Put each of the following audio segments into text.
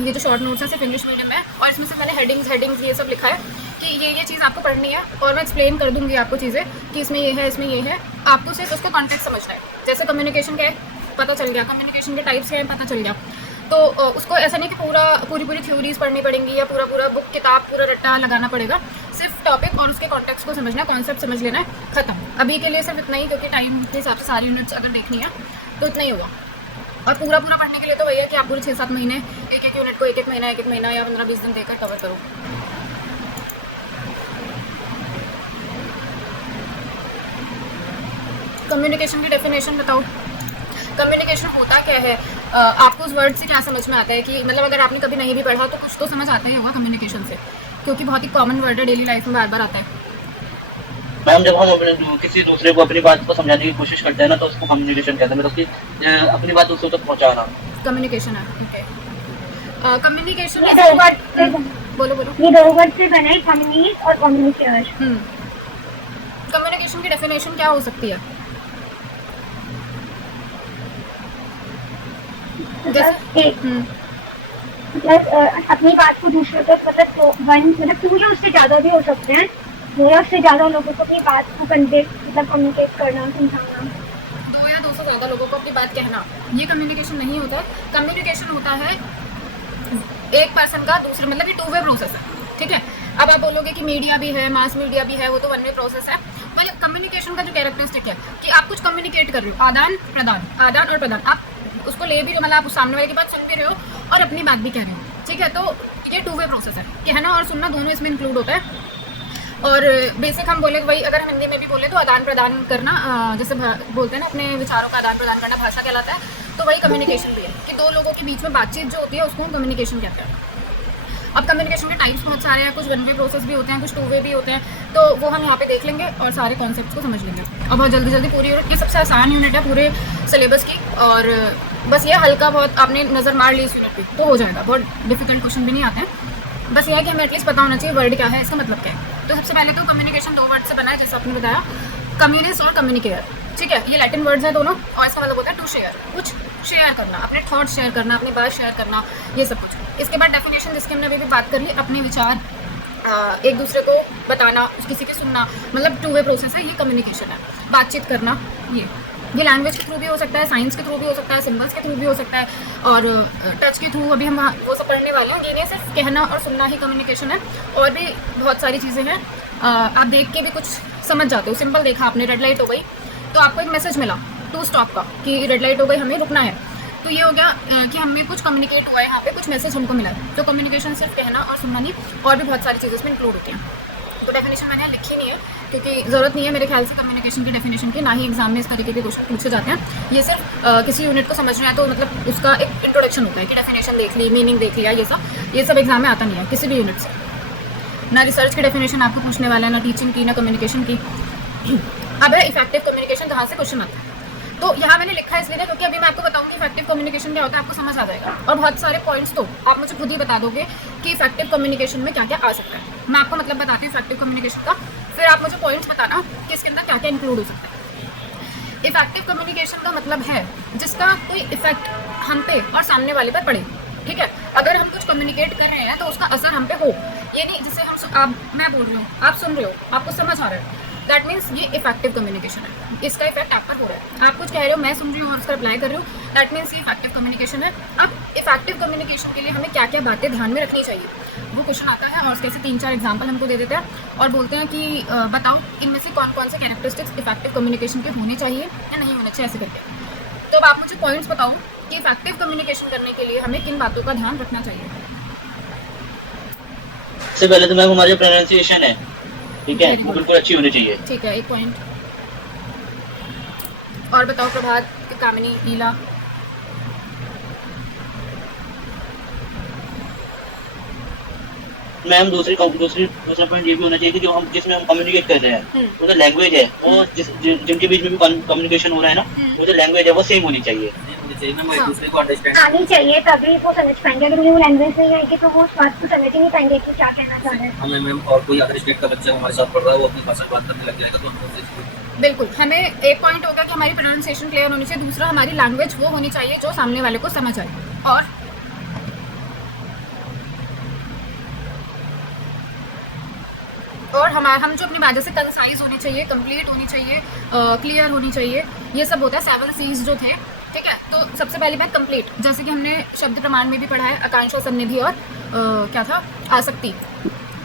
ये जो short notes है सिर्फ इंग्लिश मीडियम में, और इसमें से मैंने हेडिंग्स ये सब लिखा है कि ये चीज़ आपको पढ़नी है, और मैं एक्सप्लेन कर दूँगी आपको चीज़ें कि इसमें ये है, इसमें ये है। आपको सिर्फ उसका कॉन्टेक्स्ट समझना है। जैसे कम्युनिकेशन क्या है पता चल गया, कम्युनिकेशन के टाइप्स क्या हैं पता चल गया, तो उसको ऐसा नहीं कि पूरी थ्योरीज पढ़नी पड़ेंगी या पूरा बुक किताब पूरा रट्टा लगाना पड़ेगा। सिर्फ टॉपिक और उसके कॉन्टेक्स्ट को समझना है, कॉन्सेप्ट समझ लेना है, खत्म। अभी के लिए सिर्फ इतना ही, क्योंकि टाइम के हिसाब से सारी यूनिट्स अगर देखनी है तो इतना ही होगा। और पूरा पढ़ने के लिए तो भैया कि आप पूरे 6-7 महीने एक यूनिट को एक महीना या 15-20 दिन देकर कवर करो। कम्युनिकेशन की डेफिनेशन बताओ। कम्युनिकेशन होता क्या है? आपको उस वर्ड से क्या समझ में आता है कि मतलब अगर आपने कभी नहीं भी पढ़ा तो कुछ तो समझ आता ही होगा कम्युनिकेशन से, क्योंकि बहुत ही कॉमन वर्ड है, डेली लाइफ में बार बार आता है। मैम जब हम किसी दूसरे को अपनी बात को समझाने की कोशिश करते हैं ना, तो उसको कम्युनिकेशन कहते हैं, मतलब कि अपनी बात दूसरों तक पहुंचाना कम्युनिकेशन है। ओके, कम्युनिकेशन ये दो वर्ड बोलो ये दो वर्ड से बना है, कम्युनिकेट और कम्युनिकेटर। कम्युनिकेशन की डेफिनेशन क्या हो सकती है? अपनी बात को दूसरे तक मतलब 2 या उससे ज़्यादा भी हो सकते हैं, 2 या उससे ज़्यादा लोगों को अपनी बात को कम्युनिकेट करना, समझाना। 2 या 2 से ज़्यादा लोगों को अपनी बात कहना, ये कम्युनिकेशन नहीं होता है। कम्युनिकेशन होता है एक पर्सन का दूसरे, मतलब ये 2 वे प्रोसेस है, ठीक है। अब आप बोलोगे कि मीडिया भी है, मास मीडिया भी है, वो तो 1 वे प्रोसेस है। मतलब कम्युनिकेशन का जो कैरेक्टरिस्टिक है कि आप कुछ कम्युनिकेट कर रहे हो, आदान और प्रदान, आप उसको ले भी रहे हो, मतलब आप उस सामने वाले की बात सुन भी रहे हो और अपनी बात भी कह रहे हो, ठीक है। तो ये 2 वे प्रोसेस है, कहना और सुनना दोनों इसमें इंक्लूड होता है। और बेसिक हम बोले वही, अगर हम हिंदी में भी बोले तो आदान प्रदान करना, जैसे बोलते हैं ना अपने विचारों का आदान प्रदान करना भाषा कहलाता है, तो वही कम्युनिकेशन भी है कि 2 लोगों के बीच में बातचीत जो होती है उसको हम कम्युनिकेशन कहते हैं। अब कम्युनिकेशन के टाइप्स बहुत सारे हैं, कुछ 1 वे प्रोसेस भी होते हैं, कुछ 2 वे भी होते हैं, तो वो हम यहाँ पे देख लेंगे और सारे कॉन्सेप्ट्स को समझ लेंगे। और बहुत जल्दी पूरी यूनिट, ये सबसे आसान यूनिट है पूरे सिलेबस की, और बस ये हल्का बहुत आपने नज़र मार ली इस यूनिट पर तो हो जाएगा, बहुत डिफिकल्ट क्वेश्चन भी नहीं आते हैं। बस यह है कि हमें एटलीस्ट पता होना चाहिए वर्ड क्या है, इसका मतलब क्या है। तो सबसे पहले तो कम्युनिकेशन 2 वर्ड से बना है, जैसे आपने बताया, कम्युनिस और कम्युनिकेयर, ठीक है। ये लैटिन वर्ड्स हैं दोनों, और इसका मतलब होता है टू शेयर, कुछ शेयर करना, अपने थॉट्स शेयर करना, अपनी बात शेयर करना, ये सब कुछ। इसके बाद डेफिनेशन जिसकी हमने अभी भी बात कर ली, अपने विचार एक दूसरे को बताना, किसी की सुनना, मतलब 2 वे प्रोसेस है, ये कम्युनिकेशन है। बातचीत करना, ये लैंग्वेज के थ्रू भी हो सकता है, साइंस के थ्रू भी हो सकता है, सिम्बल्स के थ्रू भी हो सकता है, और टच के थ्रू अभी हम वो सब पढ़ने वाले हैं। ये नहीं सिर्फ कहना और सुनना ही कम्युनिकेशन है, और भी बहुत सारी चीज़ें हैं। आप देख के भी कुछ समझ जाते हो, सिंपल देखा आपने, रेड लाइट हो गई तो आपको एक मैसेज मिला 2 स्टॉप का कि रेड लाइट हो गई, हमें रुकना है, तो ये हो गया कि हमें कुछ कम्युनिकेट हुआ है, यहाँ पे कुछ मैसेज हमको मिला है। तो कम्युनिकेशन सिर्फ कहना और सुनना नहीं, और भी बहुत सारी चीज़ें इसमें इंक्लूड होती हैं। तो डेफिनेशन मैंने यहाँ लिखी नहीं है, क्योंकि ज़रूरत नहीं है मेरे ख्याल से कम्युनिकेशन की डेफिनेशन की, ना ही एग्जाम में इस तरीके के क्वेश्चन पूछे जाते हैं। ये सिर्फ किसी यूनिट को समझना है तो मतलब उसका एक इंट्रोडक्शन होता है कि डेफिनेशन देख ली, मीनिंग देख लिया, ये सब एग्जाम में आता नहीं है किसी भी यूनिट से। ना रिसर्च की डेफिनेशन आपको पूछने वाला है, ना टीचिंग की, ना कम्युनिकेशन की। अब है इफेक्टिव कम्युनिकेशन, जहाँ से क्वेश्चन आता है। तो यहाँ मैंने लिखा है इसलिए ना, क्योंकि अभी मैं आपको बताऊंगी इफेक्टिव कम्युनिकेशन क्या होता है, आपको समझ आ जाएगा। और बहुत सारे पॉइंट्स तो आप मुझे खुद ही बता दोगे कि इफेक्टिव कम्युनिकेशन में क्या क्या आ सकता है। मैं आपको मतलब बताती हूँ इफेक्टिव कम्युनिकेशन का, फिर आप मुझे पॉइंट्स बताना कि इसके अंदर क्या क्या इंक्लूड हो सकता है। इफेक्टिव कम्युनिकेशन का मतलब है जिसका कोई इफेक्ट हम पे और सामने वाले पर पड़े, ठीक है। अगर हम कुछ कम्युनिकेट कर रहे हैं तो उसका असर हम पे हो, ये नहीं जिससे मैं बोल रही हूँ, आप सुन रहे हो, आपको समझ आ रहा है, दैट मीन्स ये इफेक्टिव कम्युनिकेशन है। इसका इफेक्ट आप पर हो रहा है, आप कुछ कह रहे हो, मैं सुन रही हूँ और उसका रिप्लाई कर रही हूँ, दैट मीन्स ये इफेक्टिव कम्युनिकेशन है। अब इफेक्टिव कम्युनिकेशन के लिए हमें क्या क्या बातें ध्यान में रखनी चाहिए, वो क्वेश्चन आता है, और उसके 3-4 एग्जाम्पल हमको दे देते हैं और बोलते हैं कि बताओ इनमें से कौन कौन से कैरेक्टरिस्टिक्स इफेक्टिव कम्युनिकेशन के होने चाहिए या नहीं होने चाहिए, ऐसे करके। तो अब आप मुझे पॉइंट्स बताओ कि इफेक्टिव कम्युनिकेशन करने के लिए हमें किन बातों का ध्यान रखना चाहिए। सबसे पहले तो मैम हमारी प्रोनाउंसिएशन है, ठीक है, वो बिल्कुल अच्छी होनी चाहिए, ठीक है, 1 पॉइंट। और बताओ प्रभात, कामिनी, नीला। मैम दूसरा पॉइंट ये भी होना चाहिए कि जो हम जिसमें हम कम्युनिकेट कर रहे हैं वो जो लैंग्वेज है, वो जिनके बीच में भी कम्युनिकेशन हो रहा है ना, वो जो लैंग्वेज है वो सेम होनी चाहिए, एक दूसरे को अंडरस्टैंड आनी चाहिए, तभी वो समझ पाएंगे। अगर उन्हें वो लैंग्वेज नहीं आएगी तो वो उस बात को समझ ही नहीं पाएंगे कि क्या कहना चाह रहे हैं। हमें मैम, और कोई अदर स्टेट का बच्चा हमारे साथ पढ़ रहा है, वो अपनी भाषा में बात करने लग जाएगा तो हम बिल्कुल, हमें एक पॉइंट होगा कि हमारी प्रोनाउंसिएशन क्लियर होनी चाहिए, दूसरा हमारी लैंग्वेज वो होनी चाहिए जो सामने वाले को समझ आए, और और हम जो अपनी बात, जैसे कंसाइज होनी चाहिए, कंप्लीट होनी चाहिए, क्लियर होनी चाहिए, ये सब होता है 7 C's जो थे, ठीक है। तो सबसे पहली बात कंप्लीट, जैसे कि हमने शब्द प्रमाण में भी पढ़ा है, आकांक्षा, समनिधि और क्या था, आसक्ति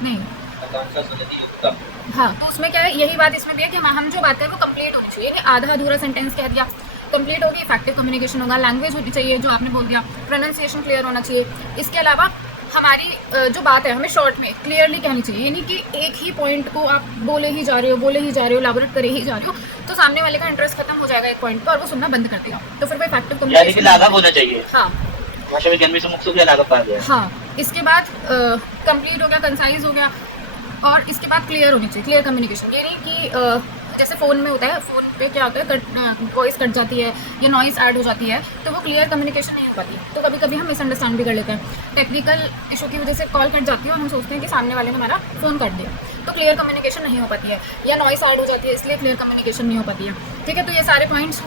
नहीं, आकांक्षा, समनिधि, युक्ता। हाँ, तो उसमें क्या है, यही बात इसमें भी है कि हम जो बात करें वो कंप्लीट होनी चाहिए, कि आधा अधूरा सेंटेंस कह दिया, कंप्लीट होगी, इफेक्टिव कम्युनिकेशन होगा, लैंग्वेज होनी चाहिए जो आपने बोल दिया, प्रोनाउंसिएशन क्लियर होना चाहिए। इसके अलावा हमारी जो बात है हमें शॉर्ट में क्लियरली कहनी चाहिए, यानी कि एक ही पॉइंट को आप बोले ही जा रहे हो, इलाबोरेट करे ही जा रहे हो, तो सामने वाले का इंटरेस्ट खत्म हो जाएगा एक पॉइंट पर और वो सुनना बंद कर देगा, तो फिर वो इफेक्टिव यानी कि कम्युनिकेशन। लाघव होना चाहिए। हाँ भाषा विज्ञान में मुख्य रूप से लाघव पाया गया है। हाँ, इसके बाद कंप्लीट हो गया, कंसाइज हो गया, और इसके बाद क्लियर होनी चाहिए, क्लियर कम्युनिकेशन। ये नहीं कि जैसे फ़ोन में होता है, फ़ोन पे क्या होता है, वॉइस कट जाती है या नॉइस ऐड हो जाती है, तो वो क्लियर कम्युनिकेशन नहीं हो पाती, तो कभी कभी हम मिसअंडरस्टैंड भी कर लेते हैं। टेक्निकल इशू की वजह से कॉल कट जाती है और हम सोचते हैं कि सामने वाले ने हमारा फ़ोन कट दिया, तो क्लियर कम्युनिकेशन नहीं हो पाती है, या नॉइस ऐड हो जाती है, इसलिए क्लियर कम्युनिकेशन नहीं हो पाती है, ठीक है। तो ये सारे पॉइंट्स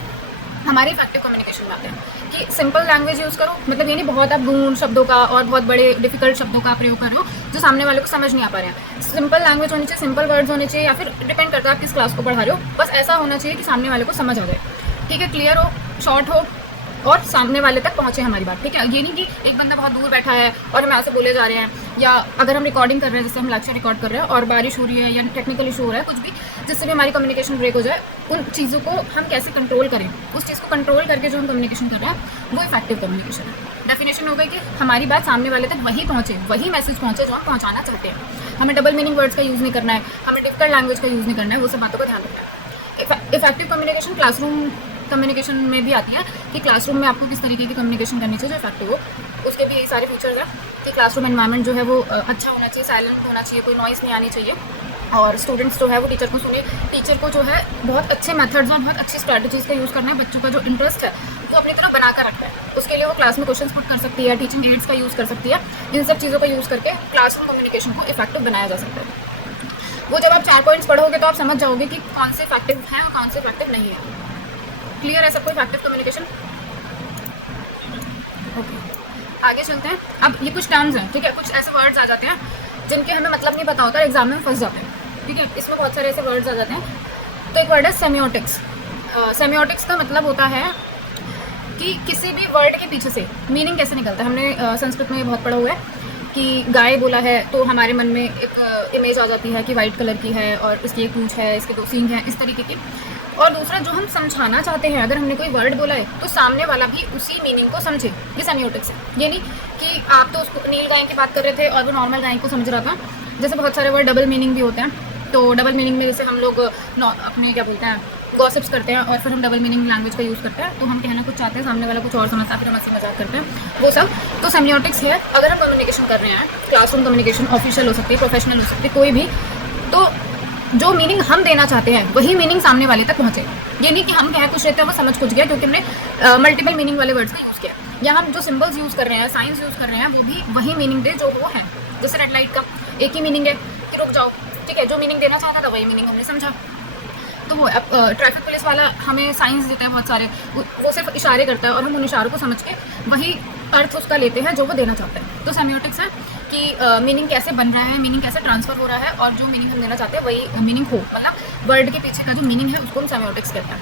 हमारे इफेक्टिव कम्युनिकेशन में आते हैं कि सिंपल लैंग्वेज यूज़ करो, मतलब ये नहीं बहुत आप गूढ़ शब्दों का और बहुत बड़े डिफिकल्ट शब्दों का प्रयोग कर रहे हो जो सामने वाले को समझ नहीं आ पा रहे हैं। सिंपल लैंग्वेज होनी चाहिए, सिंपल वर्ड्स होने चाहिए, या फिर डिपेंड करता है आप किस क्लास को पढ़ा रहे हो, बस ऐसा होना चाहिए कि सामने वाले को समझ आ जाए, ठीक है, क्लियर हो, शॉर्ट हो और सामने वाले तक पहुँचे हमारी बात, ठीक है। ये नहीं कि एक बंदा बहुत दूर बैठा है और हमें ऐसे बोले जा रहे हैं, या अगर हम रिकॉर्डिंग कर रहे हैं, जैसे हम लेक्चर रिकॉर्ड कर रहे हैं और बारिश हो रही है या टेक्निकल इशू हो रहा है, कुछ भी जिससे भी हमारी कम्युनिकेशन ब्रेक हो जाए, उन चीज़ों को हम कैसे कंट्रोल करें, उस चीज़ को कंट्रोल करके जो हम कम्युनिकेशन कर रहे हैं वो इफेक्टिव कम्युनिकेशन है। डेफिनेशन हो गई कि हमारी बात सामने वाले तक वही पहुँचे, वही मैसेज पहुँचे जो हम पहुँचाना चाहते हैं। हमें डबल मीनिंग वर्ड्स का यूज़ नहीं करना है, हमें डिफिकल्ट लैंग्वेज का यूज़ नहीं करना है, वो सब बातों का ध्यान रखना है। इफेक्टिव कम्युनिकेशन क्लासरूम कम्युनिकेशन में भी आती है कि क्लासरूम में आपको किस तरीके की कम्युनिकेशन करनी चाहिए जो इफेक्टिव हो, उसके भी यही सारे फीचर्स हैं कि क्लासरूम एनवायरनमेंट जो है वो अच्छा होना चाहिए, साइलेंट होना चाहिए, कोई नॉइस नहीं आनी चाहिए, और स्टूडेंट्स जो है वो टीचर को सुने, टीचर को जो है बहुत अच्छे मेथड्स और बहुत अच्छी स्ट्रैटेजीज़ का यूज़ करना है, बच्चों का जो इंटरेस्ट है वो अपनी तरफ बना कर रखता है, उसके लिए वो क्लास में क्वेश्चन पुट कर सकती है, टीचिंग एड्स का यूज़ कर सकती है, इन सब चीज़ों का यूज़ करके क्लासरूम कम्युनिकेशन को इफेक्टिव बनाया जा सकता है। वो जब आप 4 पॉइंट्स पढ़ोगे तो आप समझ जाओगे कि कौन से इफेक्टिव हैं और कौन से इफेक्टिव नहीं है। क्लियर है सबको इफेक्टिव कम्युनिकेशन? ओके, आगे चलते हैं। अब ये कुछ टर्म्स हैं, ठीक है, कुछ ऐसे वर्ड्स आ जाते हैं जिनके हमें मतलब नहीं पता होता, एग्जाम में फंस जाते हैं, ठीक है, इसमें बहुत सारे ऐसे वर्ड्स आ जाते हैं। तो एक वर्ड है सेमियोटिक्स। सेमियोटिक्स का मतलब होता है कि किसी भी वर्ड के पीछे से मीनिंग कैसे निकलता है। हमने संस्कृत में बहुत पढ़ा हुआ है कि गाय बोला है तो हमारे मन में एक इमेज आ जाती है कि वाइट कलर की है और इसकी एक पूंछ है, इसके 2 सींग हैं, इस तरीके की। और दूसरा जो हम समझाना चाहते हैं, अगर हमने कोई वर्ड बोला है तो सामने वाला भी उसी मीनिंग को समझे, ये सेमियोटिक्स है। ये नहीं कि आप तो उसको नील गाय की बात कर रहे थे और वो नॉर्मल गाय को समझ रहा था। जैसे बहुत सारे वर्ड डबल मीनिंग भी होते हैं, तो डबल मीनिंग में जैसे हम लोग अपने क्या बोलते हैं गॉसिप्स करते हैं और फिर हम डबल मीनिंग लैंग्वेज का यूज़ करते हैं, तो हम कहना कुछ चाहते हैं, सामने वाला कुछ और समझता है, फिर हम ऐसे मजाक करते हैं, वो सब तो सेमियोटिक्स है। अगर हम कम्युनिकेशन कर रहे हैं, क्लासरूम कम्युनिकेशन ऑफिशियल हो सकती है, प्रोफेशनल हो सकती है, कोई भी, तो जो मीनिंग हम देना चाहते हैं वही मीनिंग सामने वाले तक पहुँचे। ये नहीं कि हम कह कुछ रहते हैं वो समझ कुछ गया क्योंकि हमने मल्टीपल मीनिंग वाले वर्ड्स का यूज़ किया, या हम जो सिंबल्स यूज़ कर रहे हैं, साइंस यूज़ कर रहे हैं, वो भी वही मीनिंग दे जो वो है। जैसे रेड लाइट का एक ही मीनिंग है कि रुक जाओ, ठीक है, जो मीनिंग देना चाहता था वही मीनिंग हमने समझा। तो वो अब ट्रैफिक पुलिस वाला हमें साइंस देता है बहुत सारे, वो सिर्फ इशारे करता है और हम उन इशारों को समझ के वही अर्थ उसका लेते हैं जो वो देना चाहता है। तो सेमियोटिक्स है कि मीनिंग कैसे बन रहा है, मीनिंग कैसे ट्रांसफ़र हो रहा है, और जो मीनिंग हम देना चाहते हैं वही मीनिंग हो, मतलब वर्ड के पीछे का जो मीनिंग है उसको हम सेमियोटिक्स कहते हैं।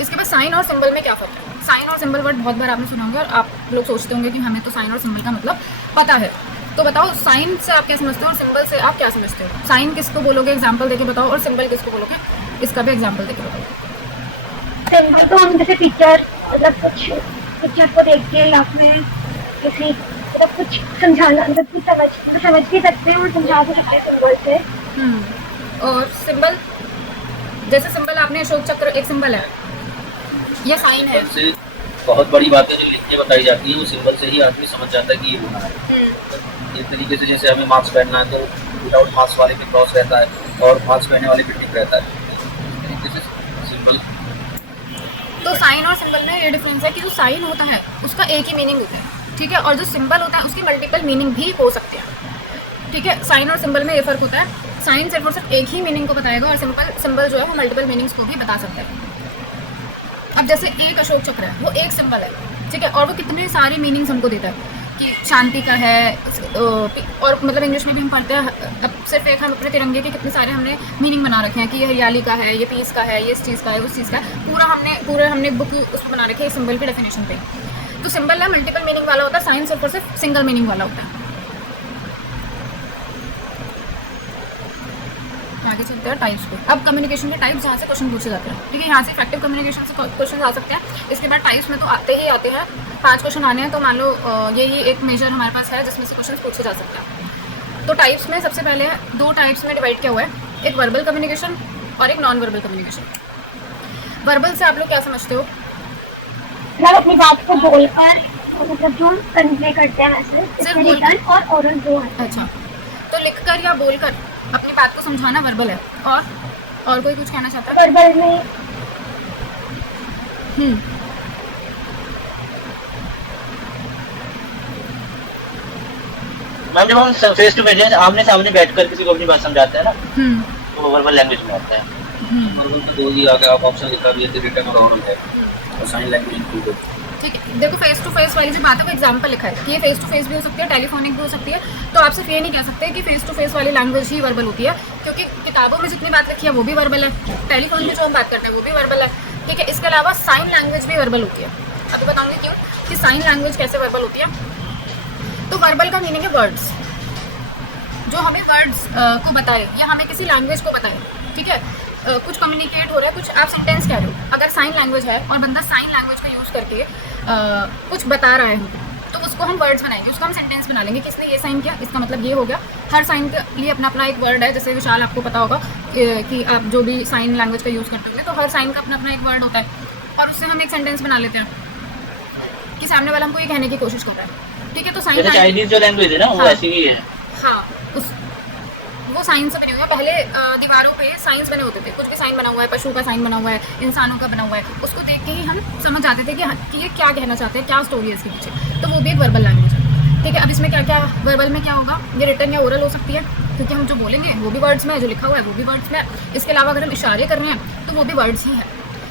इसके बाद साइन और सिंबल में क्या फ़र्क है? साइन और सिंबल वर्ड बहुत बार आपने सुना होंगे और आप लोग सोचते होंगे कि हमें तो साइन और सिंबल का मतलब पता है। तो बताओ साइन से आप क्या समझते हो और सिंबल से आप क्या समझते हो? साइन किसको बोलोगे एग्जाम्पल देके बताओ, और सिंबल किसको बोलोगे इसका भी एग्जाम्पल देके बताओ। सिंबल तो हम जैसे पिक्चर, मतलब कुछ पिक्चर को देख के या फिर किसी मतलब कुछ समझाना, मतलब कुछ समझ भी सकते हैं और समझा भी सकते हैं सिंबल से। और सिंबल, जैसे सिंबल आपने अशोक चक्र एक सिंबल है या साइन है, से बहुत बड़ी बातें जो लिख के बताई जाती है वो सिंबल से ही आदमी समझ जाता है कि ये होना है। एक तरीके से जैसे हमें मास्क पहनना है तो विदाउट मास्क वाले पे क्रॉस रहता है और मास्क पहनने वाले पे टिक रहता है, इस तरीके से सिंबल। तो साइन और सिंबल में ये डिफरेंस है कि जो साइन होता है उसका एक ही मीनिंग होता है, ठीक है, और जो सिंबल होता है उसकी मल्टीपल मीनिंग भी हो सकते हैं, ठीक है। साइन और सिंबल में ये फ़र्क होता है, साइन सिर्फ और सिर्फ एक ही मीनिंग को बताएगा और सिंबल जो है वो मल्टीपल मीनिंग्स को भी बता सकता है। अब जैसे एक अशोक चक्र है, वो एक सिंबल है, ठीक है, और वो कितने सारे मीनिंग्स हमको देता है। कि शांति का है, और मतलब इंग्लिश में भी हम पढ़ते हैं। अब सिर्फ एक हम अपने तिरंगे के कितने सारे हमने मीनिंग बना रखे हैं कि ये हरियाली का है, ये पीस का है, ये इस चीज़ का है, उस चीज़ का है, पूरा हमने बुक उसमें बना रखे हैं सिंबल की डेफिनेशन पे। तो सिंबल है मल्टीपल मीनिंग वाला होता है, साइन सिर्फ सिंगल मीनिंग वाला होता है। आगे चलते हैं टाइप्स पे। अब कम्युनिकेशन के टाइप्स जहाँ से क्वेश्चन पूछे जाते हैं, ठीक है, यहाँ से इफेक्टिव कम्युनिकेशन से क्वेश्चन आ सकते हैं। इसके बाद टाइप्स में तो आते हैं 5 क्वेश्चन आने हैं, तो मान लो यही एक मेजर हमारे पास है जिसमें से क्वेश्चन पूछे जा सकते हैं। तो टाइप्स में सबसे पहले 2 टाइप्स में डिवाइड किया हुआ है, एक वर्बल कम्युनिकेशन और एक नॉन वर्बल कम्युनिकेशन। वर्बल से आप लोग क्या समझते हो? मतलब अपनी बात को बोलकर, मतलब जो कन्वे करते हैं मैसेज, सिर्फ रिटन और ओरल जो है। अच्छा, तो लिखकर या बोलकर अपनी बात को समझाना वर्बल है। और कोई कुछ कहना चाहता है? वर्बल में मैम जब हम फेस टू फेस आमने सामने बैठकर किसी को अपनी बात समझाते हैं ना, तो वो वर्बल लैंग्वेज में आता है। वर्बल में 2 ही आ गया, आप ऑप्शन लिखा भी है, रिटन और ओरल है, और साइन लैंग्वेज इंक्लूडेड। ठीक है, देखो फेस टू फेस वाली जो बात है वो एग्जाम्पल लिखा है कि ये फेस टू फेस भी हो सकती है, टेलीफोनिक भी हो सकती है। तो आप सिर्फ ये नहीं कह सकते कि फेस टू फेस वाली लैंग्वेज ही वर्बल होती है, क्योंकि किताबों में जितनी बात लिखी है वो भी वर्बल है, टेलीफोन में जो हम बात करते हैं वो भी वर्बल है। ठीक है, इसके अलावा साइन लैंग्वेज भी वर्बल होती है। अभी बताऊंगी क्यों कि साइन लैंग्वेज कैसे वर्बल होती है। तो वर्बल का मीनिंग है वर्ड्स, जो हमें वर्ड्स को बताए या हमें किसी लैंग्वेज को बताए। ठीक है, कुछ कम्युनिकेट हो रहा है, कुछ आप सेंटेंस कह रहे हो, अगर साइन लैंग्वेज है और बंदा साइन लैंग्वेज का यूज़ करके कुछ बता रहा है, तो उसको हम वर्ड्स बनाएंगे, उसको हम सेंटेंस बना लेंगे। किसने ये साइन किया, इसका मतलब ये हो गया। हर साइन के लिए अपना अपना एक वर्ड है, जैसे विशाल आपको पता होगा कि आप जो भी साइन लैंग्वेज का यूज़ करते होंगे, तो हर साइन का अपना अपना एक वर्ड होता है, और उससे हम एक सेंटेंस बना लेते हैं कि सामने वाला हमको ये कहने की कोशिश कर रहा है। ठीक है, तो साइन चाइनीज जो लैंग्वेज है ना वो ऐसी ही है। हाँ, वो साइन से बने हुए हैं। पहले दीवारों पे साइंस बने होते थे, कुछ भी साइन बना हुआ है, पशु का साइन बना हुआ है, इंसानों का बना हुआ है, उसको देख के ही हम समझ जाते थे कि ये क्या कहना चाहते हैं, क्या स्टोरी है इसके पीछे। तो वो भी एक वर्बल लैंग्वेज है। ठीक है, अब इसमें क्या क्या वर्बल में क्या होगा, ये रिटन या ओरल हो सकती है, क्योंकि हम जो बोलेंगे वो भी वर्ड्स में है, जो लिखा हुआ है वो भी वर्ड्स में है। इसके अलावा अगर हम इशारे कर रहे हैं तो वो भी वर्ड्स ही है,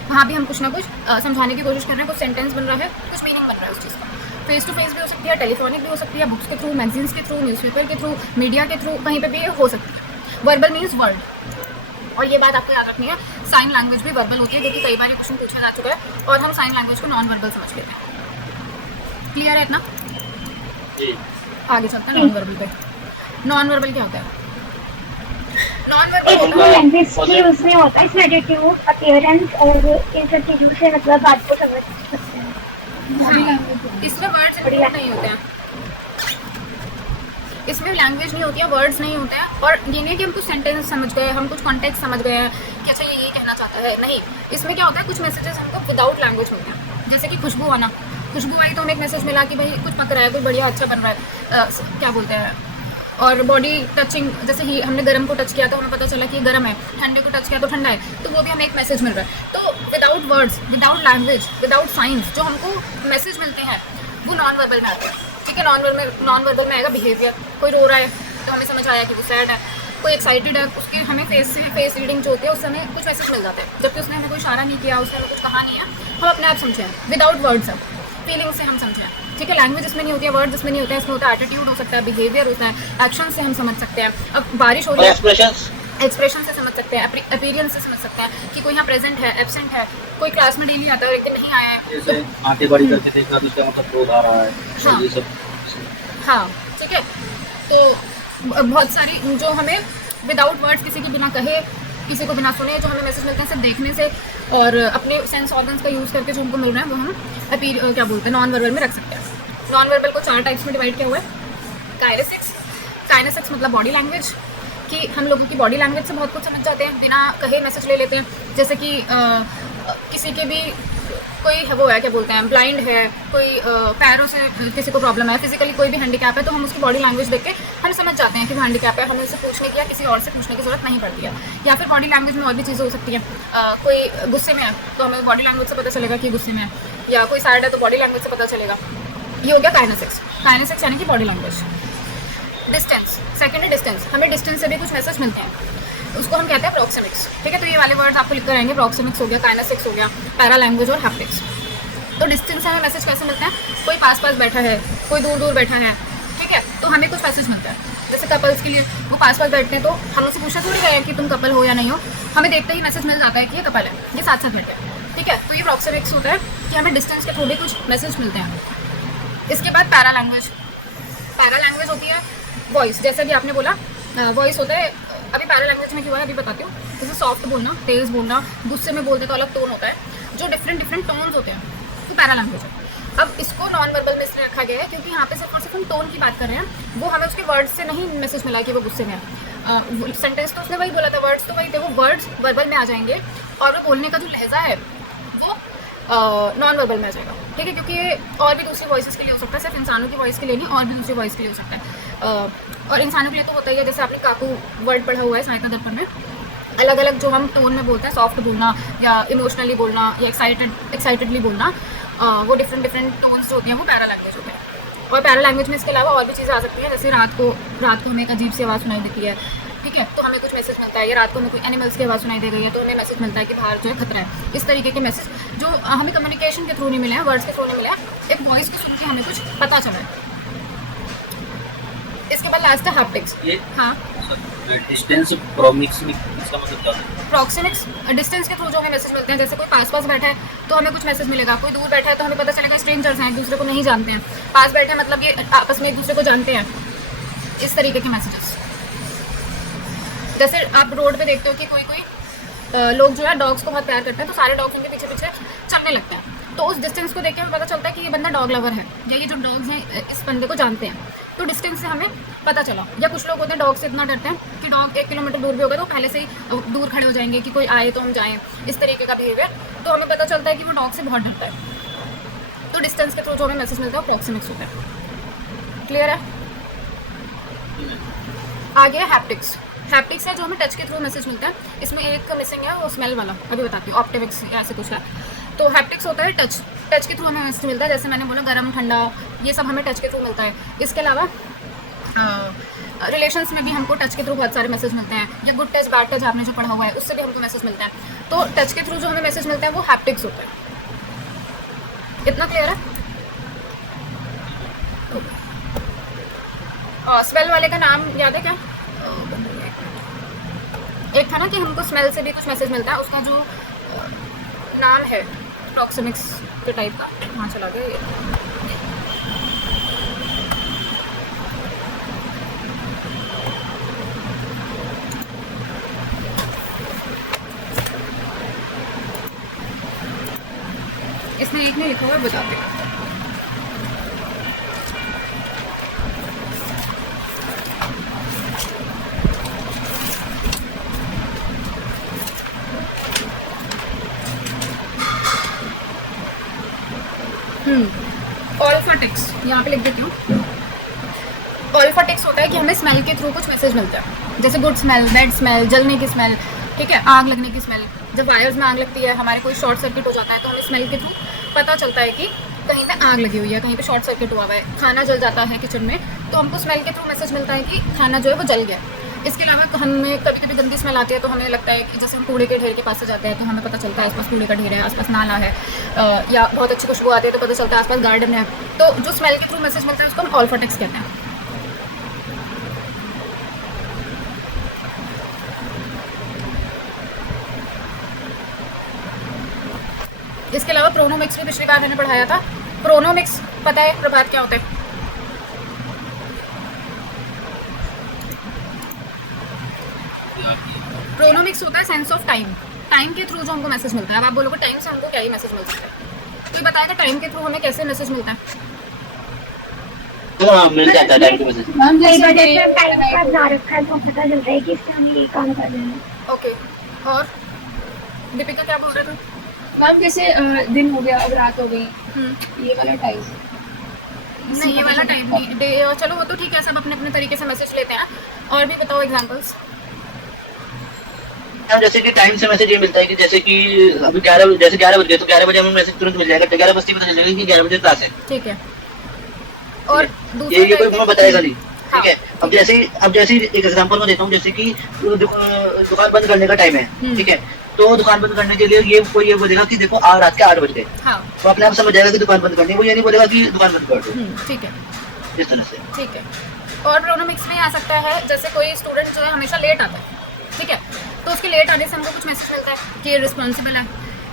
वहाँ भी हम कुछ ना कुछ समझाने की कोशिश कर रहे हैं, कुछ सेंटेंस बन रहा है, कुछ मीनिंग बन रहा है उस चीज़ का। फेस टू फेस भी हो सकती है, टेलीफोनिक भी हो सकती है, बुक्स के थ्रू, मैगजीन्स के थ्रू, न्यूज़पेपर के थ्रू, मीडिया के थ्रू, कहीं पे भी हो सकती है। वर्बल मीन्स वर्ड, और ये बात आपको याद रखनी है, साइन लैंग्वेज भी वर्बल होती है, क्योंकि कई बार ये क्वेश्चन पूछा जा चुका है और हम साइन लैंग्वेज को नॉन वर्बल समझ लेते हैं। क्लियर है इतना? जी। आगे चलते हैं नॉन वर्बल पे। नॉन वर्बल क्या होता है? नॉन वर्बल लैंग्वेज की यूज में होता है, इसमें एटीट्यूड, अपीयरेंस और इन सब चीजों से मतलब बात को समझ सकते हैं। इसमें वर्ड्स नहीं होते हैं, इसमें लैंग्वेज नहीं होती है, वर्ड्स नहीं होते हैं, और ये नहीं कि हम कुछ सेंटेंस समझ गए, हम कुछ कॉन्टेक्स्ट समझ गए हैं कि अच्छा ये कहना चाहता है, नहीं। इसमें क्या होता है, कुछ मैसेजेस हमको विदाउट लैंग्वेज मिलते हैं, जैसे कि खुशबू आना, खुशबू आई तो हमें एक मैसेज मिला कि भाई कुछ पक रहा है, कुछ बढ़िया अच्छा बन रहा है, क्या बोलते हैं। और बॉडी टचिंग, जैसे ही हमने गर्म को टच किया तो हमें पता चला कि ये गर्म है, ठंडे को टच किया तो ठंडा है, तो वो भी हमें एक मैसेज मिल रहा है। तो without words, without language, without science जो हमको मैसेज मिलते हैं वो नॉन वर्बल में आते हैं। ठीक है, नॉन वर्बल में आएगा बिहेवियर, कोई रो रहा है तो हमें समझ आया कि वो सैड है, कोई एक्साइटेड है, उसके हमें फेस रीडिंग जो होती है उससे हमें कुछ मैसेज मिल जाते हैं, जबकि उसने हमें कोई इशारा नहीं किया, उसने हमें कुछ कहा नहीं है, हम अपने आप समझे हैं विदाउट वर्ड्स, अब फीलिंग से हम समझे हैं। ठीक है, लैंग्वेज इसमें नहीं होती है, वर्ड्स इसमें नहीं होता है, इसमें होता है एटीट्यूड हो सकता है, बिहेवियर होता है, एक्शन से हम समझ सकते हैं। अब बारिश हो रही है, एक्सप्रेशन से समझ सकते हैं, अपीयरेंस से समझ सकते हैं कि कोई यहाँ प्रेजेंट है, एब्सेंट है, कोई क्लास में डेली आता है एक दिन नहीं आया है, जैसे आंखें बड़ी करके देखा तो उसका मतलब क्रोध आ रहा है। हाँ, ये सब हाँ, ठीक है। तो बहुत सारी जो हमें विदाउट वर्ड्स, किसी के बिना कहे, किसी को बिना सुने, जो हमें मैसेज मिलते हैं सिर्फ देखने से और अपने सेंस ऑर्गन्स का यूज़ करके जो हमको मिल रहा है, वो हम क्या बोलते हैं, नॉन वर्बल में रख सकते हैं। नॉन वर्बल को 4 टाइप्स में डिवाइड किया हुआ है। काइनेसिक्स मतलब बॉडी लैंग्वेज, कि हम लोगों की बॉडी लैंग्वेज से बहुत कुछ समझ जाते हैं, बिना कहे मैसेज ले लेते हैं। जैसे कि किसी के भी कोई वो है, क्या बोलते हैं, ब्लाइंड है, कोई पैरों से किसी को प्रॉब्लम है, फिजिकली कोई भी हैंडीकैप है, तो हम उसकी बॉडी लैंग्वेज देख के हम समझ जाते हैं कि वो हैंडीकैप है, हमें उसे पूछने की या किसी और से पूछने की ज़रूरत नहीं पड़ती है। या फिर बॉडी लैंग्वेज में और भी चीज़ें हो सकती हैं, कोई गुस्से में है तो हमें बॉडी लैंग्वेज से पता चलेगा कि गुस्से में है, या कोई सैड है तो बॉडी लैंग्वेज से पता चलेगा। ये हो गया काइनेसिक्स यानी कि बॉडी लैंग्वेज। डिस्टेंस, सेकेंड है डिस्टेंस, हमें डिस्टेंस से भी कुछ मैसेज मिलते हैं, उसको हम कहते हैं प्रॉक्सिमिक्स। ठीक है, तो ये वाले वर्ड्स आपको लिख कर आएंगे, प्रॉक्सिमिक्स हो गया, काइनेसिक्स हो गया, पैरा लैंग्वेज और हैप्टिक्स। तो डिस्टेंस से हमें मैसेज कैसे मिलता है, कोई पास पास बैठा है, कोई दूर दूर बैठा है, ठीक है, तो हमें कुछ मैसेज मिलता है। जैसे कपल्स के लिए वो पास पास बैठते हैं तो हम उससे पूछा थोड़ी गए कि तुम कपल हो या नहीं हो, हमें देखते ही मैसेज मिल जाता है कि ये कपल है, ये साथ साथ बैठे हैं, ठीक है। तो ये प्रॉक्सिमिक्स होता है कि हमें डिस्टेंस के थ्रू भी कुछ मैसेज मिलते हैं। इसके बाद पैरा लैंग्वेज। पैरा लैंग्वेज होती है वॉइस, जैसे भी आपने बोला वॉइस होता है। अभी पैरा लैंग्वेज में क्यों है अभी बताती हूँ। जैसे सॉफ्ट बोलना, तेज़ बोलना, गुस्से में बोलते तो अलग टोन होता है, जो डिफरेंट डिफरेंट टोन्स होते हैं, तो पैरा लैंग्वेज है। अब इसको नॉन वर्बल में इसलिए रखा गया है क्योंकि यहाँ पे सिर्फ और सिर्फ हम टोन की बात कर रहे हैं, वो हमें उसके वर्ड्स से नहीं मैसेज मिला कि वो गुस्से में है। सेंटेंस तो उसने वही बोला था, वर्ड्स तो वही थे, वो वर्ड्स वर्बल में आ जाएंगे और वो बोलने का जो लहजा है वो नॉन वर्बल में आ जाएगा, ठीक है। क्योंकि ये और भी दूसरी वॉइसेस के लिए हो सकता है, सिर्फ इंसानों की वॉइस के लिए नहीं, और भी दूसरी वॉइस के लिए हो सकता है। और इंसानों के लिए तो होता ही है, जैसे आपने काकू वर्ड पढ़ा हुआ है सहायता दर्पण में, अलग अलग जो हम टोन में बोलते हैं, सॉफ्ट बोलना या इमोशनली बोलना या एक्साइटेडली बोलना, वो डिफरेंट डिफरेंट टोन्स जो होती हैं वो पैरा लैंग्वेज होते हैं। और पैरा लैंग्वेज में इसके अलावा और भी चीज़ें आ सकती हैं, जैसे रात को हमें एक अजीब सी आवाज़ सुनाई देती है, ठीक है, तो हमें कुछ मैसेज मिलता है, या रात को हमें कोई एनिमल्स की आवाज़ सुनाई दे गई है तो हमें मैसेज मिलता है कि बाहर जो है खतरा है। इस तरीके के मैसेज जो हमें कम्युनिकेशन के थ्रू नहीं मिले हैं, वर्ड्स के थ्रू नहीं मिले हैं, एक वॉइस को सुन के हमें कुछ पता चला है। इसके बाद लास्ट है हैप्टिक्स। हाँ, डिस्टेंस प्रॉक्सिमिक्स इसका मतलब क्या है? प्रॉक्सिमिक्स डिस्टेंस के थ्रू जो हमें मैसेज मिलते हैं, जैसे कोई पास पास बैठा है तो हमें कुछ मैसेज मिलेगा, कोई दूर बैठा है तो हमें पता चलेगा स्ट्रेंजर्स हैं, एक दूसरे को नहीं जानते हैं, पास बैठे हैं मतलब ये आपस में एक दूसरे को जानते हैं, इस तरीके के मैसेजेस। जैसे आप रोड पे देखते हो कि कोई लोग जो है डॉग्स को बहुत प्यार करते हैं, तो सारे डॉग्स उनके पीछे पीछे चलने लगते हैं, तो उस डिस्टेंस को देख के हमें पता चलता है कि ये बंदा डॉग लवर है, या ये जो डॉग्स हैं इस बंदे को जानते हैं, तो डिस्टेंस से हमें पता चला। या कुछ लोग होते हैं डॉग से इतना डरते हैं कि डॉग 1 किलोमीटर दूर भी होगा तो पहले से ही दूर खड़े हो जाएंगे कि कोई आए तो हम जाएं, इस तरीके का बिहेवियर, तो हमें पता चलता है कि वो डॉग से बहुत डरता है। तो डिस्टेंस के थ्रू जो हमें मैसेज मिलता है प्रॉक्सिमिक्स होता है। क्लियर है? आगे है हैप्टिक्स। हैप्टिक्स है जो हमें टच के थ्रू मैसेज मिलता है, इसमें एक मिसिंग है वो स्मेल वाला, अभी बताती हूँ, ऑप्टिमिक्स ऐसे कुछ है। तो हैप्टिक्स होता है टच के थ्रू हमें मैसेज मिलता है, जैसे मैंने बोला गर्म ठंडा, ये सब हमें टच के थ्रू मिलता है। इसके अलावा रिलेशंस में भी हमको टच के थ्रू बहुत सारे मैसेज मिलते हैं, या गुड टच बैड टच आपने जो पढ़ा हुआ है उससे भी हमको मैसेज मिलता है, तो टच के थ्रू जो हमें मैसेज मिलता है वो हैप्टिक्स होता है। इतना क्लियर है? स्मेल वाले का नाम याद है क्या? एक था ना कि हमको स्मेल से भी कुछ मैसेज मिलता है, उसका जो नाम है प्रॉक्सिमिक्स के टाइप का, वहाँ चला गया ये। इसमें एक ने लिखा हुआ है, बताते हैं। ऑल्फाटिक्स यहाँ पे लिख देती हूँ। ऑल्फाटिक्स होता है कि हमें स्मेल के थ्रू कुछ मैसेज मिलता है, जैसे गुड स्मेल, बैड स्मेल, जलने की स्मेल, ठीक है, आग लगने की स्मेल। जब वायर्स में आग लगती है, हमारे कोई शॉर्ट सर्किट हो जाता है, तो हमें स्मेल के थ्रू पता चलता है कि कहीं पे आग लगी हुई है, कहीं पे शॉर्ट सर्किट हुआ हुआ है, खाना जल जाता है किचन में, तो हमको स्मेल के थ्रू मैसेज मिलता है कि खाना जो है वो जल गया। इसके अलावा हमें कभी कभी गंदी स्मेल आती है तो हमें लगता है कि जैसे हम कूड़े के ढेर के पास से जाते हैं तो हमें पता चलता है आसपास कूड़े का ढेर है, आसपास नाला है, या बहुत अच्छी खुशबू आती है तो पता चलता है आसपास गार्डन है। तो जो स्मेल के थ्रू मैसेज मिलता है उसको हम ऑल्फाटिक्स कहते हैं। इसके अलावा प्रोनोमिक्स भी पिछली बार मैंने पढ़ाया था। प्रोनोमिक्स पता है प्रभात क्या होता है? प्रोनोमिक्स होता है सेंस ऑफ टाइम, टाइम के थ्रू जो हमको मैसेज मिलता है। अब आप बोलोगे टाइम से हमको क्या ही मैसेज मिल सकता है, तो ये बताएगा टाइम के थ्रू हमें कैसे मैसेज मिलता है। हाँ, मिल जाता है टाइम के मैसेज। मैम जैसे टाइम पर ना रखा है तो पता चलता है कि इससे हमें ये काम करना है। ओके, और दीपिका क्या बोल रहे थे? मैम जैसे दिन हो गया, अब रात हो गई, ये वाला टाइम नहीं, ये वाला टाइम नहीं, डे, चलो वो तो ठीक है, सब अपने अपने तरीके से मैसेज लेते हैं। और भी बताओ एग्जांपल्स। जैसे कि टाइम से मैसेज ये मिलता है कि जैसे कि अभी 11 बज गए तो 11 बजे हमें मैसेज तुरंत मिल जाएगा, 11 बजते ही पता चलेगा कि 11 बजे क्लास है, ठीक है। और ये कोई हमें बताएगा नहीं, ठीक है। अब जैसे एक एग्जांपल मैं देता हूँ, जैसे कि दुकान बंद करने का टाइम है, ठीक है, तो दुकान बंद करने के लिए ये कोई ये बोलेगा कि देखो रात के 8 बज गए, हाँ तो अपने आप समझ जाएगा कि दुकान बंद करनी है, वो ये नहीं बोलेगा कि दुकान बंद कर दो, ठीक है इस तरह से। ठीक है। और प्रोनोमिक्स में आ सकता है जैसे कोई स्टूडेंट जो है हमेशा लेट आता है, ठीक है, तो उसके लेट आने से हमको कुछ मैसेज मिलता है कि ये रिस्पॉन्सिबल है,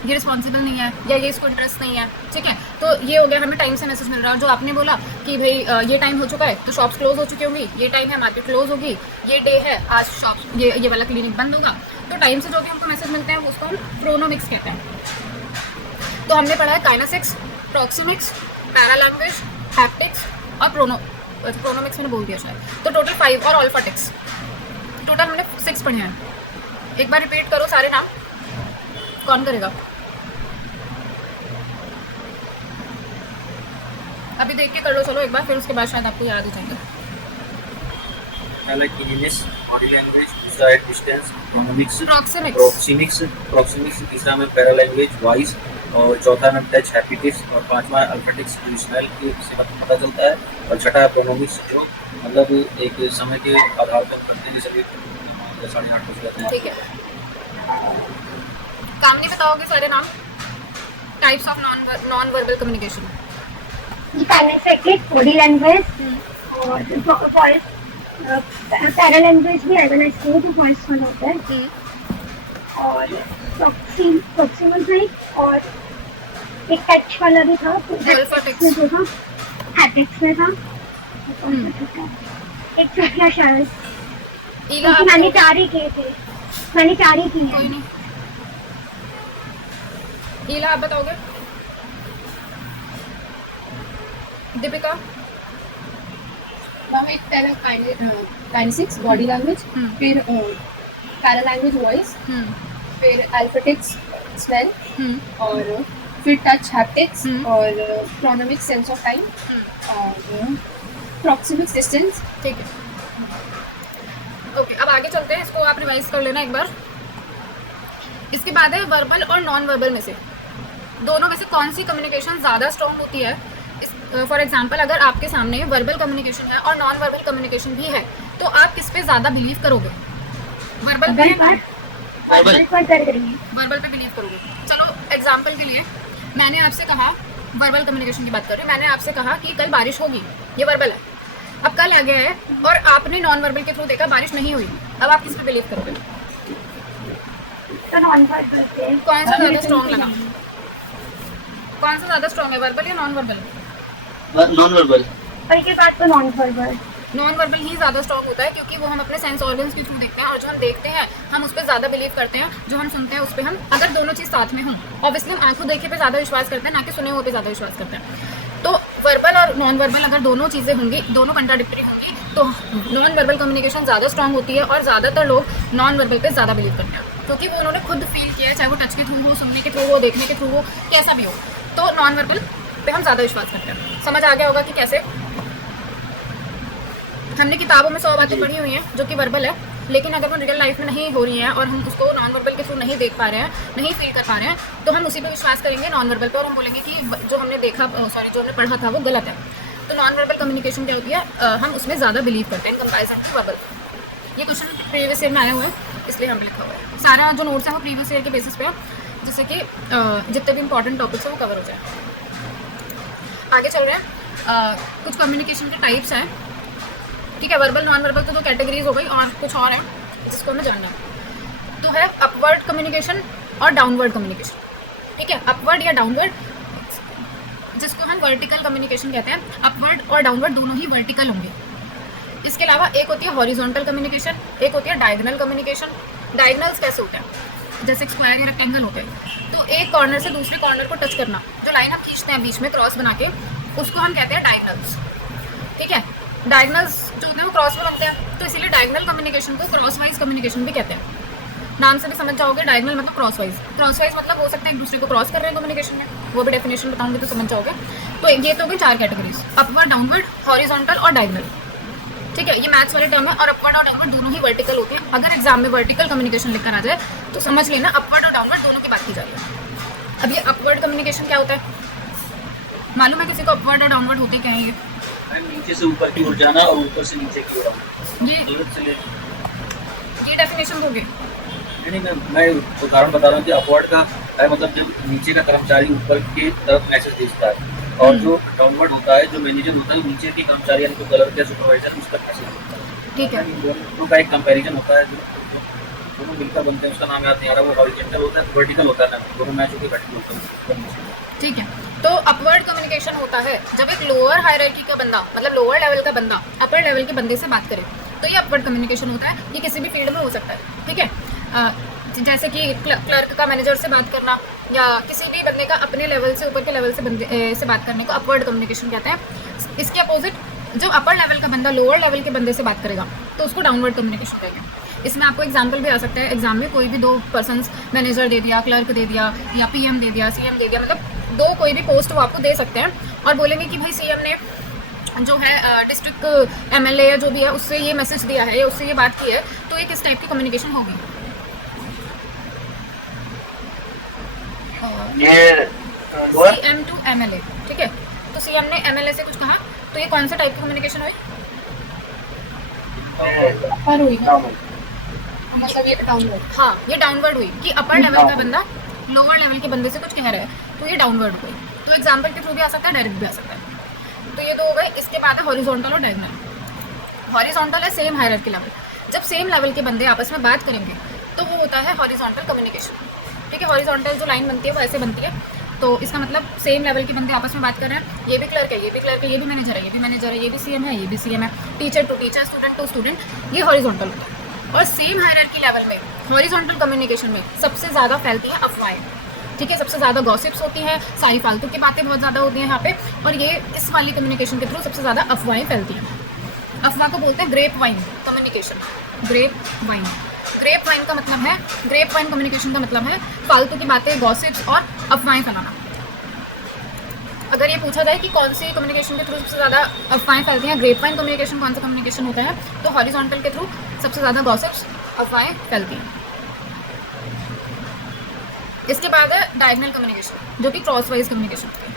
ये रिस्पॉन्सिबल नहीं है, या ये इसको इंटरेस्ट नहीं है, ठीक है, तो ये हो गया हमें टाइम से मैसेज मिल रहा है। और जो आपने बोला कि भाई ये टाइम हो चुका है तो शॉप्स क्लोज हो चुकी होंगी, ये टाइम है मार्केट क्लोज होगी, ये डे है आज शॉप्स ये वाला क्लिनिक बंद होगा, तो टाइम से जो भी हमको मैसेज मिलते हैं उसको हम प्रोनोमिक्स कहते हैं। तो हमने पढ़ा है काइनेसिक्स, प्रॉक्सिमिक्स, पैरालैंग्वेज, हैप्टिक्स और प्रोनोमिक्स मैंने बोल दिया शायद, तो टोटल 5 और ऑल्फाटिक्स, टोटल हमने 6 पढ़े हैं। एक बार रिपीट करो सारे नाम, कौन करेगा? अभी देख के कर लो चलो एक बार, फिर उसके बाद शायद आपको याद हो जाएगा। पहला किनेसिक्स, बॉडी लैंग्वेज, दूसरा है डिस्टेंस, प्रोनोमिक्स, प्रॉक्सिमिक्स, प्रॉक्सिमिक्स, तीसरा में पैरा लैंग्वेज, वॉइस, और चौथा में टच, हैप्टिक्स, और पांचवा अल्फाटिक्स जो स्मेल की से पता चलता है, और छठा प्रोनोमिक्स जो मतलब एक समय के आधार पर करते हैं, सभी 8:30 बज जाते हैं। ठीक है। काम नहीं बताओगे सारे नाम? Types of non verbal communication. Kinesics, body language और वॉइस, पैरा लैंग्वेज भी आएगा ना इसमें, तो वॉइस वाला होता है, और प्रॉक्सिमल था और एक टच वाला भी था, अल्फाटिक्स में जो था हैप्टिक्स में था, एक छुट्टियाँ शायद, ईला क्योंकि मैंने 4 ही किए थे, मैंने 4 ही किए कोई हैं। नहीं। ईला आप बताओगे? दीपिका? मैम एक पहला काइनेसिक्स, बॉडी लैंग्वेज, फिर पैरा लैंग्वेज, वॉइस, फिर अल्फाटिक्स, स्मेल, और फिर टच, हैप्टिक्स, और प्रोनोमिक्स, सेंस ऑफ टाइम, और प्रॉक्सिमिक्स, डिस्टेंस। ठीक है, ओके, अब आगे चलते हैं, इसको आप रिवाइज कर लेना एक बार। इसके बाद है वर्बल और नॉन वर्बल में से दोनों में से कौन सी कम्युनिकेशन ज़्यादा स्ट्रॉन्ग होती है। फॉर एग्जाम्पल अगर आपके सामने वर्बल कम्युनिकेशन है और नॉन वर्बल कम्युनिकेशन भी है, तो आप किस पे ज़्यादा बिलीव करोगे? वर्बल पे बिलीव करोगे। चलो एग्जाम्पल के लिए मैंने आपसे कहा, वर्बल कम्युनिकेशन की बात कर रही हूँ, मैंने आपसे कहा कि कल बारिश होगी, ये वर्बल है। अब कल आ गया है और आपने नॉन वर्बल के थ्रू देखा बारिश नहीं हुई, अब आप किस पे बिलीव करोगे? तो नॉन वर्बल पे कौन सा ज़्यादा स्ट्रॉन्ग लगा? कौन सा ज़्यादा स्ट्रॉन्ग है, वर्बल या नॉन वर्बल? Non verbal. और के बाद तो नॉन वर्बल। नॉन वर्बल ही ज़्यादा स्ट्रॉन्ग होता है, क्योंकि वो हम अपने सेंस ऑर्गन्स के थ्रू देखते हैं, और जो हम देखते हैं हम उस पर ज़्यादा बिलीव करते हैं, जो हम सुनते हैं उस पर हम, अगर दोनों चीज़ साथ में हों, ऑब्वियसली हम आंखों देखे पे ज़्यादा विश्वास करते हैं, ना कि सुने हुए पे ज़्यादा विश्वास करते हैं। तो वर्बल और नॉन वर्बल अगर दोनों चीज़ें होंगी, दोनों कंट्राडिक्टरी होंगी, तो नॉन वर्बल कम्युनिकेशन ज़्यादा स्ट्रॉन्ग होती है, और ज़्यादातर लोग नॉन वर्बल पे ज़्यादा बिलीव करते हैं, क्योंकि वो उन्होंने खुद फील किया है, चाहे वो टच के थ्रू हो, सुनने के थ्रू हो, देखने के थ्रू हो, कैसा भी हो, तो नॉन वर्बल पे हम ज़्यादा विश्वास करते हैं। समझ आ गया होगा कि कैसे। हमने किताबों में 100 बातें पढ़ी हुई हैं जो कि वर्बल है, लेकिन अगर वो रियल लाइफ में नहीं हो रही हैं और हम उसको नॉन वर्बल के थ्रू नहीं देख पा रहे हैं, नहीं फील कर पा रहे हैं, तो हम उसी पे विश्वास करेंगे नॉन वर्बल पे, और हम बोलेंगे कि जो हमने देखा, जो हमने पढ़ा था वो गलत है। तो नॉन वर्बल कम्युनिकेशन क्या होती है, हम उसमें ज़्यादा बिलीव करते हैं इन कंपैरिजन टू वर्बल। ये क्वेश्चन प्रीवियस ईयर में आया हुआ है, इसलिए हम लिखा हुआ है। सारा जो नोट्स है वो प्रीवियस ईयर के बेसिस पे है, जिससे कि जितने भी इंपॉर्टेंट टॉपिक्स है वो कवर हो जाए। आगे चल रहे हैं, कुछ कम्युनिकेशन के टाइप्स हैं, ठीक है। वर्बल नॉन वर्बल तो 2 कैटेगरीज हो गई, और कुछ और है जिसको हमें जानना है। तो है अपवर्ड कम्युनिकेशन और डाउनवर्ड कम्युनिकेशन, ठीक है। अपवर्ड या डाउनवर्ड, जिसको हम वर्टिकल कम्युनिकेशन कहते हैं। अपवर्ड और डाउनवर्ड दोनों ही वर्टिकल होंगे। इसके अलावा एक होती है हॉरिजॉन्टल कम्युनिकेशन, एक होती है डायगोनल कम्युनिकेशन। डायगोनल्स कैसे होते हैं, जैसे स्क्वायर या रेक्टेंगल होते हैं, तो एक कॉर्नर से दूसरे कॉर्नर को टच करना, जो लाइन हम खींचते हैं बीच में क्रॉस बना के, उसको हम कहते हैं डायगोनल्स, ठीक है। डायगोनल्स जो होते हैं वो क्रॉस में बनते हैं, तो इसीलिए डायगोनल कम्युनिकेशन को क्रॉस वाइज कम्युनिकेशन भी कहते हैं। नाम से भी समझ जाओगे, डायगोनल मतलब क्रॉस वाइज। क्रॉस वाइज मतलब हो सकता है एक दूसरे को क्रॉस कर रहे हैं कम्युनिकेशन में, वो भी डेफिनेशन बताऊंगी तो समझ जाओगे। तो ये तो होगी 4 कैटेगरीज, अपवर्ड, डाउनवर्ड, हॉरिजॉन्टल और डायगोनल, ठीक है। ये मैथ्स वाले टर्म है, और अपवर्ड और डाउनवर्ड दोनों ही वर्टिकल होते हैं। अगर एग्जाम में वर्टिकल कम्युनिकेशन लिखकर आ जाए तो समझ लेना अपवर्ड और डाउनवर्ड दोनों की बात की जा रही है। अब ये अपवर्ड कम्युनिकेशन क्या होता है, मालूम है किसी को? अपवर्ड और डाउनवर्ड होते क्या है? ये नीचे से ऊपर की ओर जाना और ऊपर से नीचे की ओर आना। ये डेफिनेशन दोगे? मैं उदाहरण बता रहा हूँ कि अपवर्ड का है मतलब जब नीचे का कर्मचारी ऊपर की तरफ मैसेज भेजता है और जो डाउनवर्ड होता है, जो मैनेजर होता है, नीचे के कर्मचारी यानी कलर के सुपरवाइजर उस तक मैसेज भेजता है। ठीक है। दोनों का एक कंपैरिजन होता है, दोनों मिलकर बनते हैं, उसका नाम याद नहीं आ रहा, वो हॉरिजॉन्टल होता है, वर्टिकल होता है ना, दोनों मैच होकर बैठे होते हैं। ठीक है, तो अपवर्ड कम्युनिकेशन होता है जब एक लोअर हायरार्की का बंदा, मतलब लोअर लेवल का बंदा अपर लेवल के बंदे से बात करे, तो ये अपवर्ड कम्युनिकेशन होता है। ये किसी भी फील्ड में हो सकता है, ठीक है। जैसे कि क्लर्क का मैनेजर से बात करना, या किसी भी बंदे का अपने लेवल से ऊपर के लेवल से बंदे से बात करने को अपवर्ड कम्युनिकेशन कहते हैं। इसके अपोजिट जब अपर लेवल का बंदा लोअर लेवल के बंदे से बात करेगा तो उसको डाउनवर्ड कम्युनिकेशन कहते हैं। इसमें आपको एग्जाम्पल भी आ सकता है, एग्जाम में कोई भी दो पर्सन्स, मैनेजर दे दिया, क्लर्क दे दिया, या पीएम दे दिया, सीएम दे दिया, मतलब दो कोई भी पोस्ट वो आपको दे सकते हैं और बोलेंगे कि भाई सीएम ने जो है डिस्ट्रिक्ट एमएलए या जो भी है उससे ये मैसेज दिया है या उससे ये बात की है, तो ये किस टाइप की कम्युनिकेशन होगी? सीएम टू एमएलए, ठीक है। तो सीएम ने एमएलए से कुछ कहा, तो ये कौन सा टाइप की कम्युनिकेशन हुई? अपर हुई ना, मतलब ये डाउनवर्ड। हाँ, ये डाउनवर्ड हुई कि अपर लेवल का बंदा लोअर लेवल के बंदे से कुछ कह रहा है, तो ये डाउनवर्ड हुई। तो एग्जाम्पल के थ्रू भी आ सकता है, डायरेक्ट भी आ सकता है। तो ये दो हो गए। इसके बाद है हॉरिजॉन्टल और डायगोनल। हॉरिजॉन्टल है सेम हायरार्की लेवल। जब सेम लेवल के बंदे आपस में बात करेंगे तो वो होता है हॉरिजॉन्टल कम्युनिकेशन, ठीक है। हॉरिजॉन्टल जो लाइन बनती है वो ऐसे बनती है, तो इसका मतलब सेम लेवल के बंदे आपस में बात कर रहे हैं, ये भी क्लर्क है, ये भी क्लर्क है, ये भी मैनेजर है, ये भी मैनेजर है, ये भी सीएम है, ये भी सीएम है, teacher to teacher, student to student, ये हॉरिजॉन्टल होता है। और सेम हायरार्की लेवल में हॉरिजॉन्टल कम्युनिकेशन में सबसे ज़्यादा फैलती है अफवाहें, ठीक है। सबसे ज़्यादा गॉसिप्स होती हैं, सारी फालतू की बातें बहुत ज़्यादा होती हैं यहाँ पे, और ये इस वाली कम्युनिकेशन के थ्रू सबसे ज़्यादा अफवाहें फैलती हैं। अफवाह को बोलते हैं grapevine communication. Grapevine, grapevine का मतलब है, ग्रेप वाइन कम्युनिकेशन का मतलब है फालतू की बातें, गॉसिप्स और अफवाहें फैलाना। अगर ये पूछा जाए कि कौन सी कम्युनिकेशन के थ्रू सबसे ज़्यादा अफवाहें फैलती हैं, ग्रेप वाइन कम्युनिकेशन कौन सा कम्युनिकेशन होता है, तो हॉरिजॉन्टल के थ्रू सबसे ज़्यादा गॉसिप्स, अफवाहें फैलती हैं। इसके बाद है डायगोनल कम्युनिकेशन, जो कि क्रॉस वाइज कम्युनिकेशन होती है।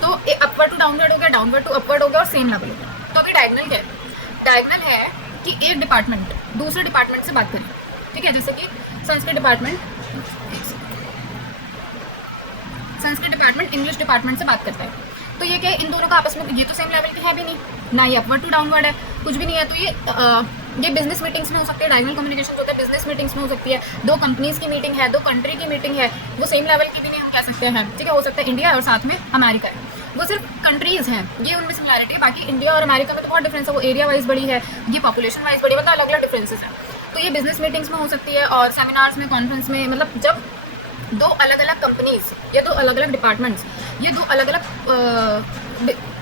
तो अपवर्ड टू डाउनवर्ड हो गया, डाउनवर्ड टू अपवर्ड हो गया और सेम लेवल हो गया। तो अभी डायगोनल क्या है? डायगोनल है कि एक डिपार्टमेंट दूसरे डिपार्टमेंट से बात करें, ठीक है। जैसे कि संस्कृत डिपार्टमेंट इंग्लिश डिपार्टमेंट से बात करता है, तो ये क्या है, इन दोनों का आपस में, ये तो सेम लेवल के है भी नहीं ना, ये अपवर्ड टू डाउनवर्ड है, कुछ भी नहीं है। तो ये बिजनेस मीटिंग्स में हो सकती है। डायगोनल कम्युनिकेशन होता है बिजनेस मीटिंग्स में हो सकती है। दो कंपनीज की मीटिंग है, दो कंट्री की मीटिंग है, वो सेम लेवल की भी नहीं हम कह सकते हैं, ठीक है। हो सकता है इंडिया और साथ में अमेरिका है, वो सिर्फ कंट्रीज़ हैं, ये उनमें सिमिलैरिटी है। बाकी इंडिया और अमेरिका में तो बहुत डिफरेंस है, वो एरिया वाइज बड़ी है, ये पॉपुलेशन वाइज बड़ी, मतलब अलग अलग डिफरेंसेस हैं। तो ये बिजनेस मीटिंग्स में हो सकती है और सेमिनार्स में, कॉन्फ्रेंस में, मतलब जब दो अलग अलग कंपनीज या दो अलग अलग डिपार्टमेंट्स, ये दो अलग अलग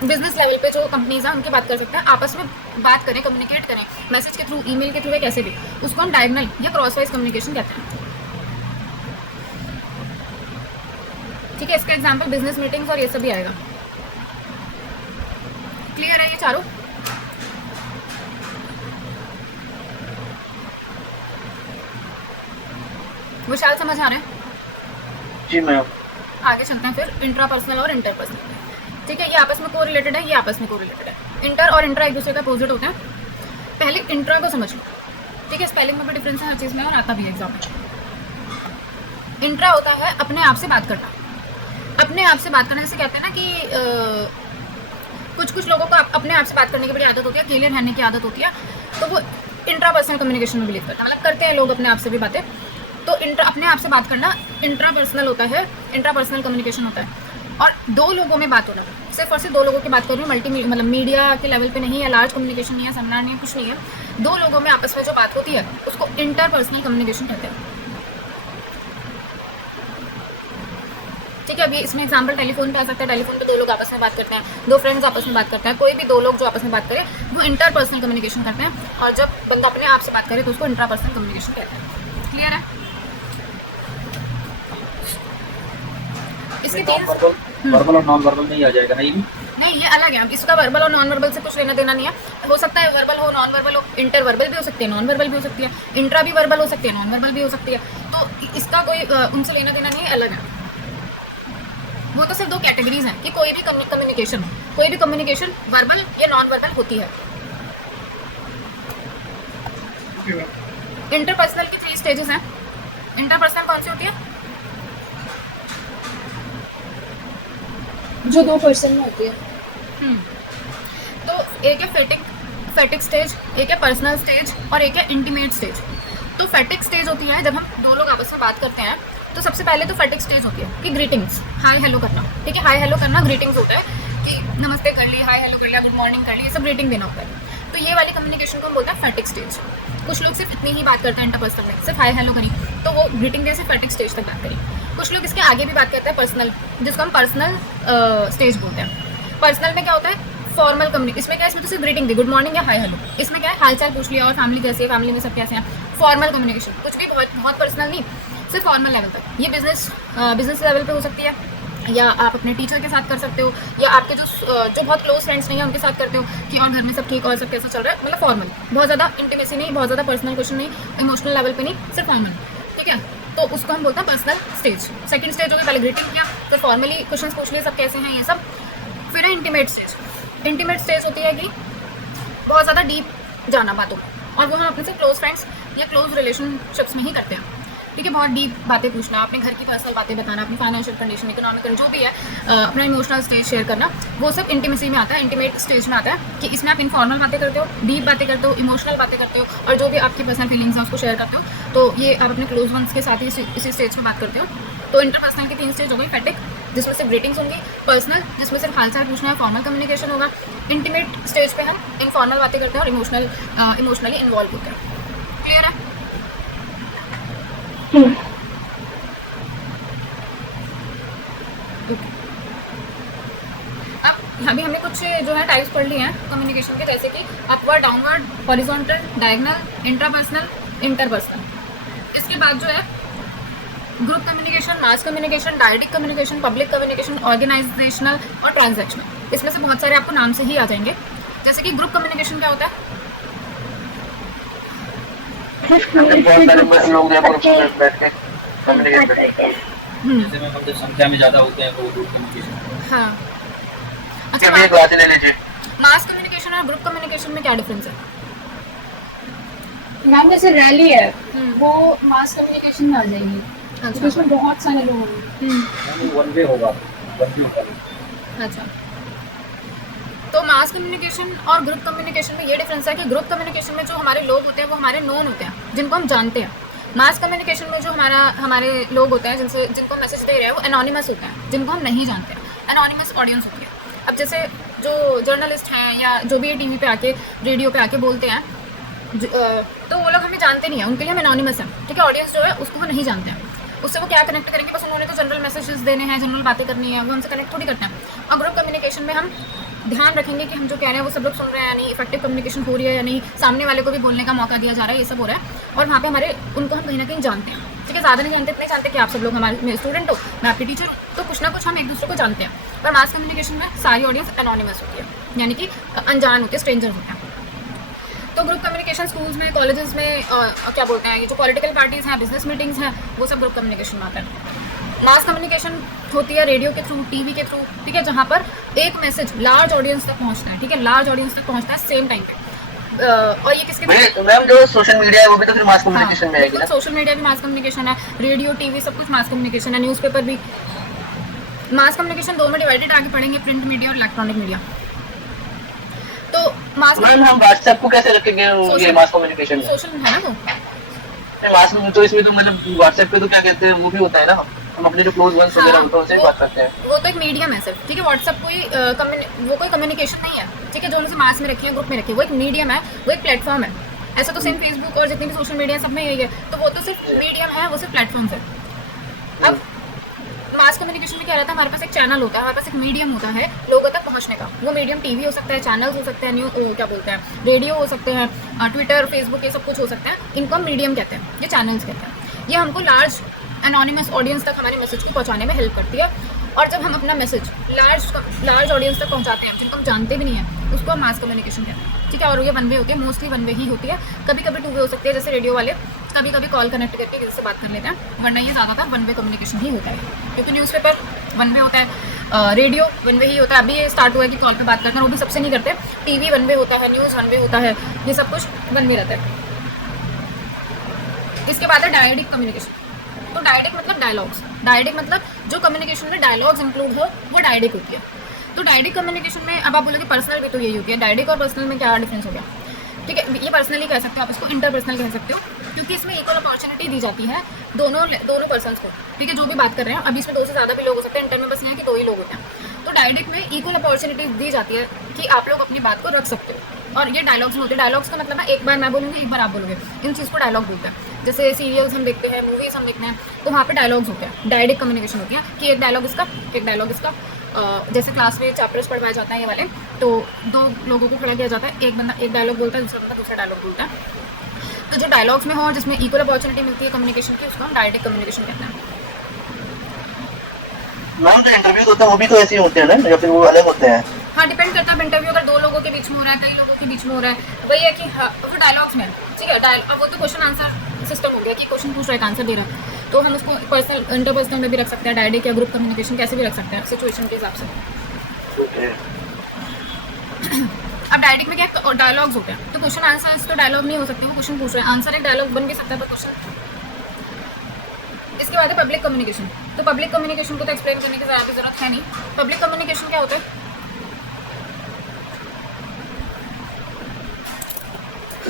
बिजनेस लेवल पे जो कंपनीज हैं उनकी बात कर सकते हैं, आपस में बात करें, कम्युनिकेट करें, मैसेज के थ्रू, ईमेल के थ्रू, या कैसे भी, उसको हम डायगोनल या क्रॉस वाइज कम्युनिकेशन कहते हैं, ठीक है। इसका एग्जांपल बिजनेस मीटिंग्स और ये सब भी आएगा। क्लियर है ये चारों? विशाल समझ आ रहे हैं? जी मैम। आगे चलते हैं फिर इंट्रापर्सनल और इंटरपर्सनल, ठीक है। ये आपस में को रिलेटेड है, ये आपस में को रिलेटेड है। इंटर और इंट्रा एक दूसरे का अपोजिट होते हैं। पहले इंट्रा को समझ लो, ठीक है। स्पेलिंग में भी डिफरेंस है हर चीज़ में और आता भी है एग्जाम में। इंट्रा होता है अपने आप से बात करना। अपने आप से बात करना जैसे कहते हैं ना कि कुछ लोगों को अपने आप से बात करने की बड़ी आदत होती है, अकेले रहने की आदत होती है, तो वो इंट्रापर्सनल कम्युनिकेशन में बिलीव करते हैं, मतलब करते हैं लोग अपने आप से भी बातें। तो अपने आप से बात करना इंट्रापर्सनल होता है, इंट्रापर्सनल कम्युनिकेशन होता है। और दो लोगों में बात होना, सिर्फ और सिर्फ दो लोगों की बात कर रही हूँ, मतलब मीडिया के लेवल पे नहीं है, लार्ज कम्युनिकेशन नहीं है, सेमिनार नहीं है, कुछ नहीं है। दो लोगों में आपस में जो बात होती है उसको इंटरपर्सनल कम्युनिकेशन कहते हैं, ठीक है। अभी इसमें एग्जांपल टेलीफोन पे आ सकता है। टेलीफोन पे दो लोग आपस में बात करते हैं, दो फ्रेंड्स आपस में बात करते हैं, कोई भी दो लोग जो आपस में बात करें वो इंटरपर्सनल कम्युनिकेशन करते हैं। और जब बंदा अपने आप से बात करे तो उसको इंट्रापर्सनल कम्युनिकेशन कहते हैं। क्लियर है? इसके तीन वर्बल और नॉन वर्बल नहीं आ जाएगा ना? ये नहीं, ये अलग है। अब इसका वर्बल और नॉन वर्बल से कुछ लेना देना नहीं है। हो सकता है वर्बल हो, नॉन वर्बल हो, इंटर वर्बल भी हो सकती है, नॉन वर्बल भी हो सकती है, इंट्रा भी वर्बल हो सकती है, नॉन वर्बल भी हो सकती है। तो इसका कोई उनसे लेना देना नहीं है, अलग है। वो तो सिर्फ दो कैटेगरीज हैं कि कोई भी कम्युनिकेशन वर्बल या नॉन वर्बल होती है। इंटरपर्सनल की 3 स्टेजेस हैं। इंटरपर्सनल कौन सी होती है? जो 2 पर्सन में होती है। तो एक है फेटिक स्टेज, एक है पर्सनल स्टेज और एक है इंटीमेट स्टेज। तो फेटिक स्टेज होती है जब हम 2 लोग आपस में बात करते हैं, तो सबसे पहले तो फेटिक स्टेज होती है कि ग्रीटिंग्स, हाय हेलो करना, ठीक है। हाय हेलो करना ग्रीटिंग्स होता है कि नमस्ते कर ली, हाय हेलो कर लिया, गुड मॉर्निंग कर ली, ये सब ग्रीटिंग देना होता है। तो ये वाली कम्युनिकेशन को हम बोलते हैं फेटिक स्टेज। कुछ लोग सिर्फ इतनी ही बात करते हैं इंटरपर्सनल में, सिर्फ हाय हेलो करी, तो वो ग्रीटिंग डे से फेटिक स्टेज तक बात करी। कुछ लोग इसके आगे भी बात करते हैं पर्सनल, जिसको हम पर्सनल स्टेज बोलते हैं। पर्सनल में क्या होता है? Formal communication. इसमें क्या है? इसमें तो सिर्फ ग्रीटिंग दी, गुड मॉर्निंग या हाय हेलो। इसमें क्या है? हालचाल पूछ लिया और फैमिली कैसी है, फैमिली में सब कैसे हैं। फॉर्मल कम्युनिकेशन, कुछ भी बहुत पर्सनल नहीं, सिर्फ फॉर्मल लेवल तक। ये बिजनेस लेवल पे हो सकती है, या आप अपने टीचर के साथ कर सकते हो, या आपके जो बहुत क्लोज फ्रेंड्स नहीं है उनके साथ करते हो कि और घर में सब ठीक और सब कैसा चल रहा है। मतलब फॉर्मल, बहुत ज़्यादा इंटीमेसी नहीं, बहुत ज़्यादा पर्सनल क्वेश्चन नहीं, इमोशनल लेवल पे नहीं, सिर्फ फॉर्मल, ठीक है। तो उसको हम बोलते हैं पर्सनल स्टेज। सेकंड स्टेज होगी, पहले ग्रीटिंग किया, फिर फॉर्मली क्वेश्चन पूछ लिए सब कैसे हैं ये सब, फिर है इंटीमेट स्टेज। इंटीमेट स्टेज होती है कि बहुत ज़्यादा डीप जाना बातों में, और वो हम अपने से क्लोज फ्रेंड्स या क्लोज रिलेशनशिप्स में ही करते हैं, ठीक है। बहुत डीप बातें पूछना, अपने घर की पर्सनल बातें बताना, अपनी फाइनेंशियल कंडीशन, इकोनॉमिकल जो भी है, अपना इमोशनल स्टेज शेयर करना, वो सब इंटीमेसी में आता है, इंटीमेट स्टेज में आता है। कि इसमें आप इनफॉर्मल बातें करते हो, डीप बातें करते हो, इमोशनल बातें करते हो, और जो भी आपकी पर्सनल फीलिंग्स हैं उसको शेयर करते हो। तो ये आप अपने क्लोज वंस के साथ ही इसी स्टेज में बात करते हो। तो इंटरपर्सनल की 3 स्टेज हो गई, फेटिक जिसमें सिर्फ ग्रीटिंग्स होंगी, पर्सनल जिसमें सिर्फ हालचाल पूछना है, फॉर्मल कम्युनिकेशन होगा, इंटीमेट स्टेज पे हम इनफॉर्मल बातें करते हैं और इमोशनली इन्वॉल्व होते हैं। क्लियर है? अब अभी हमने कुछ जो है टाइप्स पढ़ लिए हैं कम्युनिकेशन के, जैसे कि upward, downward, horizontal, diagonal, intrapersonal, interpersonal. इसके बाद जो है group communication, mass communication, direct communication, public communication, organisational और ट्रांजैक्शनल। इसमें से बहुत सारे आपको नाम से ही आ जाएंगे। जैसे कि ग्रुप कम्युनिकेशन क्या होता है? बहुत सारे लोग यहाँ पर बैठ के कम्युनिकेट करते हैं। जैसे में मतलब संख्या में ज्यादा होते हैं तो ग्रुप कम्युनिकेशन। हाँ, अच्छा, ये क्लास ले लीजिए। मास कम्युनिकेशन और ग्रुप कम्युनिकेशन में क्या डिफरेंस है? मैम जैसे रैली है वो मास कम्युनिकेशन में आ जाएगी, अच्छा, उसमें बहुत सारे लोग होंगे। वन वे होगा, वन वे होगा। अच्छा। तो मास कम्युनिकेशन और ग्रुप कम्युनिकेशन में ये डिफरेंस है कि ग्रुप कम्युनिकेशन में जो हमारे लोग होते हैं वो हमारे नोन होते हैं, जिनको हम जानते हैं। मास कम्युनिकेशन में जो हमारे लोग होते हैं जिनको हम मैसेज दे रहे हैं वो एनोनिमस होते हैं, जिनको हम नहीं जानते हैं, एनोनिमस ऑडियंस होती है। अब जैसे जो जर्नलिस्ट हैं या जो भी टीवी पे आके, रेडियो पे आके बोलते हैं, तो वो लोग हमें जानते नहीं हैं, उनके लिए हम एनोनिमस हैं, ठीक है। ऑडियंस जो है उसको वो नहीं जानते हैं, उससे वो क्या कनेक्ट करेंगे? बस उन्होंने तो जनरल मैसेजेस देने हैं, जनरल बातें करनी है, वो हमसे कनेक्ट थोड़ी करते हैं। और ग्रुप कम्युनिकेशन में हम ध्यान रखेंगे कि हम जो कह रहे हैं वो सब लोग सुन रहे हैं या नहीं, इफेक्टिव कम्युनिकेशन हो रही है या नहीं, सामने वाले को भी बोलने का मौका दिया जा रहा है, ये सब हो रहा है। और वहाँ पे उनको हम कहीं ना कहीं जानते हैं, ठीक है। ज़्यादा नहीं जानते, इतने जानते कि आप सब लोग हमारे स्टूडेंट हो, मैं आपकी टीचर हूँ, तो कुछ ना कुछ हम एक दूसरे को जानते हैं। पर मास कम्युनिकेशन में सारी ऑडियंस एनोनिमस होती है, यानी कि अनजान होते हैं, स्ट्रेंजर होते हैं। तो ग्रुप कम्युनिकेशन स्कूल्स में, कॉलेजेस में क्या बोलते हैं, ये जो पॉलिटिकल पार्टीज़ हैं, बिजनेस मीटिंग्स हैं, वो सब ग्रुप कम्युनिकेशन में आता है। मास कम्युनिकेशन होती है रेडियो के थ्रू, टीवी के थ्रू, ठीक है, जहाँ पर एक मैसेज लार्ज ऑडियंस तक पहुँचता है, ठीक है, लार्ज ऑडियंस तक पहुँचता है सेम टाइम पे। और ये किसके मैम जो सोशल मीडिया है वो भी तो फिर मास कम्युनिकेशन में आएगी ना? सोशल मीडिया भी मास कम्युनिकेशन है, रेडियो टीवी सब कुछ मास कम्युनिकेशन है, न्यूज़पेपर भी। मास कम्युनिकेशन 2 में डिवाइडेड आगे पढ़ेंगे, प्रिंट मीडिया और इलेक्ट्रॉनिक मीडिया। तो मास मैम हम व्हाट्सएप को कैसे रखेंगे ये मास कम्युनिकेशन में? सोशल है ना वो मास में तो इसमें तो मतलब व्हाट्सएप पे तो क्या कहते हैं वो भी होता है ना, हम अपने जो क्लोज वंस वगैरह होते हैं उनसे भी बात करते हैं। वो तो एक मीडियम है सिर्फ, ठीक है। व्हाट्सएप वो कोई कम्युनिकेशन नहीं है, ठीक है, जो उनसे मास में रखी है, ग्रुप में रखी है, वो एक मीडियम है, वो एक प्लेटफॉर्म है। ऐसा तो सेम फेसबुक और जितने भी सोशल मीडिया सब में यही है, तो वो तो सिर्फ मीडियम है, वो सिर्फ प्लेटफॉर्म है। अब मास कम्युनिकेशन में क्या रहता है, हमारे पास एक चैनल होता है, हमारे पास एक मीडियम होता है लोगों तक पहुंचने का। वो मीडियम टीवी हो सकता है, चैनल्स हो सकते हैं, क्या बोलते हैं, रेडियो हो सकते हैं, ट्विटर, फेसबुक, ये सब कुछ हो सकता है। इनको हम मीडियम कहते हैं, ये चैनल्स कहते हैं। ये हमको लार्ज एनोनिमस ऑडियंस तक हमारे मैसेज को पहुंचाने में हेल्प करती है। और जब हम अपना मैसेज लार्ज ऑडियंस तक पहुंचाते हैं, जिनको हम जानते भी नहीं है, उसको हम मास कम्युनिकेशन कहते हैं, ठीक है। और ये 1 वे होती है, मोस्टली 1 वे ही होती है, कभी कभी 2 वे हो सकती है, जैसे रेडियो वाले कभी कभी कॉल कनेक्ट करके किसी से बात कर लेते हैं, वरना ये ज़्यादातर 1 वे कम्युनिकेशन ही होता है। क्योंकि न्यूज़पेपर 1 वे होता है, रेडियो 1 वे ही होता है। अभी ये स्टार्ट हुआ है कि कॉल पे बात करते हैं, वो भी सबसे नहीं करते। टीवी 1 वे होता है, न्यूज़ 1 वे होता है, ये सब कुछ 1 वे रहता है। इसके बाद है डायडिक कम्युनिकेशन। तो डायडिक मतलब डायलॉग्स, डायडिक मतलब जो कम्युनिकेशन में डायलॉग्स इंक्लूड हो वो डायडिक होती है। तो डायडिक कम्युनिकेशन में अब आप बोलोगे पर्सनल भी तो यही होती है, डायडिक और पर्सनल में क्या डिफरेंस हो गया? ठीक है, ये पर्सनली कह सकते हो आप, इसको इंटरपर्सनल कह सकते हो, क्योंकि इसमें इक्वल अपॉर्चुनिटी दी जाती है दोनों पर्सन्स को। ठीक है, जो भी बात कर रहे हैं, अभी इसमें 2 से ज़्यादा भी लोग हो सकते हैं, इंटर में बस ये है कि 2 ही लोग होते हैं। तो डायडिक में इक्वल अपॉर्चुनिटी दी जाती है कि आप लोग अपनी बात को रख सकते हो। और ये डायलॉग्स में होते हैं। डायलॉग्स का मतलब है एक बार मैं बोलूँगी, एक बार आप बोलोगे, इन चीज़ को डायलॉग बोलते हैं। जैसे सीरियल्स हम देखते हैं, मूवीज़ हम देखते हैं, तो वहाँ पे डायलॉग्स होते हैं, डायडिक कम्युनिकेशन होती है कि एक डायलॉग इसका, एक डायलॉग इसका। जैसे क्लास में चैप्टर्स पढ़वाए जाते हैं ये वाले, तो 2 लोगों को खड़ा किया जाता है, एक बंदा एक डायलॉग बोलता है, दूसरा बंदा दूसरा डायलॉग बोलता है। तो जो डायलॉग्स में हो और जिसमें इक्वल अपॉर्चुनिटी मिलती है कम्युनिकेशन की, उसको हम डायडिक कम्युनिकेशन कहते हैं। मैम जो इंटरव्यूज होते हैं वो भी तो ऐसे ही होते हैं ना, या फिर वो अलग होते हैं? हाँ, डिपेंड करता है। इंटरव्यू अगर 2 लोगों के बीच में हो रहा है, कई लोगों के बीच में हो रहा है, वही है कि हाँ, वो डायलॉग्स में, ठीक है। अब वो तो क्वेश्चन आंसर सिस्टम हो गया कि क्वेश्चन पूछ रहा है, आंसर दे रहा है, तो हम उसको पर्सनल इंटरपर्सनल में भी रख सकते हैं, डायडिक या ग्रुप कम्युनिकेशन कैसे भी रख सकते हैं सिचुएशन के हिसाब से। अब डायडिक में क्या डायलॉग्स होते हैं, तो क्वेश्चन आंसर तो डायलॉग नहीं हो सकते, वो क्वेश्चन पूछ रहे हैं, आंसर एक डायलॉग बन भी सकता है पर क्वेश्चन। इसके बाद है पब्लिक कम्युनिकेशन। तो पब्लिक कम्युनिकेशन को तो एक्सप्लेन करने की ज़्यादा जरूरत है नहीं। पब्लिक कम्युनिकेशन क्या होता है?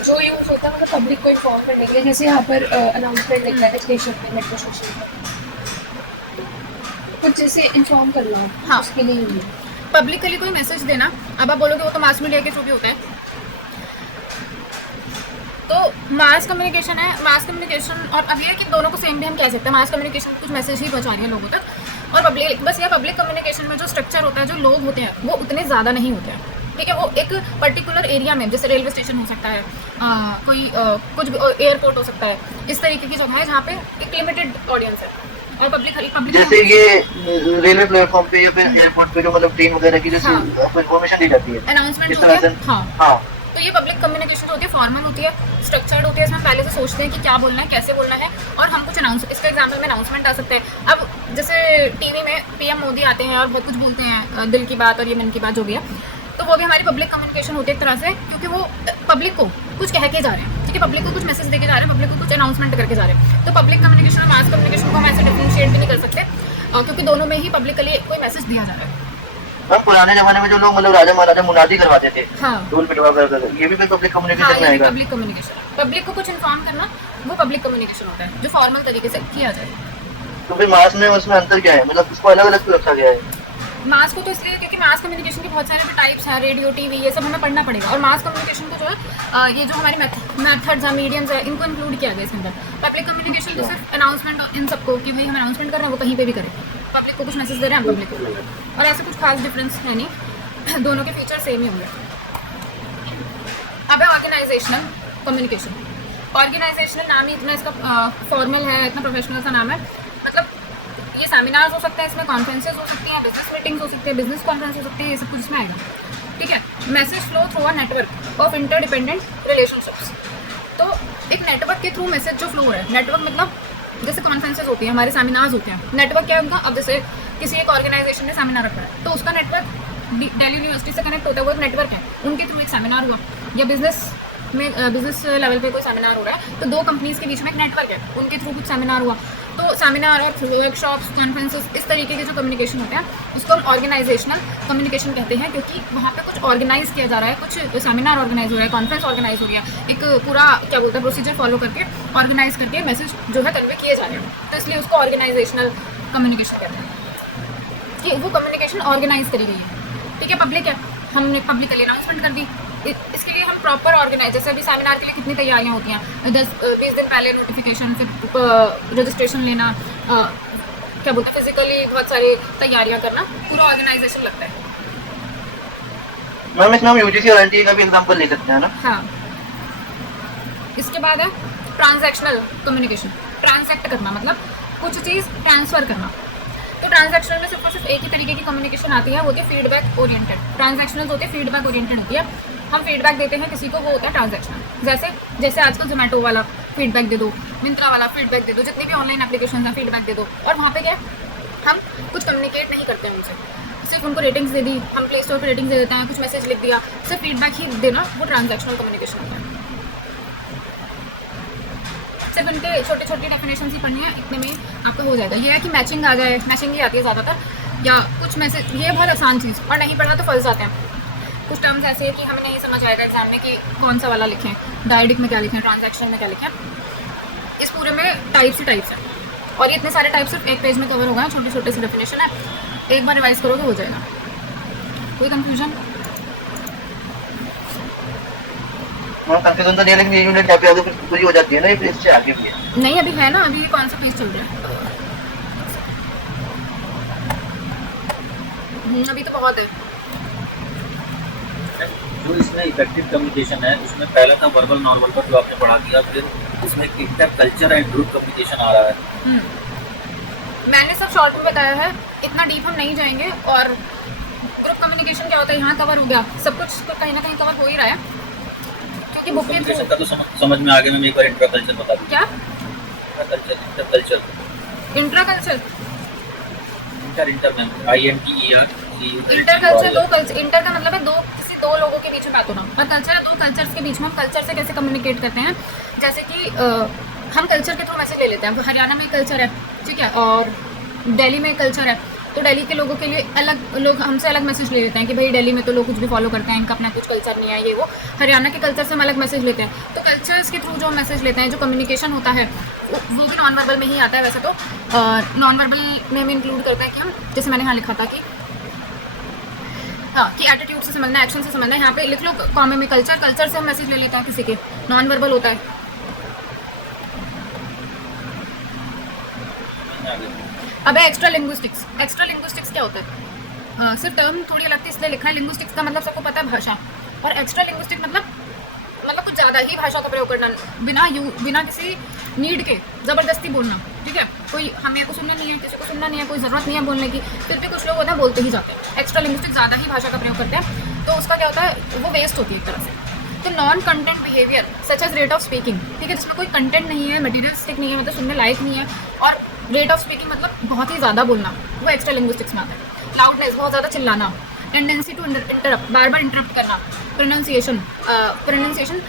जो यूज होता है मतलब पब्लिक को इन्फॉर्म करने के लिए, जैसे यहाँ पर अनाउंसमेंट लिखा है स्टेशन पे, मेट्रो स्टेशन पे, कुछ जैसे इन्फॉर्म करना हो, हाँ, उसके लिए यूज है। पब्लिकली कोई मैसेज देना। अब आप बोलोगे वो तो मास मीडिया के थ्रू भी होता है, तो मास कम्युनिकेशन है। मास कम्युनिकेशन और अब ये कि दोनों को सेम भी हम कह सकते हैं। मास कम्युनिकेशन कुछ मैसेज ही पहुंचा रही है लोगों तक, और पब्लिक बस ये पब्लिक कम्युनिकेशन में जो स्ट्रक्चर होता है, जो लोग होते हैं वो उतने ज़्यादा नहीं होते हैं। ठीक है, वो एक पर्टिकुलर एरिया में, जैसे रेलवे स्टेशन हो सकता है, कुछ भी एयरपोर्ट हो सकता है, इस तरीके की जगह है जहाँ पे एक लिमिटेड ऑडियंस है। और पब्लिक जैसे ये रेलवे प्लेटफॉर्म पे या फिर एयरपोर्ट पे जो मतलब ट्रेन वगैरह की जैसे इन्फॉर्मेशन दी जाती है, अनाउंसमेंट इस होती तरह है। से। हाँ, हाँ, तो ये पब्लिक कम्युनिकेशन होती है, फॉर्मल होती है, स्ट्रक्चर्ड होती है। इसमें पहले से सोचते हैं कि क्या बोलना है, कैसे बोलना है, और हम कुछ इसका एग्जाम्पल में अनाउंसमेंट आ सकते हैं। अब जैसे टीवी में पीएम मोदी आते हैं और बहुत कुछ बोलते हैं, दिल की बात और ये मन की बात जो भी है, तो वो भी हमारी पब्लिक कम्युनिकेशन होती है एक तरह से, क्योंकि वो पब्लिक को कुछ कह के जा रहे हैं। ठीक है, पब्लिक को कुछ मैसेज देके जा रहे हैं, पब्लिक को कुछ अनाउंसमेंट करके जा रहे हैं। तो पब्लिक कम्युनिकेशन और मास कम्युनिकेशन को हम ऐसे डिफरेंशिएट भी नहीं कर सकते, क्योंकि दोनों में ही पब्लिकली कोई मैसेज दिया जा रहा है। मैम पुराने जमाने में जो लोग मतलब राजा महाराजा मुनादी करवाते थे, हाँ, ढोल पिटवा कर, ये भी कोई पब्लिक हाँ, कम्युनिकेशन में ये आएगा? पब्लिक कम्युनिकेशन, पब्लिक को कुछ इन्फॉर्म करना, वो पब्लिक कम्युनिकेशन होता है, जो फॉर्मल तरीके से किया जाए। तो फिर मास में उसमें अंतर क्या है, मतलब उसको अलग अलग क्यों रखा गया है? मास को तो इसलिए क्योंकि मास कम्युनिकेशन के बहुत सारे टाइप्स हैं, रेडियो, टीवी, ये सब हमें पढ़ना पड़ेगा। और मास कम्युनिकेशन को जो है ये जो हमारे मेथड्स हैं, मीडियम्स है, इनको इंक्लूड किया गया इसके अंदर। पब्लिक कम्युनिकेशन तो सिर्फ अनाउंसमेंट इन सबको कि भाई हम अनाउंसमेंट कर रहे हैं, वो कहीं पे भी करें, पब्लिक को कुछ मैसेज दे रहे हैं, पब्लिक को, और ऐसे कुछ खास डिफरेंस है नहीं, दोनों के फीचर सेम ही होंगे। अब है ऑर्गेनाइजेशनल कम्युनिकेशन। ऑर्गेनाइजेशनल नाम ही इतना इसका फॉर्मल है, इतना प्रोफेशनल सा नाम है। मतलब ये सेमिनार्स हो सकते हैं, इसमें कॉन्फ्रेंसेस हो सकती हैं, बिजनेस मीटिंग्स हो सकती है, बिजनेस कॉन्फ्रेंस हो सकती है, ये सब कुछ इसमें आएगा। ठीक है, message flow through a network of interdependent relationships. तो एक नेटवर्क के थ्रू मैसेज जो फ्लो हो रहा है, नेटवर्क मतलब जैसे कॉन्फ्रेंसेस होती है, हमारे सेमिनार्स होते हैं, नेटवर्क क्या है उनका? अब जैसे किसी एक ऑर्गेनाइजेशन ने सेमिनार रखा है, तो उसका नेटवर्क दिल्ली यूनिवर्सिटी से कनेक्ट होता है, वो एक नेटवर्क है, उनके थ्रू एक सेमिनार हुआ। या बिजनेस लेवल पे कोई सेमिनार हो रहा है, तो 2 कंपनीज के बीच में एक नेटवर्क है, उनके थ्रू कुछ सेमिनार हुआ। तो सेमिनार और वर्कशॉप्स, कॉन्फ्रेंसेस, इस तरीके के जो कम्युनिकेशन होते हैं, उसको हम ऑर्गेनाइजेशनल कम्युनिकेशन कहते हैं, क्योंकि वहाँ पे कुछ ऑर्गेनाइज किया जा रहा है, कुछ सेमिनार ऑर्गेनाइज हो रहा है, कॉन्फ्रेंस ऑर्गेनाइज हो रही है, एक पूरा क्या बोलते हैं प्रोसीजर फॉलो करके ऑर्गेनाइज करके मैसेज जो है कन्वे किए जा रहे हैं, तो इसलिए उसको ऑर्गेनाइजेशनल कम्युनिकेशन कहते हैं कि वो कम्युनिकेशन ऑर्गेनाइज करी गई है। ठीक है, पब्लिक है, हमने पब्लिकली अनाउंसमेंट कर दी, इसके लिए हम प्रॉपर ऑर्गेनाइज, जैसे अभी सेमिनार के लिए कितनी तैयारियां होती हैं, 10-20 दिन पहले नोटिफिकेशन, फिर रजिस्ट्रेशन लेना, क्या बोलते हैं फिजिकली बहुत सारी तैयारियां करना, पूरा ऑर्गेनाइजेशन लगता है। मैम इसमें हम यूजीसी और एनटीए का भी एग्जांपल ले सकते हैं ना? हाँ, इसके बाद है ट्रांजैक्शनल कम्युनिकेशन। ट्रांसैक्ट करना मतलब कुछ चीज़ ट्रांसफ़र करना। तो ट्रांजैक्शनल में सिर्फ और सिर्फ एक ही तरीके की कम्युनिकेशन आती है, वो होती है फीडबैक ओरिएंटेड। ट्रांजैक्शनल होती है फीडबैक ओरिएंटेड होती है, हम फीडबैक देते हैं किसी को, वो होता है ट्रांजैक्शनल। जैसे आजकल जोमेटो वाला फीडबैक दे दो, मिंत्रा वाला फीडबैक दे दो, जितनी भी ऑनलाइन एप्लीकेशन हैं फीडबैक दे दो। और वहाँ पे क्या हम कुछ कम्युनिकेट नहीं करते हैं उनसे, सिर्फ उनको रेटिंग्स दे दी, हम प्ले स्टोर पर रेटिंग्स दे देते हैं, कुछ मैसेज लिख दिया, सिर्फ फीडबैक ही देना, वो ट्रांजैक्शनल कम्युनिकेशन होता है। सिर्फ इनके छोटे छोटे डेफिनेशन ही पढ़नी है, इतने में आपका हो जाएगा। ये है कि मैचिंग आ जाए, मैचिंग ही आती है ज़्यादातर, या कुछ मैसेज, ये बहुत आसान चीज़, और नहीं पढ़ा तो फंस जाते हैं। कुछ टर्म्स ऐसे है कि हमें नहीं समझ आएगा एग्जाम में कि कौन सा वाला लिखें, डायडिक में क्या लिखें, ट्रांजैक्शन में क्या लिखें। इस पूरे में टाइप्स ही टाइप्स हैं, और ये इतने सारे टाइप्स सिर्फ एक पेज में कवर होगा, छोटे छोटे से डेफिनेशन है, एक बार रिवाइज करोगे हो जाएगा। कोई कंफ्यूजन? कंफ्यूजन तो नहीं है, लेकिन ये यूनिट काफी आगे पूरी हो जाती है ना, ये पेज से आगे भी है। नहीं अभी है ना, अभी कौन सा पेज चल रहा है? अभी तो बहुत है। जो इसमें इफेक्टिव कम्युनिकेशन है उसमें पहला था वर्बल नॉन वर्बल जो आपने पढ़ा दिया, फिर इसमें inter culture and group communication आ रहा है। मैंने सब शॉर्ट में बताया है, इतना डीप हम नहीं जाएंगे। और ग्रुप कम्युनिकेशन क्या होता है यहाँ कवर हो गया, सब कुछ तो कहीं ना कहीं कवर हो ही रहा है, क्योंकि बुक के कम्युनिकेशन का तो समझ में आ गया। मैं एक बार इंटर कल्चर बता दूँ। क्या inter culture intra culture? Inter में INTER इंटर कल्चर दो कल्चर, इंटर का मतलब है किसी दो लोगों के बीच में बात होना, और कल्चर है दो कल्चर्स के बीच में हम कल्चर से कैसे कम्युनिकेट करते हैं। जैसे कि हम कल्चर के थ्रू मैसेज ले लेते हैं, हरियाणा में कल्चर है, ठीक है, और दिल्ली में कल्चर है, तो दिल्ली के लोगों के लिए अलग, लोग हमसे अलग मैसेज ले लेते हैं कि भाई दिल्ली में तो लोग कुछ भी फॉलो करते हैं, इनका अपना कुछ कल्चर नहीं है, ये वो। हरियाणा के कल्चर से हम अलग मैसेज लेते हैं, तो कल्चर्स के थ्रू जो मैसेज लेते हैं, जो कम्युनिकेशन होता है वो भी नॉन वर्बल में ही आता है वैसे तो। नॉन वर्बल में भी इंक्लूड करते हैं कि हम, जैसे मैंने यहाँ लिखा था कि कि एटीट्यूड से समझना, एक्शन से समझना, यहाँ पे लिख लो कॉमे में कल्चर, कल्चर से हम मैसेज ले लेते हैं किसी के, नॉन वर्बल होता है। अब है एक्स्ट्रा लिंग्विस्टिक्स। एक्स्ट्रा लिंग्विस्टिक्स क्या होता है? सिर्फ टर्म थोड़ी अलग थी इसलिए लिखा है। लिंग्विस्टिक्स का मतलब सबको पता है भाषा, और एक्स्ट्रा लिंग्विस्टिक मतलब कुछ ज़्यादा ही भाषा का प्रयोग करना, बिना किसी नीड के ज़बरदस्ती बोलना, ठीक है। कोई हमें को सुनने नहीं है, किसी को सुनना नहीं है, कोई ज़रूरत नहीं है बोलने की, फिर भी कुछ लोग होता है बोलते ही जाते हैं। एक्स्ट्रा लिंग्विस्टिक ज़्यादा ही भाषा का प्रयोग करते हैं, तो उसका क्या होता है, वो वेस्ट होती है एक तरह से। तो non content behaviour such as rate of speaking, ठीक है, जिसमें कोई कंटेंट नहीं है, मटीरियलिस्टिक नहीं है, मतलब सुनने लायक नहीं है, और रेट ऑफ स्पीकिंग मतलब बहुत ही ज़्यादा बोलना, वो एक्स्ट्रा लिंग्विस्टिक्स में आता है। लाउडनेस, बहुत ज़्यादा चिल्लाना, टेंडेंसी टू इंटरप्ट, बार बार इंटरप्ट करना, प्रोनाउंसिएशन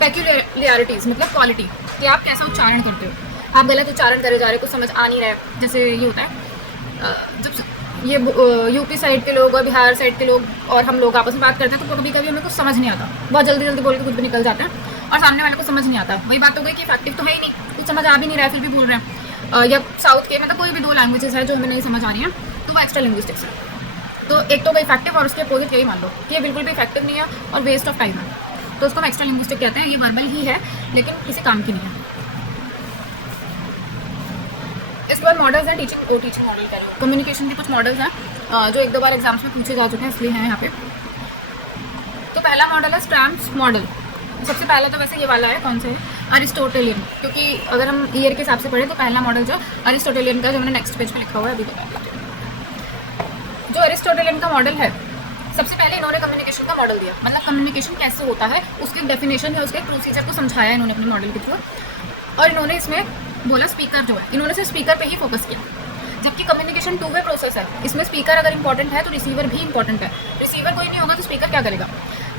पेक्यूलियरिटीज़ मतलब क्वालिटी, कि आप कैसा उच्चारण करते हो, आप गलत उच्चारण करे जा रहे, कुछ समझ आ नहीं रहा है। जैसे ये होता है जब ये यूपी साइड के लोग और बिहार साइड के लोग और हम लोग आपस में बात करते हैं, तो कभी कभी हमें कुछ समझ नहीं आता, बहुत जल्दी जल्दी बोल के कुछ भी निकल जाता है, और सामने वाले को समझ नहीं आता। वही बात हो गई कि इफेक्टिव तो है ही नहीं, कुछ समझ आ भी नहीं रहा है फिर भी बोल रहे हैं। या साउथ के मतलब कोई भी दो लैंग्वेजेस है जो हमें नहीं समझ आ रही हैं, तो वो एक्स्ट्रा लिंग्विस्टिक्स है। तो एक तो इफेक्टिव और उसके अपोजिट यही मान लो कि ये बिल्कुल भी इफेक्टिव नहीं है और वेस्ट ऑफ टाइम है, तो उसको हम एक्स्ट्रा लिंग्विस्टिक कहते हैं। ये वर्बल ही है लेकिन किसी काम की नहीं है। इसके बाद मॉडल्स हैं, टीचिंग मॉडल कह रहे हो, कम्युनिकेशन के कुछ मॉडल्स हैं जो एक दो बार एग्जाम्स में पूछे जा चुके हैं, इसलिए हैं यहाँ पे। तो पहला मॉडल है स्टैम्प्स मॉडल। सबसे पहला तो वैसे ये वाला है, कौन से है, अरिस्टोटेलियन, क्योंकि अगर हम ईयर के हिसाब से पढ़ें तो पहला मॉडल जो अरिस्टोटेलियन का, जो मैंने नेक्स्ट पेज पे लिखा हुआ है अभी बता देती हूँ। जो अरिस्टोटेलियन का मॉडल है, सबसे पहले इन्होंने कम्युनिकेशन का मॉडल दिया, मतलब कम्युनिकेशन कैसे होता है उसकी डेफिनेशन है, उसके प्रोसीजर को समझाया इन्होंने अपने मॉडल के थ्रू। और इन्होंने इसमें बोला स्पीकर जो है, इन्होंने सिर्फ स्पीकर पे ही फोकस किया, जबकि कम्युनिकेशन टू वे प्रोसेस है। इसमें स्पीकर अगर इंपॉर्टेंट है तो रिसीवर भी इंपॉर्टेंट है, रिसीवर कोई नहीं होगा तो स्पीकर क्या करेगा।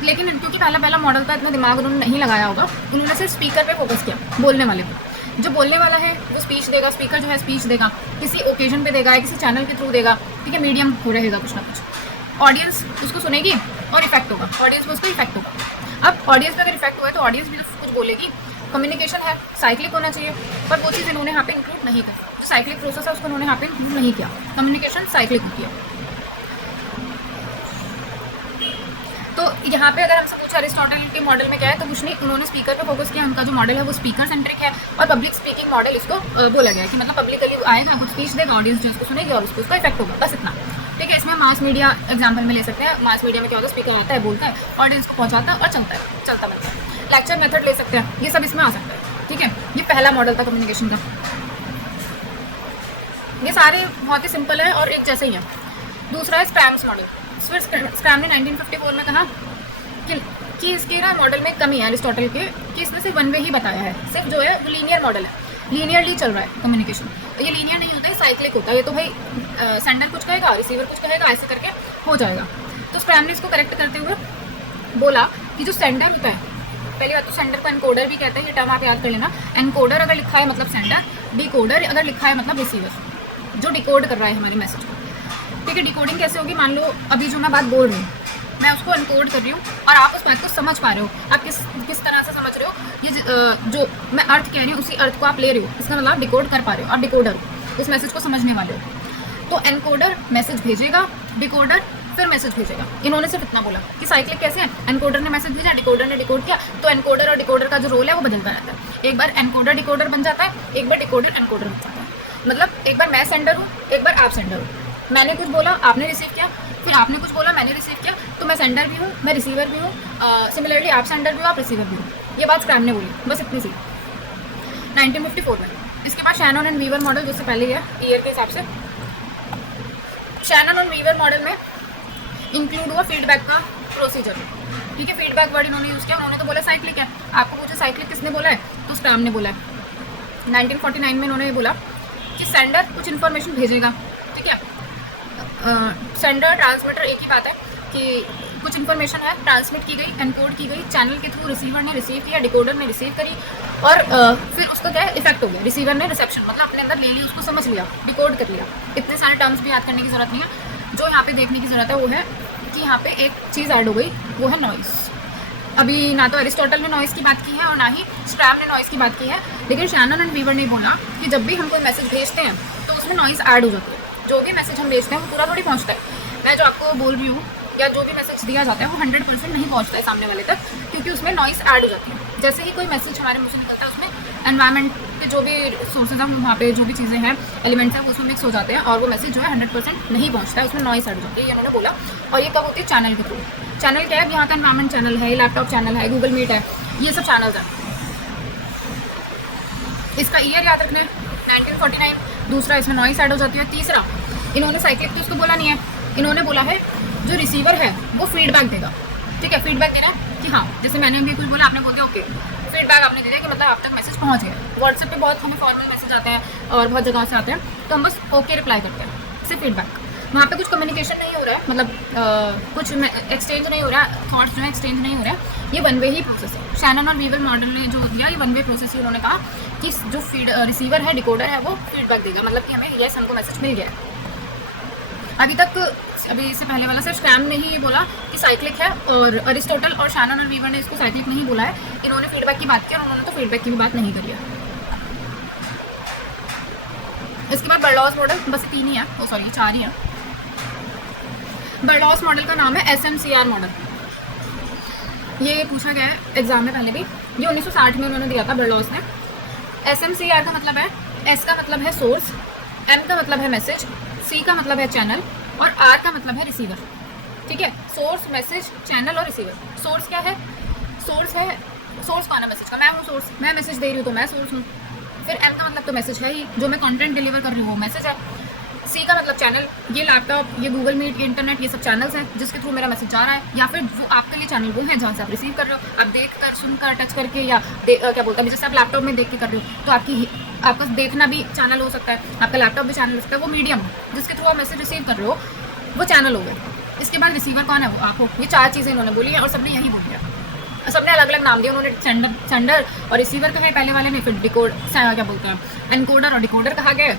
लेकिन क्योंकि पहला मॉडल था, इतना दिमाग उन्होंने नहीं लगाया होगा, उन्होंने सिर्फ स्पीकर पे फोकस किया, बोलने वाले पे। जो बोलने वाला है वो स्पीच देगा, स्पीकर जो है स्पीच देगा, किसी ओकेजन पे देगा, किसी चैनल के थ्रू देगा, ठीक है, मीडियम हो रहेगा कुछ ना कुछ। ऑडियंस उसको सुनेगी और इफेक्ट होगा, ऑडियंस में उसको इफेक्ट होगा। अब ऑडियंस में अगर इफेक्ट हुआ है तो ऑडियंस भी तो कुछ बोलेगी। कम्युनिकेशन है, साइक्लिक होना चाहिए, पर वो चीज़ इन्होंने यहाँ पे इंक्लूड नहीं की। तो साइक्लिक प्रोसेस है उसको इन्होंने यहाँ पे इंक्लूड नहीं किया। कम्युनिकेशन साइक्लिक होती है। तो यहाँ पे अगर हमसे पूछा अरिस्टोटल के मॉडल में क्या है, तो कुछ नहीं, उन्होंने स्पीकर पे फोकस किया। उनका जो मॉडल है वो स्पीकर सेंट्रिक है, और पब्लिक स्पीकिंग मॉडल इसको बोला गया है कि मतलब पब्लिकली आएगा, कुछ स्पीच देगा, ऑडियंस जो उसको सुनेगी और उसको उसका इफेक्ट होगा, बस इतना, ठीक है। इसमें मास मीडिया एग्जाम्पल में ले सकते हैं। मास मीडिया में क्या होता है, स्पीकर आता है, बोलता है, ऑडियंस को पहुँचाता है और चलता बनता है। लेक्चर मेथड ले सकते हैं, ये सब इसमें आ सकता है, ठीक है। ये पहला मॉडल था कम्युनिकेशन का। ये सारे बहुत ही सिंपल है और एक जैसे ही है। दूसरा है स्क्रैम्स मॉडल। स्क्रैम ने 1954 में कहा कि इसके ना मॉडल में कमी है अरिस्टोटल के, कि इसने सिर्फ वन वे ही बताया है, सिर्फ जो है वो लीनियर मॉडल है, लीनियरली चल रहा है कम्युनिकेशन। ये लीनियर नहीं होता है, साइक्लिक होता है। ये तो भाई सेंडर कुछ कहेगा, रिसीवर कुछ कहेगा, ऐसे करके हो जाएगा। तो स्क्रैम ने इसको करेक्ट करते हुए बोला कि जो सेंडर होता है पहली बात तो सेंडर को एनकोडर भी कहते हैं, ये टर्म आप याद कर लेना। एनकोडर अगर लिखा है मतलब सेंडर, डिकोडर अगर लिखा है मतलब रिसीवर, जो डिकोड कर रहा है हमारे मैसेज को। ठीक है, डिकोडिंग कैसे होगी, मान लो अभी जो मैं बात बोल रही हूँ मैं उसको एनकोड कर रही हूँ और आप उस बात को समझ पा रहे हो। आप किस तरह से समझ रहे हो, ये जो मैं अर्थ कह रही हूँ उसी अर्थ को आप ले रहे हो, इसका मतलब आप डिकोड कर पा रहे हो। आप डिकोडर उस मैसेज को समझने वाले हो। तो एनकोडर मैसेज भेजेगा, डिकोडर फिर मैसेज भेजेगा। इन्होंने सिर्फ इतना बोला कि साइक्लिक कैसे है, एनकोडर ने मैसेज भेजा, डिकोडर ने डिकोड किया, तो एनकोडर और डिकोडर का जो रोल है वो बदलता रहता है। एक बार एनकोडर डिकोडर बन जाता है, एक बार डिकोडर एनकोडर बन जाता है। मतलब एक बार मैं सेंडर हूँ, एक बार आप सेंडर हो। मैंने कुछ बोला, आपने रिसीव किया, फिर आपने कुछ बोला, मैंने रिसीव किया, तो मैं सेंडर भी हूँ, मैं रिसीवर भी हूँ। सिमिलरली आप सेंडर भी हो, आप रिसीवर भी हो। ये बात स्क्रैम ने बोली, बस इतनी सी 1954 में। इसके बाद शैनन एंड वीवर मॉडल, जिससे पहले ही है ईयर के हिसाब से। शैनन और वीवर मॉडल में इंक्लूड हुआ फीडबैक का प्रोसीजर। ठीक है, फीडबैक वर्ड इन्होंने यूज़ किया। उन्होंने तो बोला साइक्लिक है, आपको पूछे साइक्लिक किसने बोला है, तो स्क्रैम ने बोला है। 1949 में इन्होंने ये बोला कि सेंडर कुछ इन्फॉर्मेशन भेजेगा। ठीक है, सेंडर ट्रांसमीटर एक ही बात है कि कुछ इन्फॉर्मेशन है ट्रांसमिट की गई, एनकोड की गई, चैनल के थ्रू रिसीवर ने रिसीव किया, डिकोडर ने रिसीव करी, और फिर उसका क्या है इफेक्ट हो गया, रिसीवर ने रिसेप्शन मतलब अपने अंदर ले ली, उसको समझ लिया, डिकोड कर लिया। इतने सारे टर्म्स भी याद करने की ज़रूरत नहीं है। जो यहाँ पे देखने की ज़रूरत है वो है कि यहाँ पे एक चीज़ ऐड हो गई, वो है नॉइस। अभी ना तो एरिस्टोटल ने नॉइस की बात की है और ना ही स्क्रैम ने नॉइस की बात की है, लेकिन शैनन एंड वीवर ने बोला कि जब भी हम कोई मैसेज भेजते हैं तो उसमें नॉइस ऐड हो जाती है। जो भी मैसेज हम भेजते हैं वो पूरा थोड़ी पहुँचता है। मैं जो आपको बोल रही हूँ या जो भी मैसेज दिया जाता है वो 100% नहीं पहुँचता है सामने वाले तक, क्योंकि उसमें नॉइस ऐड हो जाती है। जैसे ही कोई मैसेज हमारे मुँह से निकलता है उसमें एनवायरनमेंट के जो भी सोर्सेज हैं, वहाँ पे जो भी चीज़ें हैं, एलिमेंट्स हैं, वो उसमें मिक्स हो जाते हैं और वो मैसेज जो है 100% नहीं पहुँचता है, उसमें नॉइस ऐड हो जाती है, ये उन्होंने बोला। और ये कब होती है, चैनल के थ्रू। चैनल क्या है, यहाँ का एनवायरनमेंट चैनल है, लैपटॉप चैनल है, गूगल मीट है, ये सब चैनल्स हैं। इसका ईयर याद रखना है 1949। दूसरा, इसमें नॉइस ऐड हो जाती है। तीसरा, इन्होंने साइक्लिक तो उसको बोला नहीं है, इन्होंने बोला है जो रिसीवर है वो फीडबैक देगा। ठीक है, फीडबैक देना है कि हाँ, जैसे मैंने भी कुछ बोला, आपने बोल दिया ओके, फीडबैक आपने दे दिया कि मतलब आप तक मैसेज पहुँच गया। व्हाट्सएप पे बहुत हमें फॉर्मल मैसेज आते हैं और बहुत जगह से आते हैं, तो हम बस ओके रिप्लाई करते हैं, सिर्फ फीडबैक। वहाँ पे कुछ कम्युनिकेशन नहीं हो रहा है, मतलब कुछ एक्सचेंज नहीं हो रहा है, थॉट्स जो है एक्सचेंज नहीं हो रहा है, ये वन वे ही प्रोसेस है। शैनन और वीवर मॉडल ने जो दिया ये वन वे प्रोसेस ही। उन्होंने कहा कि जो रिसीवर है, डिकोडर है, वो फीडबैक देगा, मतलब कि हमें येस हमको मैसेज मिल गया। अभी इससे पहले वाला सिर्फ स्क्रैम ने ही ये बोला कि साइक्लिक है, और अरिस्टोटल और शैनन और वीवर ने इसको साइक्लिक नहीं बोला है। इन्होंने फीडबैक की बात की और उन्होंने तो फीडबैक की भी बात नहीं करी है। इसके बाद बर्लॉस मॉडल, बस 3 ही है, ओ सॉरी 4 ही है। बर्लॉस मॉडल का नाम है SMCR मॉडल। ये पूछा गया है एग्जाम में पहले भी, ये 1960 में उन्होंने दिया था बर्लॉस ने। SMCR का मतलब है, S का मतलब है सोर्स, M का मतलब है मैसेज, C का मतलब है चैनल और R का मतलब है रिसीवर। ठीक है, सोर्स, मैसेज, चैनल और रिसीवर। सोर्स क्या है, सोर्स है, सोर्स कौन है मैसेज का, मैं हूँ सोर्स, मैं मैसेज दे रही हूँ तो मैं सोर्स हूँ। फिर M का मतलब तो मैसेज है ही, जो मैं कंटेंट डिलीवर कर रही हूँ वो मैसेज है। C का मतलब चैनल, ये लैपटॉप, ये गूगल मीट, ये इंटरनेट, ये सब चैनल्स हैं जिसके थ्रू मेरा मैसेज जा रहा है, या फिर वो आपके लिए चैनल वो है जहाँ से आप रिसीव कर रहे हो। आप देख कर, सुन कर, टच करके, या क्या बोलता है, जैसे आप लैपटॉप में देख के कर रहे हो तो आपका देखना भी चैनल हो सकता है, आपका लैपटॉप भी चैनल हो सकता है। वो मीडियम जिसके थ्रू आप मैसेज रिसीव कर रहे हो वो चैनल हो गए। इसके बाद रिसीवर कौन है, वो आप हो। ये 4 चीज़ें इन्होंने बोली हैं और सबने यही बोल दिया। सबने अलग अलग नाम दिया उन्होंने, सेंडर और रिसीवर कहे पहले वाले ने, फिर डिकोड क्या बोलते हैं, एनकोडर और डिकोडर कहा गया।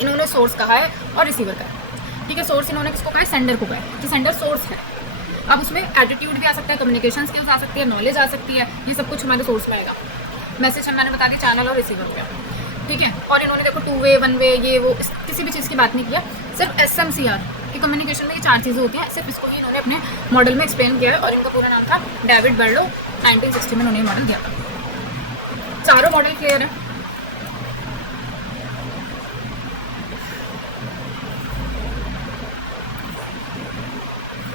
इन्होंने सोर्स कहा है और रिसीवर कहा है। ठीक है, सोर्स इन्होंने किसको कहा है, सेंडर को कहा है कि सेंडर सोर्स है। अब उसमें एटीट्यूड भी आ सकता है, कम्युनिकेशन स्किल्स आ सकती है, नॉलेज आ सकती है, ये सब कुछ हमारे सोर्स में आएगा। मैसेज मैंने बता दी, चैनल और रिसीवर का। ठीक है, और इन्होंने देखो 2 वे 1 वे ये वो किसी भी चीज़ की बात नहीं किया, सिर्फ SMCR कि कम्युनिकेशन में ये 4 चीज़ें होती हैं, सिर्फ इसको ही इन्होंने अपने मॉडल में एक्सप्लेन किया है। और इनका पूरा नाम था डेविड बर्लो, 1960 में उन्होंने मॉडल दिया था। चारों मॉडल क्लियर है।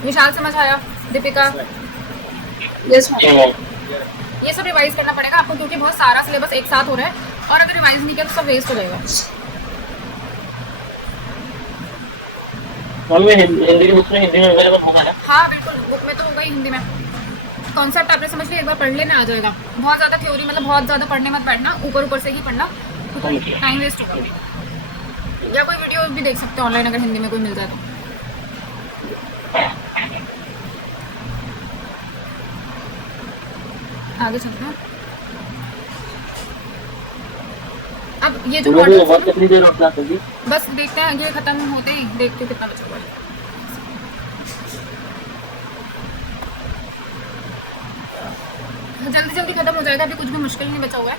विशाल समझ आया, दीपिका? यस ये सब रिवाइज करना पड़ेगा आपको, क्योंकि बहुत सारा सिलेबस एक साथ हो रहा है और अगर रिवाइज नहीं किया तो सब वेस्ट हो जाएगा। मम्मी हिंदी की बुक में हिंदी में अवेलेबल होगा ना? हाँ बिल्कुल, बुक में तो होगा ही हिंदी में। कॉन्सेप्ट आपने समझ लिया, एक बार पढ़ लेना आ जाएगा। बहुत ज़्यादा थ्योरी, मतलब बहुत ज़्यादा पढ़ने मत बैठना, ऊपर ऊपर से ही पढ़ना, टाइम वेस्ट होगा। या कोई वीडियो भी देख सकते हो ऑनलाइन अगर हिंदी में कोई मिल जाए तो। आगे चलते हैं। अब ये जो वो मॉडल और कितनी देर और क्लास होगी? बस देखते हैं, ये खत्म होते ही देखते हैं कितना बचा हुआ है। जल्दी जल्दी खत्म हो जाएगा, अभी कुछ भी मुश्किल नहीं बचा हुआ है।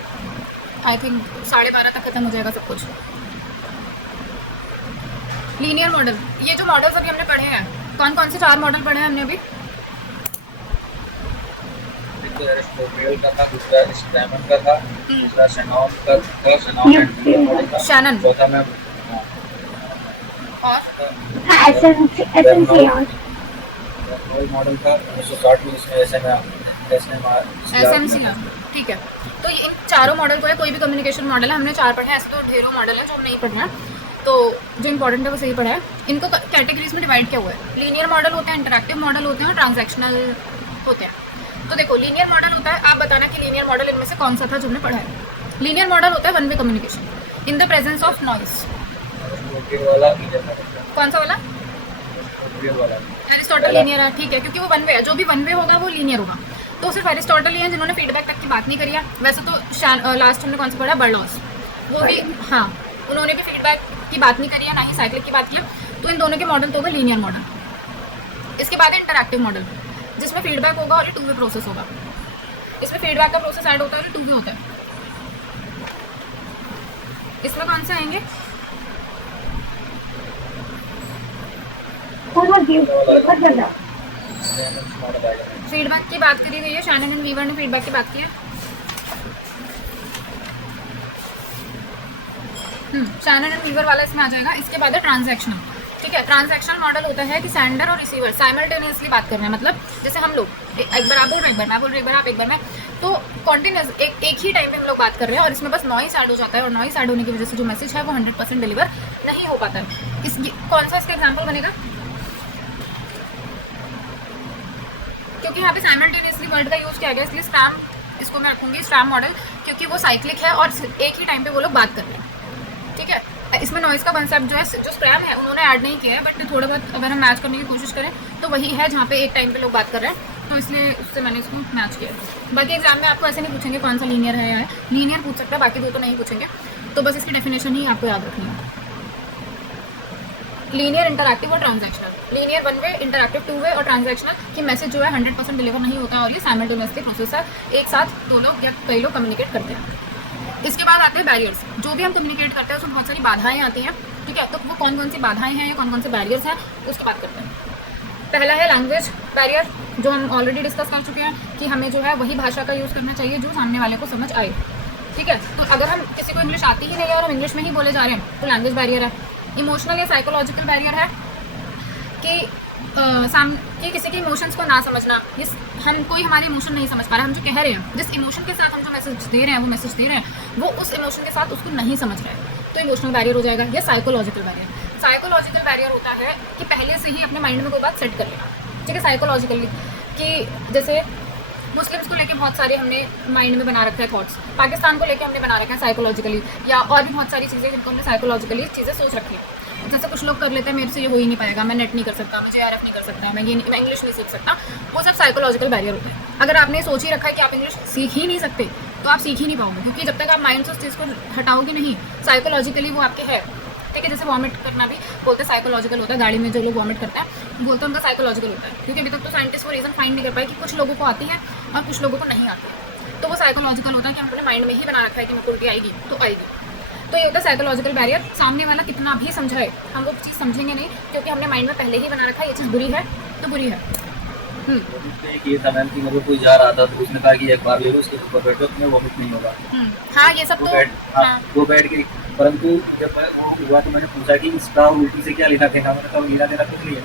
आई थिंक 12:30 तक खत्म हो जाएगा सब कुछ। लीनियर मॉडल, ये जो मॉडल्स अभी हमने पढ़े हैं, कौन कौन से 4 मॉडल पढ़े हैं हमने अभी? एक तो एरिस्टोटल का था, दूसरा स्ट्रैमन का था, तीसरा शेनॉन का था, शेनॉन एंड न्यूटन का, शैनन चौथा में और हाँ एसेंसी वही मॉडल का 1960 में इसमें एसएमसी, ठीक है। तो ये इन चारों मॉडल को है, कोई भी कम्युनिकेशन मॉडल है, हमने 4 पढ़े हैं। ऐसे तो ढेरों मॉडल है जो हम नहीं पढ़े हैं, तो जो इंपॉर्टेंट है वो सही पढ़ा है। इनको कैटेगरीज में डिवाइड किया हुआ है। लीनियर मॉडल होते हैं, इंटरैक्टिव मॉडल होते हैं और ट्रांजैक्शनल होते हैं। तो देखो, लीनियर मॉडल होता है, आप बताना कि लीनियर मॉडल इनमें से कौन सा था जो हमने पढ़ा है। लीनियर मॉडल होता है one way communication in the presence of noise. वाला कौन सा वाला? एरिस्टोटल लीनियर है, ठीक है, क्योंकि वो वन वे है। जो भी वन वे होगा वो लीनियर होगा। तो सिर्फ एरिस्टोटल ही है जिन्होंने फीडबैक तक की बात नहीं करी है। वैसे तो लास्ट हमने कौन सा पढ़ा? बर्नौली, वो भी हाँ, उन्होंने भी फीडबैक की बात नहीं करी है, ना ही साइक्लिक की बात की है। तो इन दोनों के मॉडल तो होगा लीनियर मॉडल। इसके बाद इंटरैक्टिव मॉडल, जिसमें फीडबैक होगा और 2 वे प्रोसेस होगा। इसमें फीडबैक का प्रोसेस ऐड होता है और 2 वे होता है। इसमें कौन से आएंगे? फीडबैक की बात करी गई है, शैनन एंड वीवर ने फीडबैक की बात की है। शैनन एंड वीवर वाला इसमें आ जाएगा। इसके बाद है ट्रांजैक्शनल, ठीक है। ट्रांजैक्शनल मॉडल होता है कि सेंडर और रिसीवर साइमल्टेनियसली बात कर रहे हैं। मतलब जैसे हम लोग एक बार आप बोल रहे हैं, एक बार मैं बोल रही हूँ, एक बार आप, एक बार मैं, तो कॉन्टिन्यूस एक ही टाइम पे हम लोग बात कर रहे हैं और इसमें बस नॉइस ऐड हो जाता है। और नॉइस ऐड होने की वजह से जो मैसेज है वो 100% डिलीवर नहीं हो पाता है। कौन सा इसका एग्जाम्पल बनेगा? क्योंकि यहाँ पे साइमल्टेनियसली वर्ड का यूज़ किया गया, इसलिए स्ट्रैम इसको मैं रखूँगी, स्ट्रैम मॉडल, क्योंकि वो साइक्लिक है और एक ही टाइम पे वो लोग बात कर रहे हैं, ठीक है। इसमें नॉइस का कंसेप्ट जो है, जो स्क्रैम है, उन्होंने ऐड नहीं किया है, बट थोड़ा बहुत अगर हम मैच करने की कोशिश करें तो वही है जहाँ पे एक टाइम पे लोग बात कर रहे हैं, तो इसलिए उससे मैंने इसको मैच किया। बाकी एग्जाम में आपको ऐसे नहीं पूछेंगे कौन सा लीनियर है या है, लीनियर पूछ सकता है, बाकी 2 तो नहीं पूछेंगे। तो बस इसकी डेफिनेशन ही आपको याद रखनी है। लीनियर, इंटरैक्टिव और ट्रांजैक्शनल। लीनियर 1 वे, इंटरैक्टिव 2 वे और ट्रांजैक्शनल कि मैसेज जो है 100% डिलीवर नहीं होता है और ये साइमल्टेनियसली प्रोसेस है, एक साथ 2 लोग या कई लोग कम्युनिकेट करते हैं। इसके बाद आते हैं बैरियर्स। जो भी हम कम्युनिकेट करते हैं उसमें बहुत सारी बाधाएं आती हैं, ठीक है। तो वो कौन कौन सी बाधाएं हैं या कौन कौन से बैरियर्स हैं उसकी बात करते हैं। पहला है लैंग्वेज बैरियर, जो हम ऑलरेडी डिस्कस कर चुके हैं कि हमें जो है वही भाषा का यूज़ करना चाहिए जो सामने वाले को समझ आए, ठीक है। तो अगर हम किसी को इंग्लिश आती ही नहीं है और हम इंग्लिश में ही बोले जा रहे हैं तो लैंग्वेज बैरियर है। इमोशनल या साइकोलॉजिकल बैरियर है कि कि किसी के इमोशंस को ना समझना, हम कोई हमारे इमोशन नहीं समझ पा रहा है, हम जो कह रहे हैं, जिस इमोशन के साथ हम जो मैसेज दे रहे हैं, वो मैसेज दे रहे हैं, वो उस इमोशन के साथ उसको नहीं समझ रहे हैं, तो इमोशनल बैरियर हो जाएगा। या साइकोलॉजिकल बैरियर। साइकोलॉजिकल बैरियर होता है कि पहले से ही अपने माइंड में कोई बात सेट कर लेना, ठीक है, साइकोलॉजिकली, कि जैसे मुस्लिम्स को लेके बहुत सारे हमने माइंड में बना रखा है थॉट्स, पाकिस्तान को लेके हमने बना रखा है साइकोलॉजिकली, या और भी बहुत सारी चीज़ें जिनको हमने साइकोलॉजिकली चीज़ें सोच रखी है। जैसे कुछ लोग कर लेते हैं, मेरे से ये हो ही नहीं पाएगा, मैं नेट नहीं कर सकता, मुझे आरएफ नहीं कर सकता, मैं इंग्लिश नहीं सीख सकता, वो सब साइकोलॉजिकल बैरियर होते हैं। अगर आपने सोच ही रखा है कि आप इंग्लिश सीख ही नहीं सकते तो आप सीख ही नहीं पाओगे, क्योंकि जब तक आप माइंड से उस चीज़ को हटाओगे नहीं, साइकोलॉजिकली वो आपके है, ठीक है। जैसे वॉमिट करना भी बोलते हैं साइकोलॉजिकल होता है, गाड़ी में जो लोग वॉमिट करते हैं बोलते हैं उनका साइकोलॉजिकल होता है, क्योंकि अभी तक तो साइंटिस्ट वो रीज़न फाइंड नहीं कर पाए कि कुछ लोगों को आती है और कुछ लोगों को नहीं आती है, तो वो साइकोलॉजिकल होता है कि हम अपने माइंड में ही बना रखा है कि मेरे को उल्टी आएगी तो आएगी। तो ये होता है साइकोलॉजिकल बैरियर। सामने वाला कितना भी समझाए हम वो चीज़ समझेंगे नहीं, क्योंकि हमने माइंड में पहले ही बना रखा है ये चीज़ बुरी है तो बुरी है। ये था मैम कि मतलब कोई जा रहा था तो उसने कहा कि एक बार ले लो, उसके ऊपर बैठो, तुम्हें वॉमिट नहीं होगा। हाँ, ये सब तो वो बैठ गई, परंतु जब वो हुआ तो मैंने पूछा कि इसका उल्टी से क्या लेना देना, मैंने कहा लेना देना कुछ नहीं है।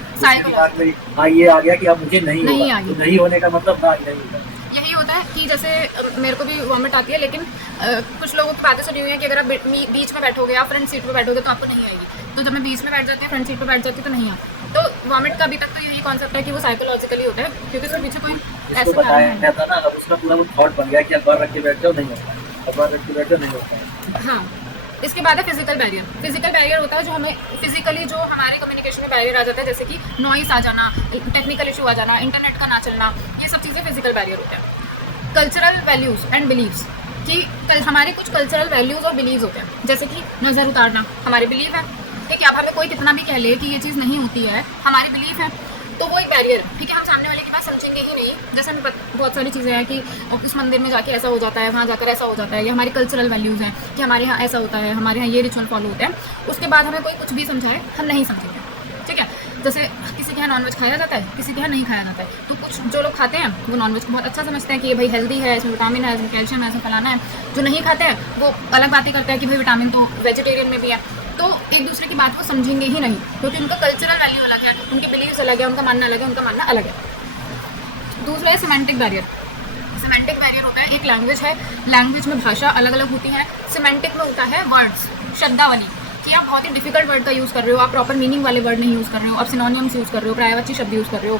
हाँ, ये आ गया कि अब मुझे नहीं होगा, तो नहीं होने का मतलब ना नहीं होगा। यही होता है कि जैसे मेरे को भी वॉमिट आती है, लेकिन कुछ लोगों की बातें सुनी हुई है कि अगर आप बीच में बैठोगे या फ्रंट सीट पे बैठोगे तो आपको नहीं आएगी, तो जब मैं बीच में बैठ जाती हूँ, फ्रंट सीट पे बैठ जाती हूँ तो नहीं आती। तो वॉमिट का अभी तक तो यही कॉन्सेप्ट है कि वो साइकोलॉजिकली होता है, क्योंकि उसके पीछे कोई ऐसा बताया था ना, अब उसका पूरा वो थॉट बन गया कि अखबार रख के बैठ जाओ, नहीं होता, अखबार रख के बैठ जाओ, नहीं होता। हाँ, इसके बाद है फिजिकल बैरियर। फिजिकल बैरियर होता है जो हमें फिजिकली जो हमारे कम्युनिकेशन में बैरियर आ जाता है, जैसे कि नॉइस आ जाना, टेक्निकल इशू आ जाना, इंटरनेट का ना चलना, ये सब चीज़ें फिजिकल बैरियर होते हैं। कल्चरल वैल्यूज़ एंड बिलीव्स, कि हमारे कुछ कल्चरल वैल्यूज़ और बिलीव्स होते हैं, जैसे कि नज़र उतारना हमारे बिलीव है, ठीक है। अब हमें कोई कितना भी कह ले कि ये चीज़ नहीं होती है, हमारी बिलीव है, तो वो एक बैरियर है, ठीक है। हम सामने वाले की बात समझेंगे ही नहीं। जैसे हमें बहुत सारी चीज़ें हैं कि उस मंदिर में जाके ऐसा हो जाता है, वहाँ जाकर ऐसा हो जाता है, ये हमारी कल्चरल वैल्यूज़ हैं कि हमारे यहाँ ऐसा होता है, हमारे यहाँ ये रिचुअल फॉलो होते हैं। उसके बाद हमें कोई कुछ भी समझाए, हम नहीं समझेंगे, ठीक है। जैसे किसी के यहाँ नॉनवेज खाया जाता है, किसी के यहाँ नहीं खाया जाता है, तो कुछ जो लोग खाते हैं वो नॉनवेज को बहुत अच्छा समझते हैं कि ये भाई हेल्दी है, इसमें विटामिन है, इसमें कैल्शियम है, इसमें फलाना है। जो नहीं खाते हैं वो अलग बातें करते हैं कि भाई विटामिन तो वेजिटेरियन में भी है। तो एक दूसरे की बात को समझेंगे ही नहीं, क्योंकि उनका कल्चरल वैल्यू अलग है, उनके बिलीव्स अलग है, उनका मानना अलग है, उनका मानना अलग है। दूसरा है सिमेंटिक बैरियर। सिमेंटिक बैरियर होता है, एक लैंग्वेज है, लैंग्वेज में भाषा अलग अलग होती है। सिमेंटिक में होता है वर्ड्स, शब्दावली, कि आप बहुत ही डिफिकल्ट वर्ड का यूज़ कर रहे हो, आप प्रॉपर मीनिंग वाले वर्ड नहीं यूज़ कर रहे हो, आप सिनोनिम्स यूज़ कर रहे हो, पर्यायवाची शब्द यूज़ कर रहे हो,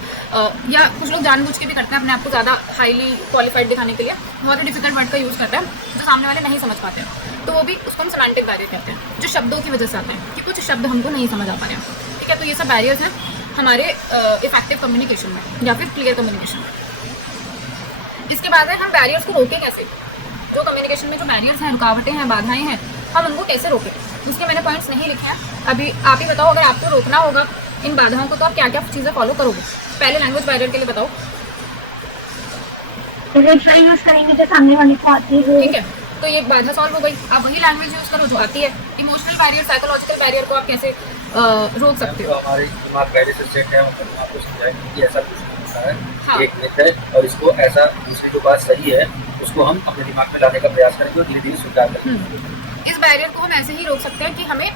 या कुछ लोग जानबूझ के भी करते हैं अपने आप को ज़्यादा हाईली क्वालिफाइड दिखाने के लिए, बहुत ही डिफिकल्ट वर्ड का यूज़ करते हैं जो सामने वाले नहीं समझ पाते हैं, तो वो भी उसको हम सिमेंटिक बैरियर कहते हैं, जो शब्दों की वजह से आते हैं कि कुछ शब्द हमको नहीं समझ आ पा रहे हैं, ठीक है। तो ये सब बैरियर्स हैं हमारे इफेक्टिव कम्युनिकेशन में या फिर क्लियर कम्युनिकेशन में। इसके बाद है हम बैरियर्स को रोकें कैसे, जो कम्युनिकेशन में जो बैरियर्स हैं, रुकावटें हैं, बाधाएं हैं, हम उनको कैसे रोकें। उसके मैंने पॉइंट्स नहीं लिखे हैं, अभी आप ही बताओ, अगर आपको रोकना होगा इन बाधाओं को तो आप क्या क्या चीज़ें फॉलो करोगे। पहले लैंग्वेज बैरियर के लिए बताओ। यूज करेंगे जो सामने वाले को आती है, ठीक है, तो ये बाधा सॉल्व हो गई। आप वही लैंग्वेज यूज़ करो जो आती है। इमोशनल बैरियर, साइकोलॉजिकल बैरियर को आप कैसे रोक सकते हो। तो हमारे दिमाग पहले से सेट है, मतलब दिमाग को समझाएंगे कि ऐसा कुछ नहीं होता है, हाँ। एक मिथ है, और इसको ऐसा दूसरी जो बात सही है उसको हम अपने दिमाग में लाने का प्रयास करेंगे और धीरे धीरे स्वीकार करेंगे। इस बैरियर को हम ऐसे ही रोक सकते हैं कि हमें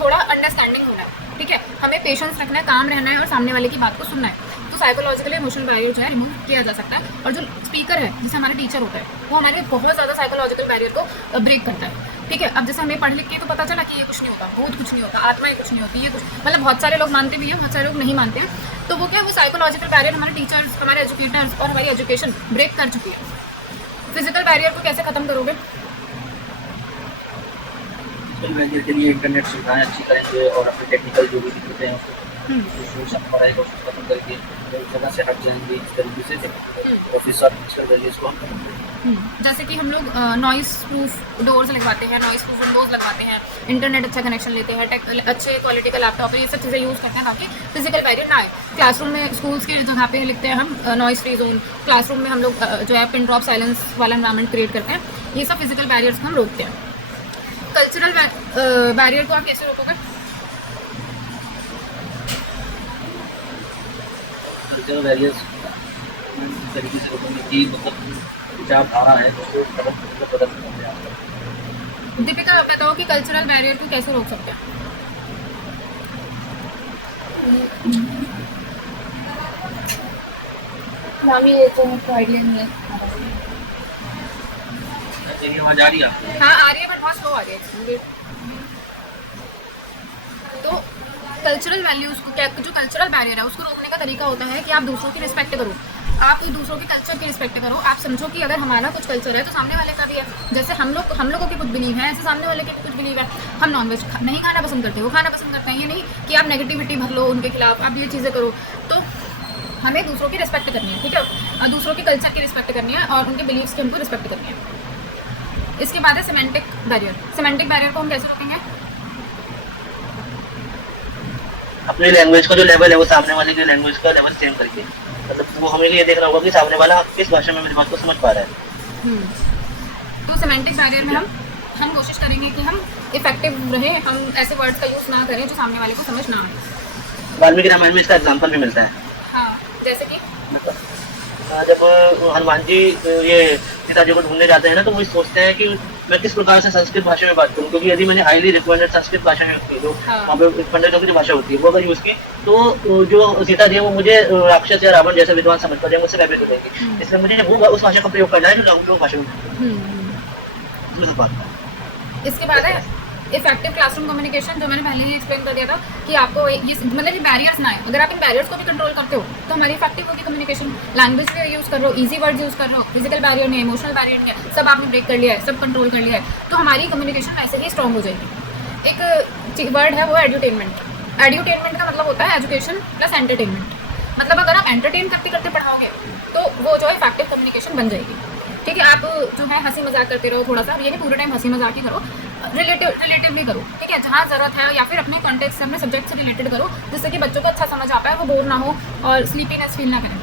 थोड़ा अंडरस्टैंडिंग होना है, ठीक है, हमें पेशेंस रखना है, काम रहना है और सामने वाले की बात को सुनना है। तो साइकोलॉजिकल इमोशनल बैरियर जो है रिमूव किया जा सकता है। और जो स्पीकर है, जैसे हमारा टीचर होता है, वो हमारे बहुत ज़्यादा साइकोलॉजिकल बैरियर को ब्रेक करता है, ठीक है। अब जैसे हमें पढ़ लिख के तो पता चला कि ये कुछ नहीं होता, भूत कुछ नहीं होता, आत्मा ही कुछ नहीं होती, ये कुछ, मतलब बहुत सारे लोग मानते भी हैं, बहुत सारे लोग नहीं मानते हैं। तो वो क्या, वो साइकोलॉजिकल बैरियर हमारे टीचर्स, हमारे एजुकेटर्स और हमारी एजुकेशन ब्रेक कर चुकी है। फिजिकल बैरियर को कैसे ख़त्म करोगे। बैरियर के लिए इंटरनेट सुविधाएं अच्छी करेंगे और अपने टेक्निकल जो भी दिक्कतें हैं उसको रहेगा उसको खत्म करके जगह से हट जाएंगे। इस तरीके से ऑफिस और डिजिटल बैरियर्स को हम करेंगे। जैसे कि हम लोग नॉइस प्रूफ डोर्स लगवाते हैं, नॉइस प्रूफ विंडोज़ लगवाते हैं, इंटरनेट अच्छा कनेक्शन लेते हैं, अच्छे क्वालिटी का लैपटॉप, ये सब चीज़ें यूज़ करते हैं ताकि फिजिकल बैरियर ना आए। क्लासरूम में, स्कूल्स के जगह पे लिखते हैं हम नॉइस फ्री जोन। क्लासरूम में हम लोग जो है पिन ड्रॉप साइलेंस वाला एनवायरनमेंट क्रिएट करते हैं। ये सब फिजिकल बैरियर्स को हम रोकते हैं। कल्चरल बैरियर को आप कैसे रोकोगे। कल्चरल बैरियर्स तरीके से रोकेंगे कि मतलब विचारधारा है उसको बदल सकते। दीपिका बताओ कि कल्चरल बैरियर को कैसे रोक सकते हैं। नामी ये तो हमको आइडिया नहीं है। मेरी आवाज आ रही है? हाँ आ रही है, बट बहुत स्लो आ रही है। तो कल्चरल वैल्यूज़ को क्या, जो कल्चरल बैरियर है उसको रोकने का तरीका होता है कि आप दूसरों की रिस्पेक्ट करो, आप दूसरों के कल्चर की रिस्पेक्ट करो। आप समझो कि अगर हमारा कुछ कल्चर है तो सामने वाले का भी है। जैसे हम लोगों के कुछ बिलीव है, ऐसे सामने वाले के भी कुछ बिलीव है। हम नॉनवेज नहीं खाना पसंद करते, वो खाना पसंद करते हैं। ये नहीं कि आप नेगेटिविटी भर लो उनके खिलाफ, आप ये चीज़ें करो। तो हमें दूसरों की रिस्पेक्ट करनी है, ठीक है, दूसरों के कल्चर की रिस्पेक्ट करनी है और उनके बिलीव्स की हमको रिस्पेक्ट करनी है। इसके बाद है सिमेंटिक बैरियर। सिमेंटिक बैरियर को हम कैसे रोकेंगे। अपनी लैंग्वेज का जो लेवल है वो सामने वाले की लैंग्वेज का लेवल सेम करके, मतलब वो हमें ये देखना होगा कि सामने वाला किस भाषा में मेरी बात को समझ पा रहा है। तो सिमेंटिक बैरियर में हम कोशिश करेंगे कि हम इफेक्टिव रहें, हम ऐसे वर्ड्स का यूज़ ना करें जो सामने वाले को समझ ना आए। वाल्मीकि रामायण में इसका एग्जाम्पल भी मिलता है। हाँ, जैसे कि जब हनुमान जी ये सीता जी को ढूंढने जाते हैं ना, तो वो सोचते हैं कि मैं किस प्रकार से संस्कृत भाषा में बात करूं, क्योंकि यदि मैंने हाईली रिकमेंडेड संस्कृत भाषा में की, जो वहाँ पे पंडितों की जो भाषा होती है, वो अगर यूज़ की तो जो सीता जी है वो मुझे राक्षस या रावण जैसे विद्वान समझ कर मुझसे भयभीत हो जाएगी। इसलिए मुझे वो उस भाषा का प्रयोग करना है जो लोग भाषा में। इसके बाद है इफेक्टिव क्लासरूम कम्युनिकेशन, जो मैंने पहले ही एक्सप्लेन कर दिया था कि आपको ये मतलब ये बैरियर्स ना है। अगर आप इन बैरियर्स को भी कंट्रोल करते हो तो हमारी इफेक्टिव होगी कम्युनिकेशन। लैंग्वेज भी यूज़ कर रहे हो, इजी वर्ड्स यूज़ कर रहे हो, फिजिकल बैरियर नहीं है, इमोशनल बैरियर नहीं है, सब आपने ब्रेक कर लिया है, सब कंट्रोल कर लिया है, तो हमारी कम्युनिकेशन ऐसे ही स्ट्रॉन्ग हो जाएगी। एक वर्ड है वो एड्यूटेनमेंट। एड्यूटेनमेंट का मतलब होता है एजुकेशन प्लस एंटरटेनमेंट। मतलब अगर आप एंटरटेन करते करते पढ़ाओगे तो वो जो है इफेक्टिव कम्युनिकेशन बन जाएगी। ठीक है, आप जो है हंसी मजाक करते रहो थोड़ा सा, ये नहीं पूरे टाइम हंसी मजाक ही करो, रिलेटिवली करो, ठीक है, जहाँ ज़रूरत है या फिर अपने कॉन्टेक्स्ट से अपने सब्जेक्ट से रिलेटेड करो, जिससे कि बच्चों को अच्छा समझ आ पाए, वो बोर ना हो और स्लीपीनेस फील ना करें।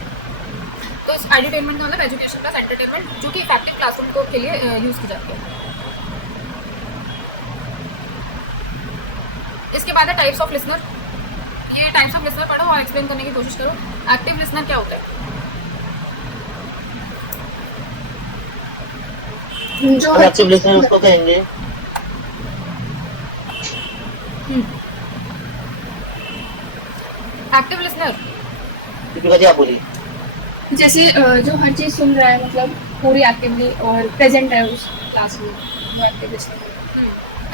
तो इस एडिटेनमेंट का मतलब एजुकेशन प्लस एंटरटेनमेंट, जो कि इफेक्टिव क्लासरूम को के लिए यूज़ की जाती है। इसके बाद है टाइप्स ऑफ लिसनर। ये टाइप्स ऑफ लिसनर पढ़ो और एक्सप्लेन करने की कोशिश करो। एक्टिव लिसनर क्या होता है? जो एक्टिव लिसनर उसको कहेंगे। एक्टिव लिसनर दीपिका जी आप बोलिए। जैसे जो हर चीज़ सुन रहा है, मतलब पूरी एक्टिवली और प्रेजेंट है उस क्लास में, वो एक्टिव लिसनर।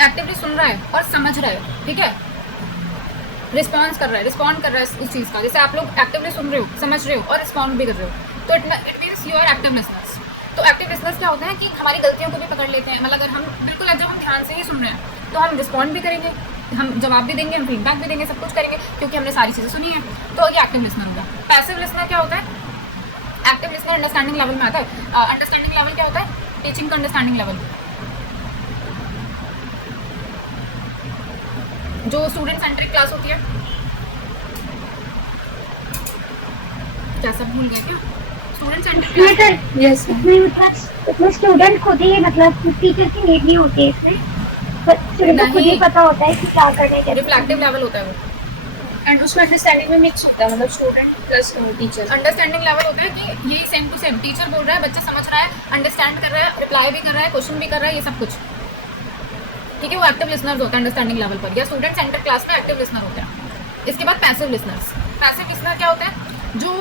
एक्टिवली सुन रहा है और समझ रहा है, ठीक है, रिस्पॉन्स कर रहा है, रिस्पॉन्ड कर रहा है उस चीज़ का। जैसे आप लोग एक्टिवली सुन रहे हो, समझ रहे हो और रिस्पॉन्ड भी कर रहे हो, तो it means you are active listeners. तो एक्टिव लिसनर्स क्या होता है कि हमारी गलतियों को भी पकड़ लेते हैं, मतलब अगर हम बिल्कुल जब हम ध्यान से ही सुन रहे हैं तो हम रिस्पॉन्ड भी करेंगे, हम जवाब भी देंगे, हम फीडबैक भी देंगे, सब कुछ करेंगे, क्योंकि हमने सारी चीज़ें सुनी है। तो ये एक्टिव लिसनर होगा। पैसिव लिसनर क्या होता है? एक्टिव लिसनर अंडरस्टैंडिंग लेवल में आता है। अंडरस्टैंडिंग लेवल क्या होता है? टीचिंग का अंडरस्टैंडिंग लेवल। जो स्टूडेंट सेंट्रिक क्लास होती है, क्या सब भूल गए क्या? Student centric class. यस इसमें स्टूडेंट खुद ही, मतलब टीचर की नीड नहीं होती है इसमें, स्टूडेंट को खुद ही पता होता है कि क्या करना है। रिफ्लेक्टिव लेवल होता है वो, एंड उसमें अंडरस्टैंडिंग में मिक्स होता है, मतलब student plus teacher. Understanding level होता है कि यही सेम टू सेम, टीचर बोल रहा है, बच्चा समझ रहा है, अंडरस्टैंड कर रहा है, रिप्लाई भी कर रहा है, क्वेश्चन भी कर रहा है, ये सब कुछ, ठीक है, वो एक्टिव लिसनर्स होता है अंडरस्टैंडिंग लेवल पर, या स्टूडेंट सेंटर क्लास में एक्टिव लिसनर होता है। इसके बाद पैसिव लिसनर्स। पैसिव लिसनर क्या होता है? जो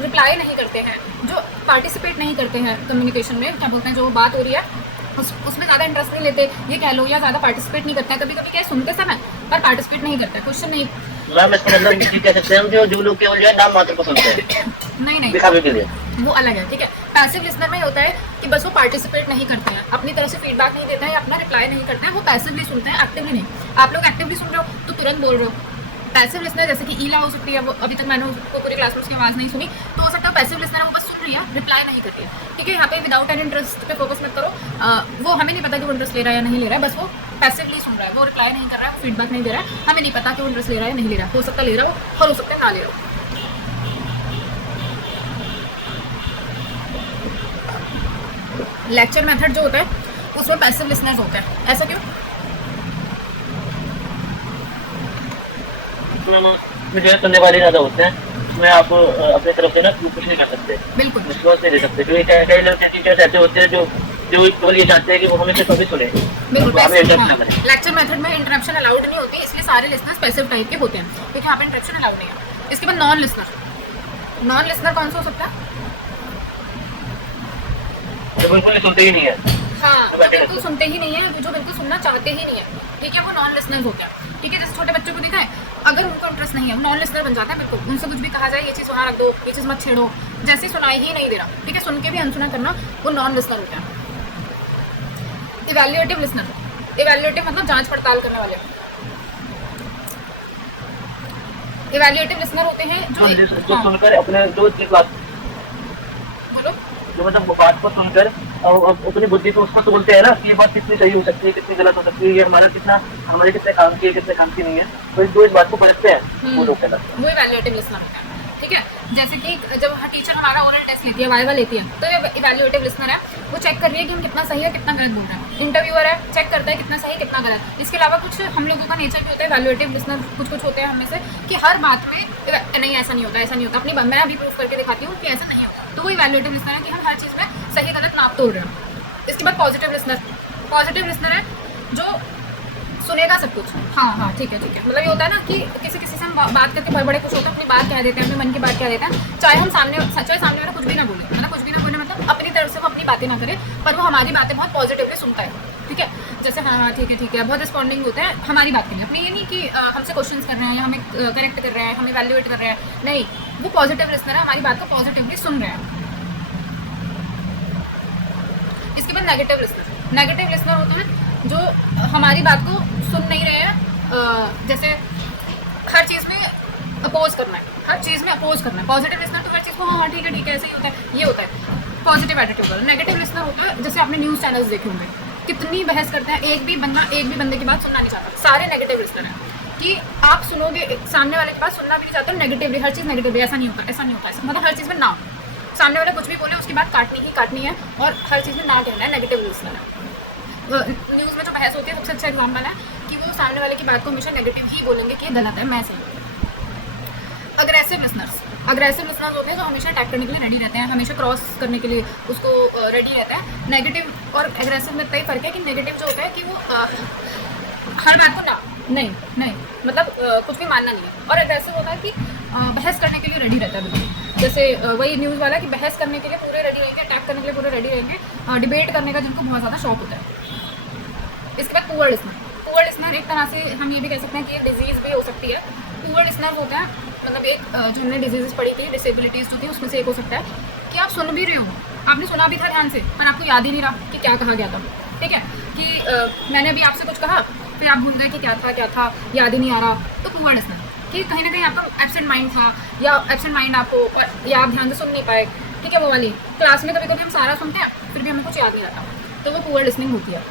रिप्लाई नहीं करते हैं, जो पार्टिसिपेट नहीं करते हैं कम्युनिकेशन में, क्या बोलते हैं, जो बात हो रही है उसमें ज़्यादा इंटरेस्ट नहीं लेते, ये कह लो, या ज़्यादा पार्टिसिपेट नहीं करते हैं। कभी कभी क्या है, सुनते समय पर पार्टिसिपेट नहीं करते, क्वेश्चन नहीं। मैम इसका मतलब ये कह सकते हैं जो लोग केवल जो है नाम मात्र को सुनते हैं, नहीं दिखावे के लिए, वो अलग है, ठीक है। पैसिव लिसनर में होता है कि बस वो पार्टिसिपेट नहीं करते हैं, अपनी तरफ से फीडबैक नहीं देते हैं, अपना रिप्लाई नहीं करते हैं, वो पैसिवली सुनते हैं, एक्टिवली नहीं। आप लोग एक्टिवली सुन रहे हो तो तुरंत बोल रहे हो। पैसिव लिसनर जैसे कि ईला हो सकती है, वो अभी तक मैंने उसको पूरे क्लास में उसकी आवाज़ नहीं सुनी, तो हो सकता है पैसिव लिसनर है, वो बस सुन रही है, रिप्लाई नहीं करती है, ठीक है। यहाँ पे विदाउट एन इंटरेस्ट पे फोकस मत करो, वो हमें नहीं पता कि वो इंटरेस्ट ले रहा है या नहीं ले रहा है, बस वो पैसिवली सुन रहा है, वो रिप्लाई नहीं कर रहा है, वो फीडबैक नहीं दे रहा है, हमें नहीं पता कि वो इंटरेस्ट ले रहा है या नहीं ले रहा है, हो सकता है ले रहा हो और हो सकता है ना ले रहा हो। लेक्चर मेथड जो होता है उसमें पैसिव लिसनर्स होते हैं, ऐसा क्यों? जो है सुनने वाले ज़्यादा होते हैं, उसमें आप अपनी तरफ से ना कुछ नहीं कर सकते, बिल्कुल विश्वास नहीं दे सकते, क्योंकि कई लोग टीचर्स ऐसे होते हैं जो केवल ये चाहते हैं कि वो हमें सिर्फ अभी सुने, बिल्कुल। हमें इंटरप्ट ना करें। लेक्चर मेथड में इंटरप्शन अलाउड नहीं होती, इसलिए सारे लिसनर्स पैसिव टाइप के होते हैं, क्योंकि यहाँ पे इंटरप्शन अलाउड नहीं है। इसके बाद नॉन लिसनर। नॉन लिसनर कौन सा हो सकता है? जो बिल्कुल सुनते ही नहीं है, हाँ, जो बिल्कुल सुनते ही नहीं है, जो बिल्कुल सुनना चाहते ही नहीं है, ठीक है, वो नॉन लिसनर्स होते हैं, ठीक है। जैसे छोटे बच्चों को देखा है, अगर उनको इंटरेस्ट नहीं है, नॉन लिसनर बन जाता है, बिल्कुल उनसे कुछ भी कहा जाए, ये चीज़ वहाँ रख दो, ये चीज़ मत छेड़ो, जैसे सुनाई ही नहीं दे रहा, ठीक है, सुन के भी अनसुना करना, वो नॉन लिसनर होता है। Evaluative listener. इवैल्यूएटिव मतलब जांच पड़ताल करने वाले। इवैल्यूएटिव लिसनर होते हैं जो सुनकर अपने जो बात, बोलो, जो मतलब बात को सुनकर और अपनी बुद्धि को उसको तोलते हैं ना कि ये बात कितनी सही हो सकती है, कितनी गलत हो सकती है, ये हमारे कितने काम की है, कितने काम की नहीं है, तो जो इस बात को परखते हैं वो लोग कहलाते हैं, वो इवैल्यूएटिव लिसनर होता है, ठीक है। जैसे कि जब टीचर हमारा ओरल टेस्ट लेती है, वाइवा लेती है, तो ये इवैल्यूएटिव लिसनर है, वो चेक कर रही है कि हम कितना सही है कितना गलत बोल रहे हैं। इंटरव्यूअर है, चेक करता है कितना सही कितना गलत। इसके अलावा कुछ हम लोगों का नेचर भी होता है, इवैल्यूएटिव लिसनर कुछ होते हैं हमें से कि हर बात में नहीं ऐसा नहीं होता, ऐसा नहीं होता, अपनी मैं अभी प्रूफ करके दिखाती हूँ कि ऐसा नहीं होता, तो वो इवैल्यूएटिव लिसनर है कि हम हर चीज़ में सही गलत नाप तोड़ रहे हैं। इसके बाद पॉजिटिव लिसनर। पॉजिटिव लिसनर है जो सुनेगा सब कुछ, हाँ ठीक है, मतलब ये होता है ना कि किसी से हम बात करके बड़े खुश होते हैं, अपनी बात कह देते हैं, अपने मन की बात कह देते हैं, चाहे सामने वाला कुछ भी ना बोले, मतलब कुछ भी ना बोले, मतलब अपनी तरफ से वो अपनी बातें ना करे, पर वो हमारी बातें बहुत पॉजिटिवली सुनता है, ठीक है। जैसे हाँ ठीक है, बहुत रिस्पॉन्डिंग होते हैं हमारी बात के लिए, अपनी ये नहीं कि हमसे क्वेश्चंस कर रहे हैं या हमें करेक्ट कर रहे हैं, हमें वैल्यूएट कर रहे हैं, नहीं, वो पॉजिटिव लिसनर है, हमारी बात को पॉजिटिवली सुन रहे हैं। इसके बाद नेगेटिव लिसनर। नेगेटिव लिसनर होता है जो हमारी बात को सुन नहीं रहे हैं, जैसे हर चीज़ में अपोज करना है, हर चीज़ में अपोज करना है। पॉजिटिव लिसनर तो हर चीज़ को हाँ ठीक है ऐसे ही होता है, ये होता है। पॉजिटिव एटीट्यूड वाला। नेगेटिव लिसनर होता है, जैसे आपने न्यूज़ चैनल्स देखे होंगे, कितनी बहस करते हैं, एक भी बंदे की बात सुनना नहीं चाहता। सारे नेगेटिव लिसनर हैं कि आप सुनोगे, सामने वाले की बात सुनना भी नहीं चाहते, नेगेटिवली, हर चीज़ नेगेटिवली। ऐसा नहीं होता, ऐसा नहीं होता, मतलब हर चीज़ में ना, सामने वाला कुछ भी बोले उसकी बात काटनी है और हर चीज़ में ना कहना है, नेगेटिव लिसनर है। न्यूज़ में जो बहस होती है सबसे अच्छा एग्जाम्पल है कि वो सामने वाले की बात को हमेशा नेगेटिव ही बोलेंगे कि ये गलत है, मैं सही। अग्रेसिव लिसनर्स होते हैं जो हमेशा अटैक करने के लिए रेडी रहते हैं, हमेशा क्रॉस करने के लिए उसको रेडी रहता है। नेगेटिव और एग्रेसिव में इतना ही फर्क है कि नेगेटिव जो होता है कि वो हर बात को ना नहीं मतलब कुछ भी मानना नहीं है, और एग्रेसिव होता है कि बहस करने के लिए रेडी रहता है बिल्कुल। जैसे वही न्यूज़ वाला कि बहस करने के लिए पूरे रेडी रहेंगे, अटैक करने के लिए पूरे रेडी रहेंगे, डिबेट करने का जिनको बहुत ज़्यादा शौक होता है। इसके बाद पुअर लिसनर एक तरह से हम ये भी कह सकते हैं कि ये डिजीज़ भी हो सकती है। पुअर लिसनर होता है मतलब एक जो हमने डिजीज़ पढ़ी थी, डिसेबिलिटीज़ जो थी, उसमें से एक हो सकता है कि आप सुन भी रहे हो, आपने सुना भी था ध्यान से, पर आपको याद ही नहीं रहा कि क्या कहा गया था। ठीक है कि मैंने अभी आपसे कुछ कहा, फिर आप भूल गए कि क्या था, याद ही नहीं आ रहा, तो पुअर लिसनर कि कहीं ना कहीं आपका एब्सेंट माइंड था, या एब्सेंट माइंड आपको, और या आप ध्यान से सुन नहीं पाए। ठीक है, वो वाली क्लास में कभी हम सारा सुनते हैं फिर भी हमें कुछ याद नहीं रहता, तो वो पुअर लिसनिंग होती है।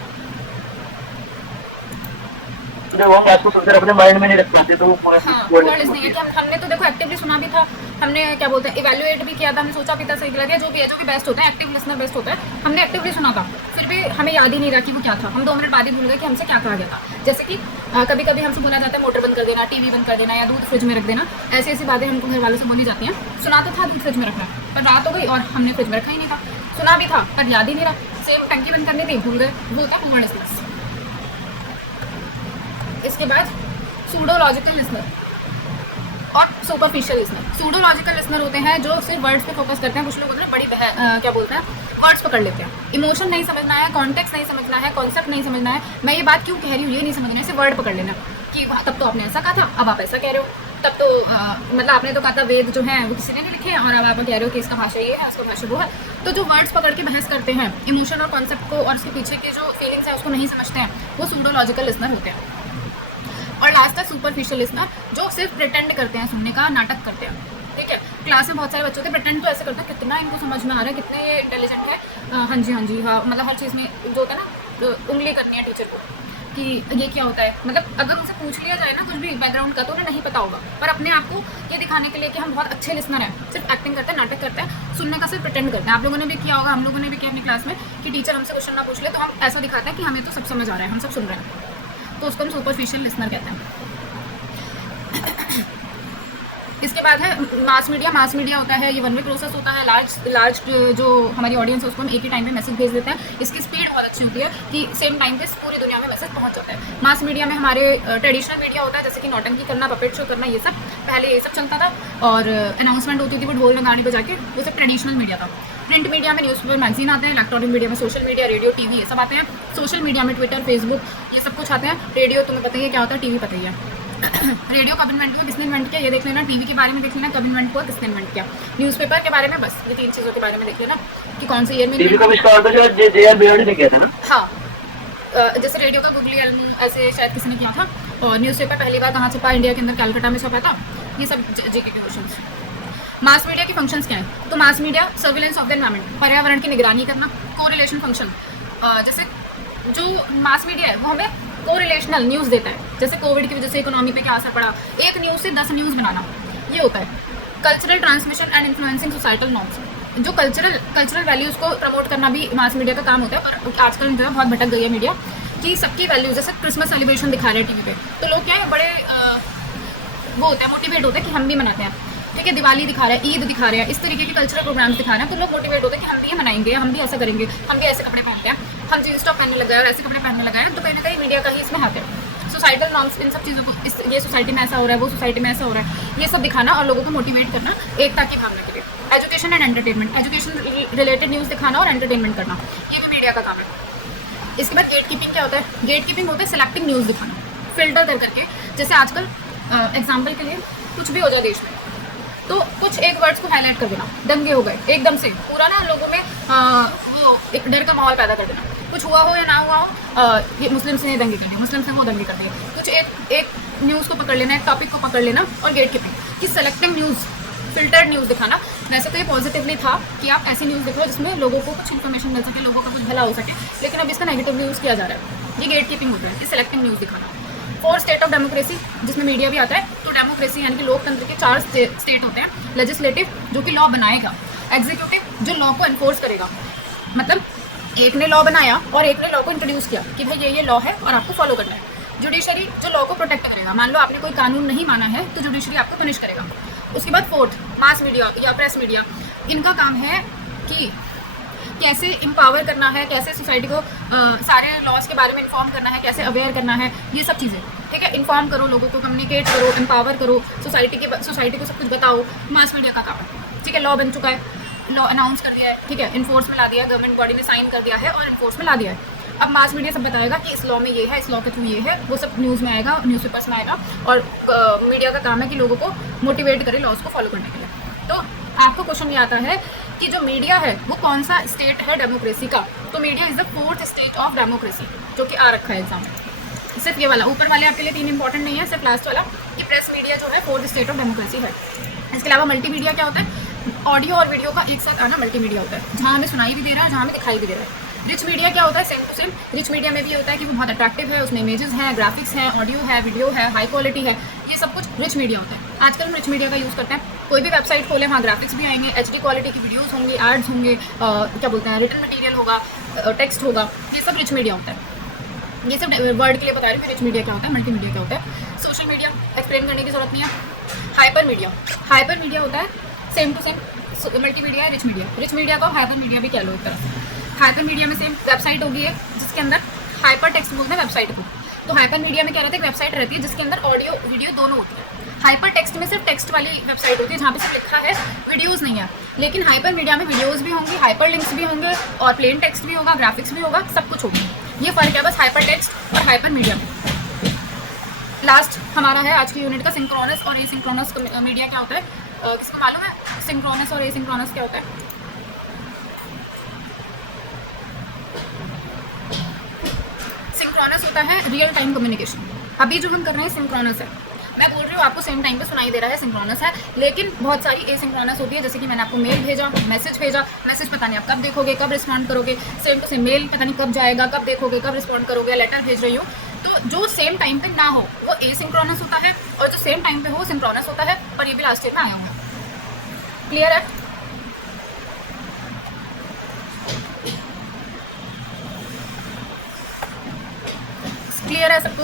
वो हम बात को सुनकर अपने माइंड में नहीं रख पाते, तो वो पूरा पुअर लिसनिंग है कि हमने तो देखो एक्टिवली सुना भी था, हमने क्या बोलते हैं इवैल्यूएट भी किया था, हमने सोचा भी था सही लगे, जो भी बेस्ट होता है, एक्टिव लिसनर बेस्ट होता है। हमने एक्टिवली सुना था, फिर भी हमें याद ही नहीं रहा कि वो क्या था, हम 2 मिनट बाद ही भूल गए कि हमसे क्या कहा गया था। जैसे कि कभी कभी हमसे बोला जाता है मोटर बंद कर देना, टीवी बंद कर देना, या दूध फ्रिज में रख देना, ऐसी बातें हमको घर वालों से बोली जाती हैं। सुना तो था दूध फ्रिज में रखना, पर रात हो गई और हमने फ्रिज में रखा ही नहीं था, सुना भी था पर याद ही नहीं रहा, सेम टंकी बंद करने थी भूल गए, वो होता है पुअर लिसनर। इसके बाद सूडोलॉजिकल लिसनर और सुपरफिशियल लिसनर। सूडोलॉजिकल लिसनर होते हैं जो सिर्फ वर्ड्स पे फोकस करते हैं, कुछ लोग होते हैं बड़ी क्या बोलते हैं, वर्ड्स पकड़ लेते हैं, इमोशन नहीं समझना है, कॉन्टेक्स्ट नहीं समझना है, कॉन्सेप्ट नहीं समझना है, मैं ये बात क्यों कह रही हूँ ये नहीं समझना है, सिर्फ वर्ड पकड़ लेना कि तब तो आपने ऐसा कहा था, अब आप ऐसा कह रहे हो, तब तो मतलब आपने तो कहा था वेद जो है वो किसी ने नहीं लिखे हैं, और अब आप कह रहे हो कि इसका भाषा ये है, उसका भाषा वो है। तो जो वर्ड्स पकड़ के बहस करते हैं, इमोशन और कॉन्सेप्ट को और उसके पीछे के जो फीलिंग्स है उसको नहीं समझते हैं, वो सूडोलॉजिकल लिसनर होते हैं। और लास्ट है सुपरफिशियल लिसनर, जो सिर्फ प्रिटेंड करते हैं सुनने का, नाटक करते हैं। ठीक है, क्लास में बहुत सारे बच्चे होते हैं प्रिटेंड तो ऐसे करते हैं, कितना इनको समझ में आ रहा है, कितने ये इंटेलिजेंट है, हाँ जी हाँ, मतलब हर चीज़ में जो होता है ना उंगली करनी है टीचर को कि ये क्या होता है, मतलब अगर उनसे पूछ लिया जाए ना कुछ भी बैकग्राउंड का तो उन्हें नहीं पता होगा, पर अपने आप को ये दिखाने के लिए कि हम बहुत अच्छे लिसनर हैं, सिर्फ एक्टिंग करते हैं, नाटक करते हैं, सुनने का सिर्फ प्रिटेंड करते हैं। आप लोगों ने भी किया होगा, हम लोगों ने भी किया अपनी क्लास में कि टीचर हमसे क्वेश्चन ना पूछ ले तो हम ऐसा दिखाते हैं कि हमें तो सब समझ आ रहा है, हम सब सुन रहे हैं, तो उसको हम सुपरफिशियल लिसनर कहते हैं। इसके बाद है मास मीडिया होता है, ये वन वे प्रोसेस होता है, लार्ज जो हमारी ऑडियंस है उसको हम एक ही टाइम पे मैसेज भेज देते हैं। इसकी स्पीड बहुत अच्छी होती है कि सेम टाइम पे पूरी दुनिया में मैसेज पहुंच जाता है। मास मीडिया में हमारे ट्रेडिशनल मीडिया होता है, जैसे कि नौटंकी करना, पपेट शो करना, ये सब पहले ये सब चलता था, और अनाउंसमेंट होती थी वो ढोल गाने बजा के, वो सब ट्रेडिशनल मीडिया था। प्रिंट मीडिया में न्यूज़पेपर मैगजीन आते हैं, इलेक्ट्रॉनिक मीडिया में सोशल मीडिया, रेडियो, टीवी, ये सब आते हैं। सोशल मीडिया में ट्विटर, फेसबुक, ये सब कुछ आते हैं। रेडियो तुम्हें पता ही है क्या होता है, टीवी पता ही है। रेडियो कब इन्वेंट हुआ, किसने इन्वेंट किया, ये देख लेना। टीवी के बारे में देख लेना कब इन्वेंट हुआ, किसने इन्वेंट किया। न्यूज़पेपर के बारे में बस ये 3 चीज़ों के बारे में देख लेना कि कौन से ईयर में। टीवी का आविष्कार तो जे.आर. बेयर्ड ने किया था ना। हाँ, जैसे रेडियो का गुगली एल्मू ऐसे शायद किसी ने किया था, और न्यूज़पेपर पहली बार कहाँ छपा, इंडिया के अंदर कलकत्ता में छपा था। ये सब जीके के क्वेश्चंस। मास मीडिया की फंक्शंस क्या है, तो mass media surveillance of the environment, पर्यावरण की निगरानी करना, कोरिलेशन फंक्शन, जैसे जो मास मीडिया है वो हमें कोरिलेशनल न्यूज़ देता है, जैसे कोविड की वजह से इकोनॉमी पे क्या असर पड़ा, एक न्यूज़ से 10 न्यूज़ बनाना, ये होता है। Cultural transmission and influencing societal norms, जो कल्चरल वैल्यूज़ को प्रमोट करना भी मास मीडिया का काम होता है। और आजकल जो है बहुत भटक गई है मीडिया कि सबकी वैल्यूज, जैसे क्रिसमस सेलिब्रेशन दिखा रहे हैं टीवी पे, तो लोग क्या है बड़े वो होता है, मोटिवेट होता है कि हम भी मनाते हैं। ठीक है, दिवाली दिखा रहा है, ईद दिखा रहे हैं, इस तरीके के कल्चरल प्रोग्राम्स दिखा रहे हैं, तो लोग मोटिवेट होते हैं कि हम भी ये मनाएंगे, हम भी ऐसा करेंगे, हम भी ऐसे कपड़े पहनते हैं, हम जीन्स टॉप पहनने लग गए और ऐसे कपड़े पहनने लग गए हैं। तो कहीं ना कहीं मीडिया का ही इसमें हाथ है। सोसाइटल नॉर्म्स, इन सब चीज़ों को, ये सोसाइटी में ऐसा हो रहा है, वो सोसाइटी में ऐसा हो रहा है, ये सब दिखाना और लोगों को मोटिवेट करना एकता की भावना के लिए। Education and entertainment, education related news दिखाना और एंटरटेनमेंट करना, ये भी मीडिया का काम है। इसके बाद गेट कीपिंग क्या होता है, गेट कीपिंग होता है सिलेक्टिव न्यूज़ दिखाना, फिल्टर कर करके। जैसे आजकल एग्जाम्पल के लिए कुछ भी हो जाए देश में, तो कुछ एक वर्ड्स को हाईलाइट कर देना, दंगे हो गए एकदम से, पूरा ना लोगों में वो एक डर का माहौल पैदा कर देना, कुछ हुआ हो या ना हुआ हो, ये मुस्लिम से दंगे कर दिए, मुस्लिम से वो दंगे कर दिए, कुछ एक न्यूज़ को पकड़ लेना, एक टॉपिक को पकड़ लेना। और गेट कीपिंग कि सेलेक्टिव न्यूज़ फिल्टर्ड न्यूज़ दिखाना। वैसे तो ये पॉजिटिवली था कि आप ऐसी न्यूज़ दिखाओ जिसमें लोगों को कुछ इन्फॉर्मेशन मिल सके, लोगों का कुछ भला हो सके, लेकिन अब इसका नेगेटिवली यूज़ किया जा रहा है। ये गेट कीपिंग होता है, ये सिलेक्टिव न्यूज़ दिखाना। 4 स्टेट ऑफ डेमोक्रेसी, जिसमें मीडिया भी आता है। तो डेमोक्रेसी यानी कि लोकतंत्र के 4 स्टेट होते हैं। लेजिस्लेटिव जो कि लॉ बनाएगा, एग्जीक्यूटिव जो लॉ को एनफोर्स करेगा, मतलब एक ने लॉ बनाया और एक ने लॉ को इंट्रोड्यूस किया कि भाई ये लॉ है और आपको फॉलो करना है। जुडिशरी जो लॉ को प्रोटेक्ट करेगा, मान लो आपने कोई कानून नहीं माना है तो जुडिशरी आपको पनिश करेगा। उसके बाद 4th मास मीडिया या प्रेस मीडिया, इनका काम है कि कैसे एम्पावर करना है, कैसे सोसाइटी को सारे लॉज के बारे में इन्फॉर्म करना है, कैसे अवेयर करना है, ये सब चीज़ें, ठीक है। इन्फॉर्म करो लोगों को, कम्युनिकेट करो, एम्पावर करो, सोसाइटी को सब कुछ बताओ, मास मीडिया का काम, ठीक है। लॉ बन चुका है, लॉ अनाउंस कर दिया है, ठीक है, इन्फोर्स में ला दिया, गवर्नमेंट बॉडी ने साइन कर दिया है और इन्फोर्स में ला दिया है। अब मास मीडिया सब बताएगा कि इस लॉ में ये है, इस लॉ के थ्रू ये है, वो सब न्यूज़ में आएगा, न्यूज़पेपर्स में आएगा। और मीडिया का काम है कि लोगों को मोटिवेट करे लॉज को फॉलो करने के लिए। तो आपको क्वेश्चन ये आता है कि जो मीडिया है वो कौन सा स्टेट है डेमोक्रेसी का। तो media is the 4th state of democracy, जो कि आ रखा है एग्जाम में। सिर्फ ये वाला, ऊपर वाले आपके लिए 3 इंपॉर्टेंट नहीं है, सिर्फ लास्ट वाला कि प्रेस मीडिया जो है 4th स्टेट ऑफ डेमोक्रेसी है। इसके अलावा मल्टीमीडिया क्या होता है? ऑडियो और वीडियो का एक साथ आना मल्टीमीडिया होता है, जहाँ हमें सुनाई भी दे रहा है, जहाँ हमें दिखाई भी दे रहा है। रिच मीडिया क्या होता है? Same to same. Rich media में भी होता है कि वो बहुत अट्रैक्टिव है, उसमें इमेजेस हैं, ग्राफिक्स हैं, ऑडियो है, वीडियो है, हाई क्वालिटी है, ये सब कुछ रिच मीडिया होता है। आजकल हम रिच मीडिया का यूज़ करते हैं। कोई भी वेबसाइट खोलें, वहाँ ग्राफिक्स भी आएंगे, HD क्वालिटी की वीडियोज़ होंगी, एड्स होंगे, क्या बोलते हैं, रिटन मटीरियल होगा, टेक्स्ट होगा, ये सब रिच मीडिया होता है। ये सब वर्ड के लिए बता रही हूँ कि रिच मीडिया क्या होता है, मल्टी मीडिया क्या होता है। सोशल मीडिया एक्सप्लेन करने की जरूरत नहीं है। हाइपर मीडिया होता है same to same multimedia है, रिच मीडिया। रिच मीडिया को हाइपर मीडिया भी कह लो एक तरह से। हाइपर मीडिया में सेम वेबसाइट होगी है जिसके अंदर हाइपर टेक्स्ट बोलते हैं वेबसाइट को। तो हाइपर मीडिया में क्या रहता है, वेबसाइट रहती है जिसके अंदर ऑडियो वीडियो दोनों होती है। हाइपर टेक्स्ट में सिर्फ टेक्स्ट वाली वेबसाइट होती है जहाँ पे सिर्फ लिखा है, वीडियोज़ नहीं है। लेकिन हाइपर मीडिया में वीडियोज़ भी होंगी, हाइपर लिंक्स भी होंगे और प्लेन टेक्स्ट भी होगा, ग्राफिक्स भी होगा, सब कुछ होगा। ये फ़र्क है बस हाइपर टेक्स्ट और हाइपर मीडिया में। लास्ट हमारा है आज की यूनिट का सिंक्रोनस और एसिंक्रोनस मीडिया क्या होता है। किसको मालूम है सिंक्रोनस और एसिंक्रोनस क्या होता है? सिंक्रोनस होता है रियल टाइम कम्युनिकेशन। अभी जो हम कर रहे हैं सिंक्रोनस है, मैं बोल रही हूँ आपको सेम टाइम पे सुनाई दे रहा है, सिंक्रोनस है। लेकिन बहुत सारी एसिंक्रोनस होती है, जैसे कि मैंने आपको मेल भेजा, मैसेज पता नहीं आप कब देखोगे, कब रिस्पॉन्ड करोगे। सेम टू सेम मेल पता नहीं कब जाएगा, कब देखोगे, कब रिस्पॉन्ड करोगे। लेटर भेज रही हूँ, तो जो सेम टाइम पे ना हो वो एसिंक्रोनस होता है और जो सेम टाइम पे हो सिंक्रोनस होता है। पर ये भी लास्ट ईयर में आया हुआ है। क्लियर है? क्लियर है सबको?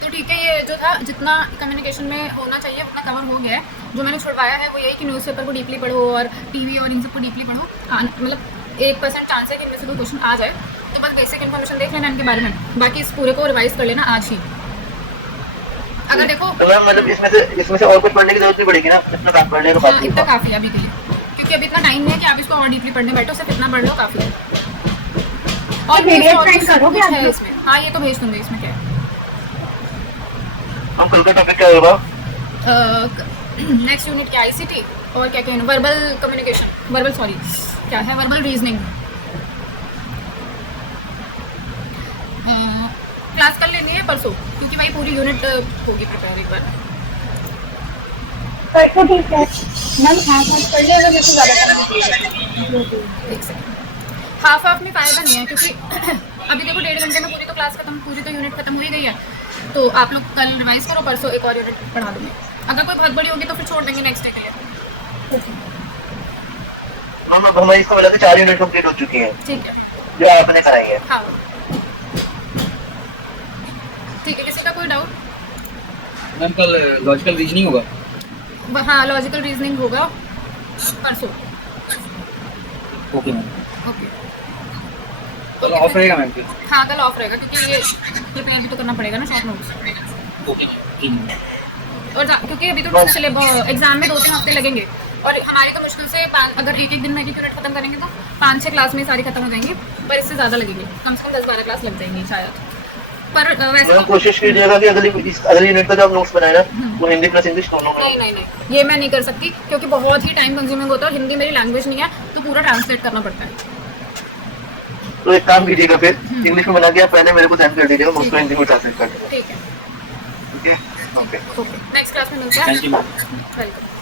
तो ठीक है, ये जो था जितना कम्युनिकेशन में होना चाहिए उतना कवर हो गया है। जो मैंने छुड़वाया है वो यही कि न्यूज़पेपर को डीपली पढ़ो और टीवी और इन सबको डीपली पढ़ो। मतलब 1% चांस है कि इनमें से कोई क्वेश्चन आ जाए, तो बस बेसिक इन्फॉर्मेशन देख लेना इनके बारे में, बाकी इस पूरे को रिवाइज कर लेना आज ही। अगर देखो तो मैम मतलब इसमें से और कुछ पढ़ने की जरूरत नहीं पड़ेगी ना, इतना काम पढ़ लेगा हाँ, इतना काफ़ी है अभी के लिए, क्योंकि अभी इतना टाइम नहीं है कि आप इसको और डीपली पढ़ने बैठो। सिर्फ इतना पढ़ लो काफ़ी है। और करोगे है इसमें, हाँ ये तो भेज दूंगी। इसमें क्या है, हम कल का टॉपिक क्या होगा? नेक्स्ट यूनिट क्या ICT और क्या कहना, वर्बल कम्युनिकेशन, क्या है वर्बल रीजनिंग। क्लास कर लेनी है परसों, क्योंकि वही पूरी यूनिट होगी प्रिपेयर एक बार। तो ठीक है मैम हाफ पढ़ ले, अगर मेरे को ज़्यादा करना एक सेकंड, हाफ में फ़ायदा नहीं है, क्योंकि अभी देखो 1.5 घंटे में पूरी तो क्लास खत्म, पूरी तो यूनिट खत्म हो ही गई है। तो आप लोग कल रिवाइज करो, परसों एक और यूनिट पढ़ा दूँगी। अगर कोई बहुत बड़ी होगी तो फिर छोड़ देंगे नेक्स्ट डे के लिए। मैम अब हमारी इसको मिला के 4 यूनिट कंप्लीट हो चुकी हैं, ठीक है, जो आपने कराई है। हाँ ठीक है। किसी का कोई डाउट? मैम कल लॉजिकल रीजनिंग होगा? हाँ लॉजिकल रीजनिंग होगा परसों। ओके मैम, ओके कल ऑफ रहेगा मैम? हाँ कल ऑफ रहेगा, क्योंकि ये प्रिपेयर भी तो करना पड़ेगा ना शॉर्ट नोट्स। ओके ठीक। और क्योंकि अभी तो एग्जाम में 2-3 हफ्ते लगेंगे, और हमारी तो मुश्किल से अगर एक दिन में एक यूनिट खत्म करेंगे तो 5-6 क्लास में सारी खत्म हो जाएंगी, पर इससे ज़्यादा लगेगी, कम से कम 10-12 क्लास लग जाएंगी शायद। पर वैसे मैम कोशिश कीजिएगा कि अगली यूनिट का जो आप नोट्स बनाए ना वो हिंदी प्लस इंग्लिश दोनों में। नहीं ये मैं नहीं कर सकती, क्योंकि बहुत ही टाइम कंज्यूमिंग होता है और हिंदी मेरी लैंग्वेज नहीं है, तो पूरा ट्रांसलेट करना पड़ता है। तो एक काम कीजिएगा फिर इंग्लिश में बना के आप पहले मेरे को सेंड कर दीजिएगा, मैं उसको हिंदी में ट्रांसलेट कर दूंगा। ठीक है, ठीक है, ओके। नेक्स्ट क्लास में मिलते हैं। Thank you ma'am. वेलकम।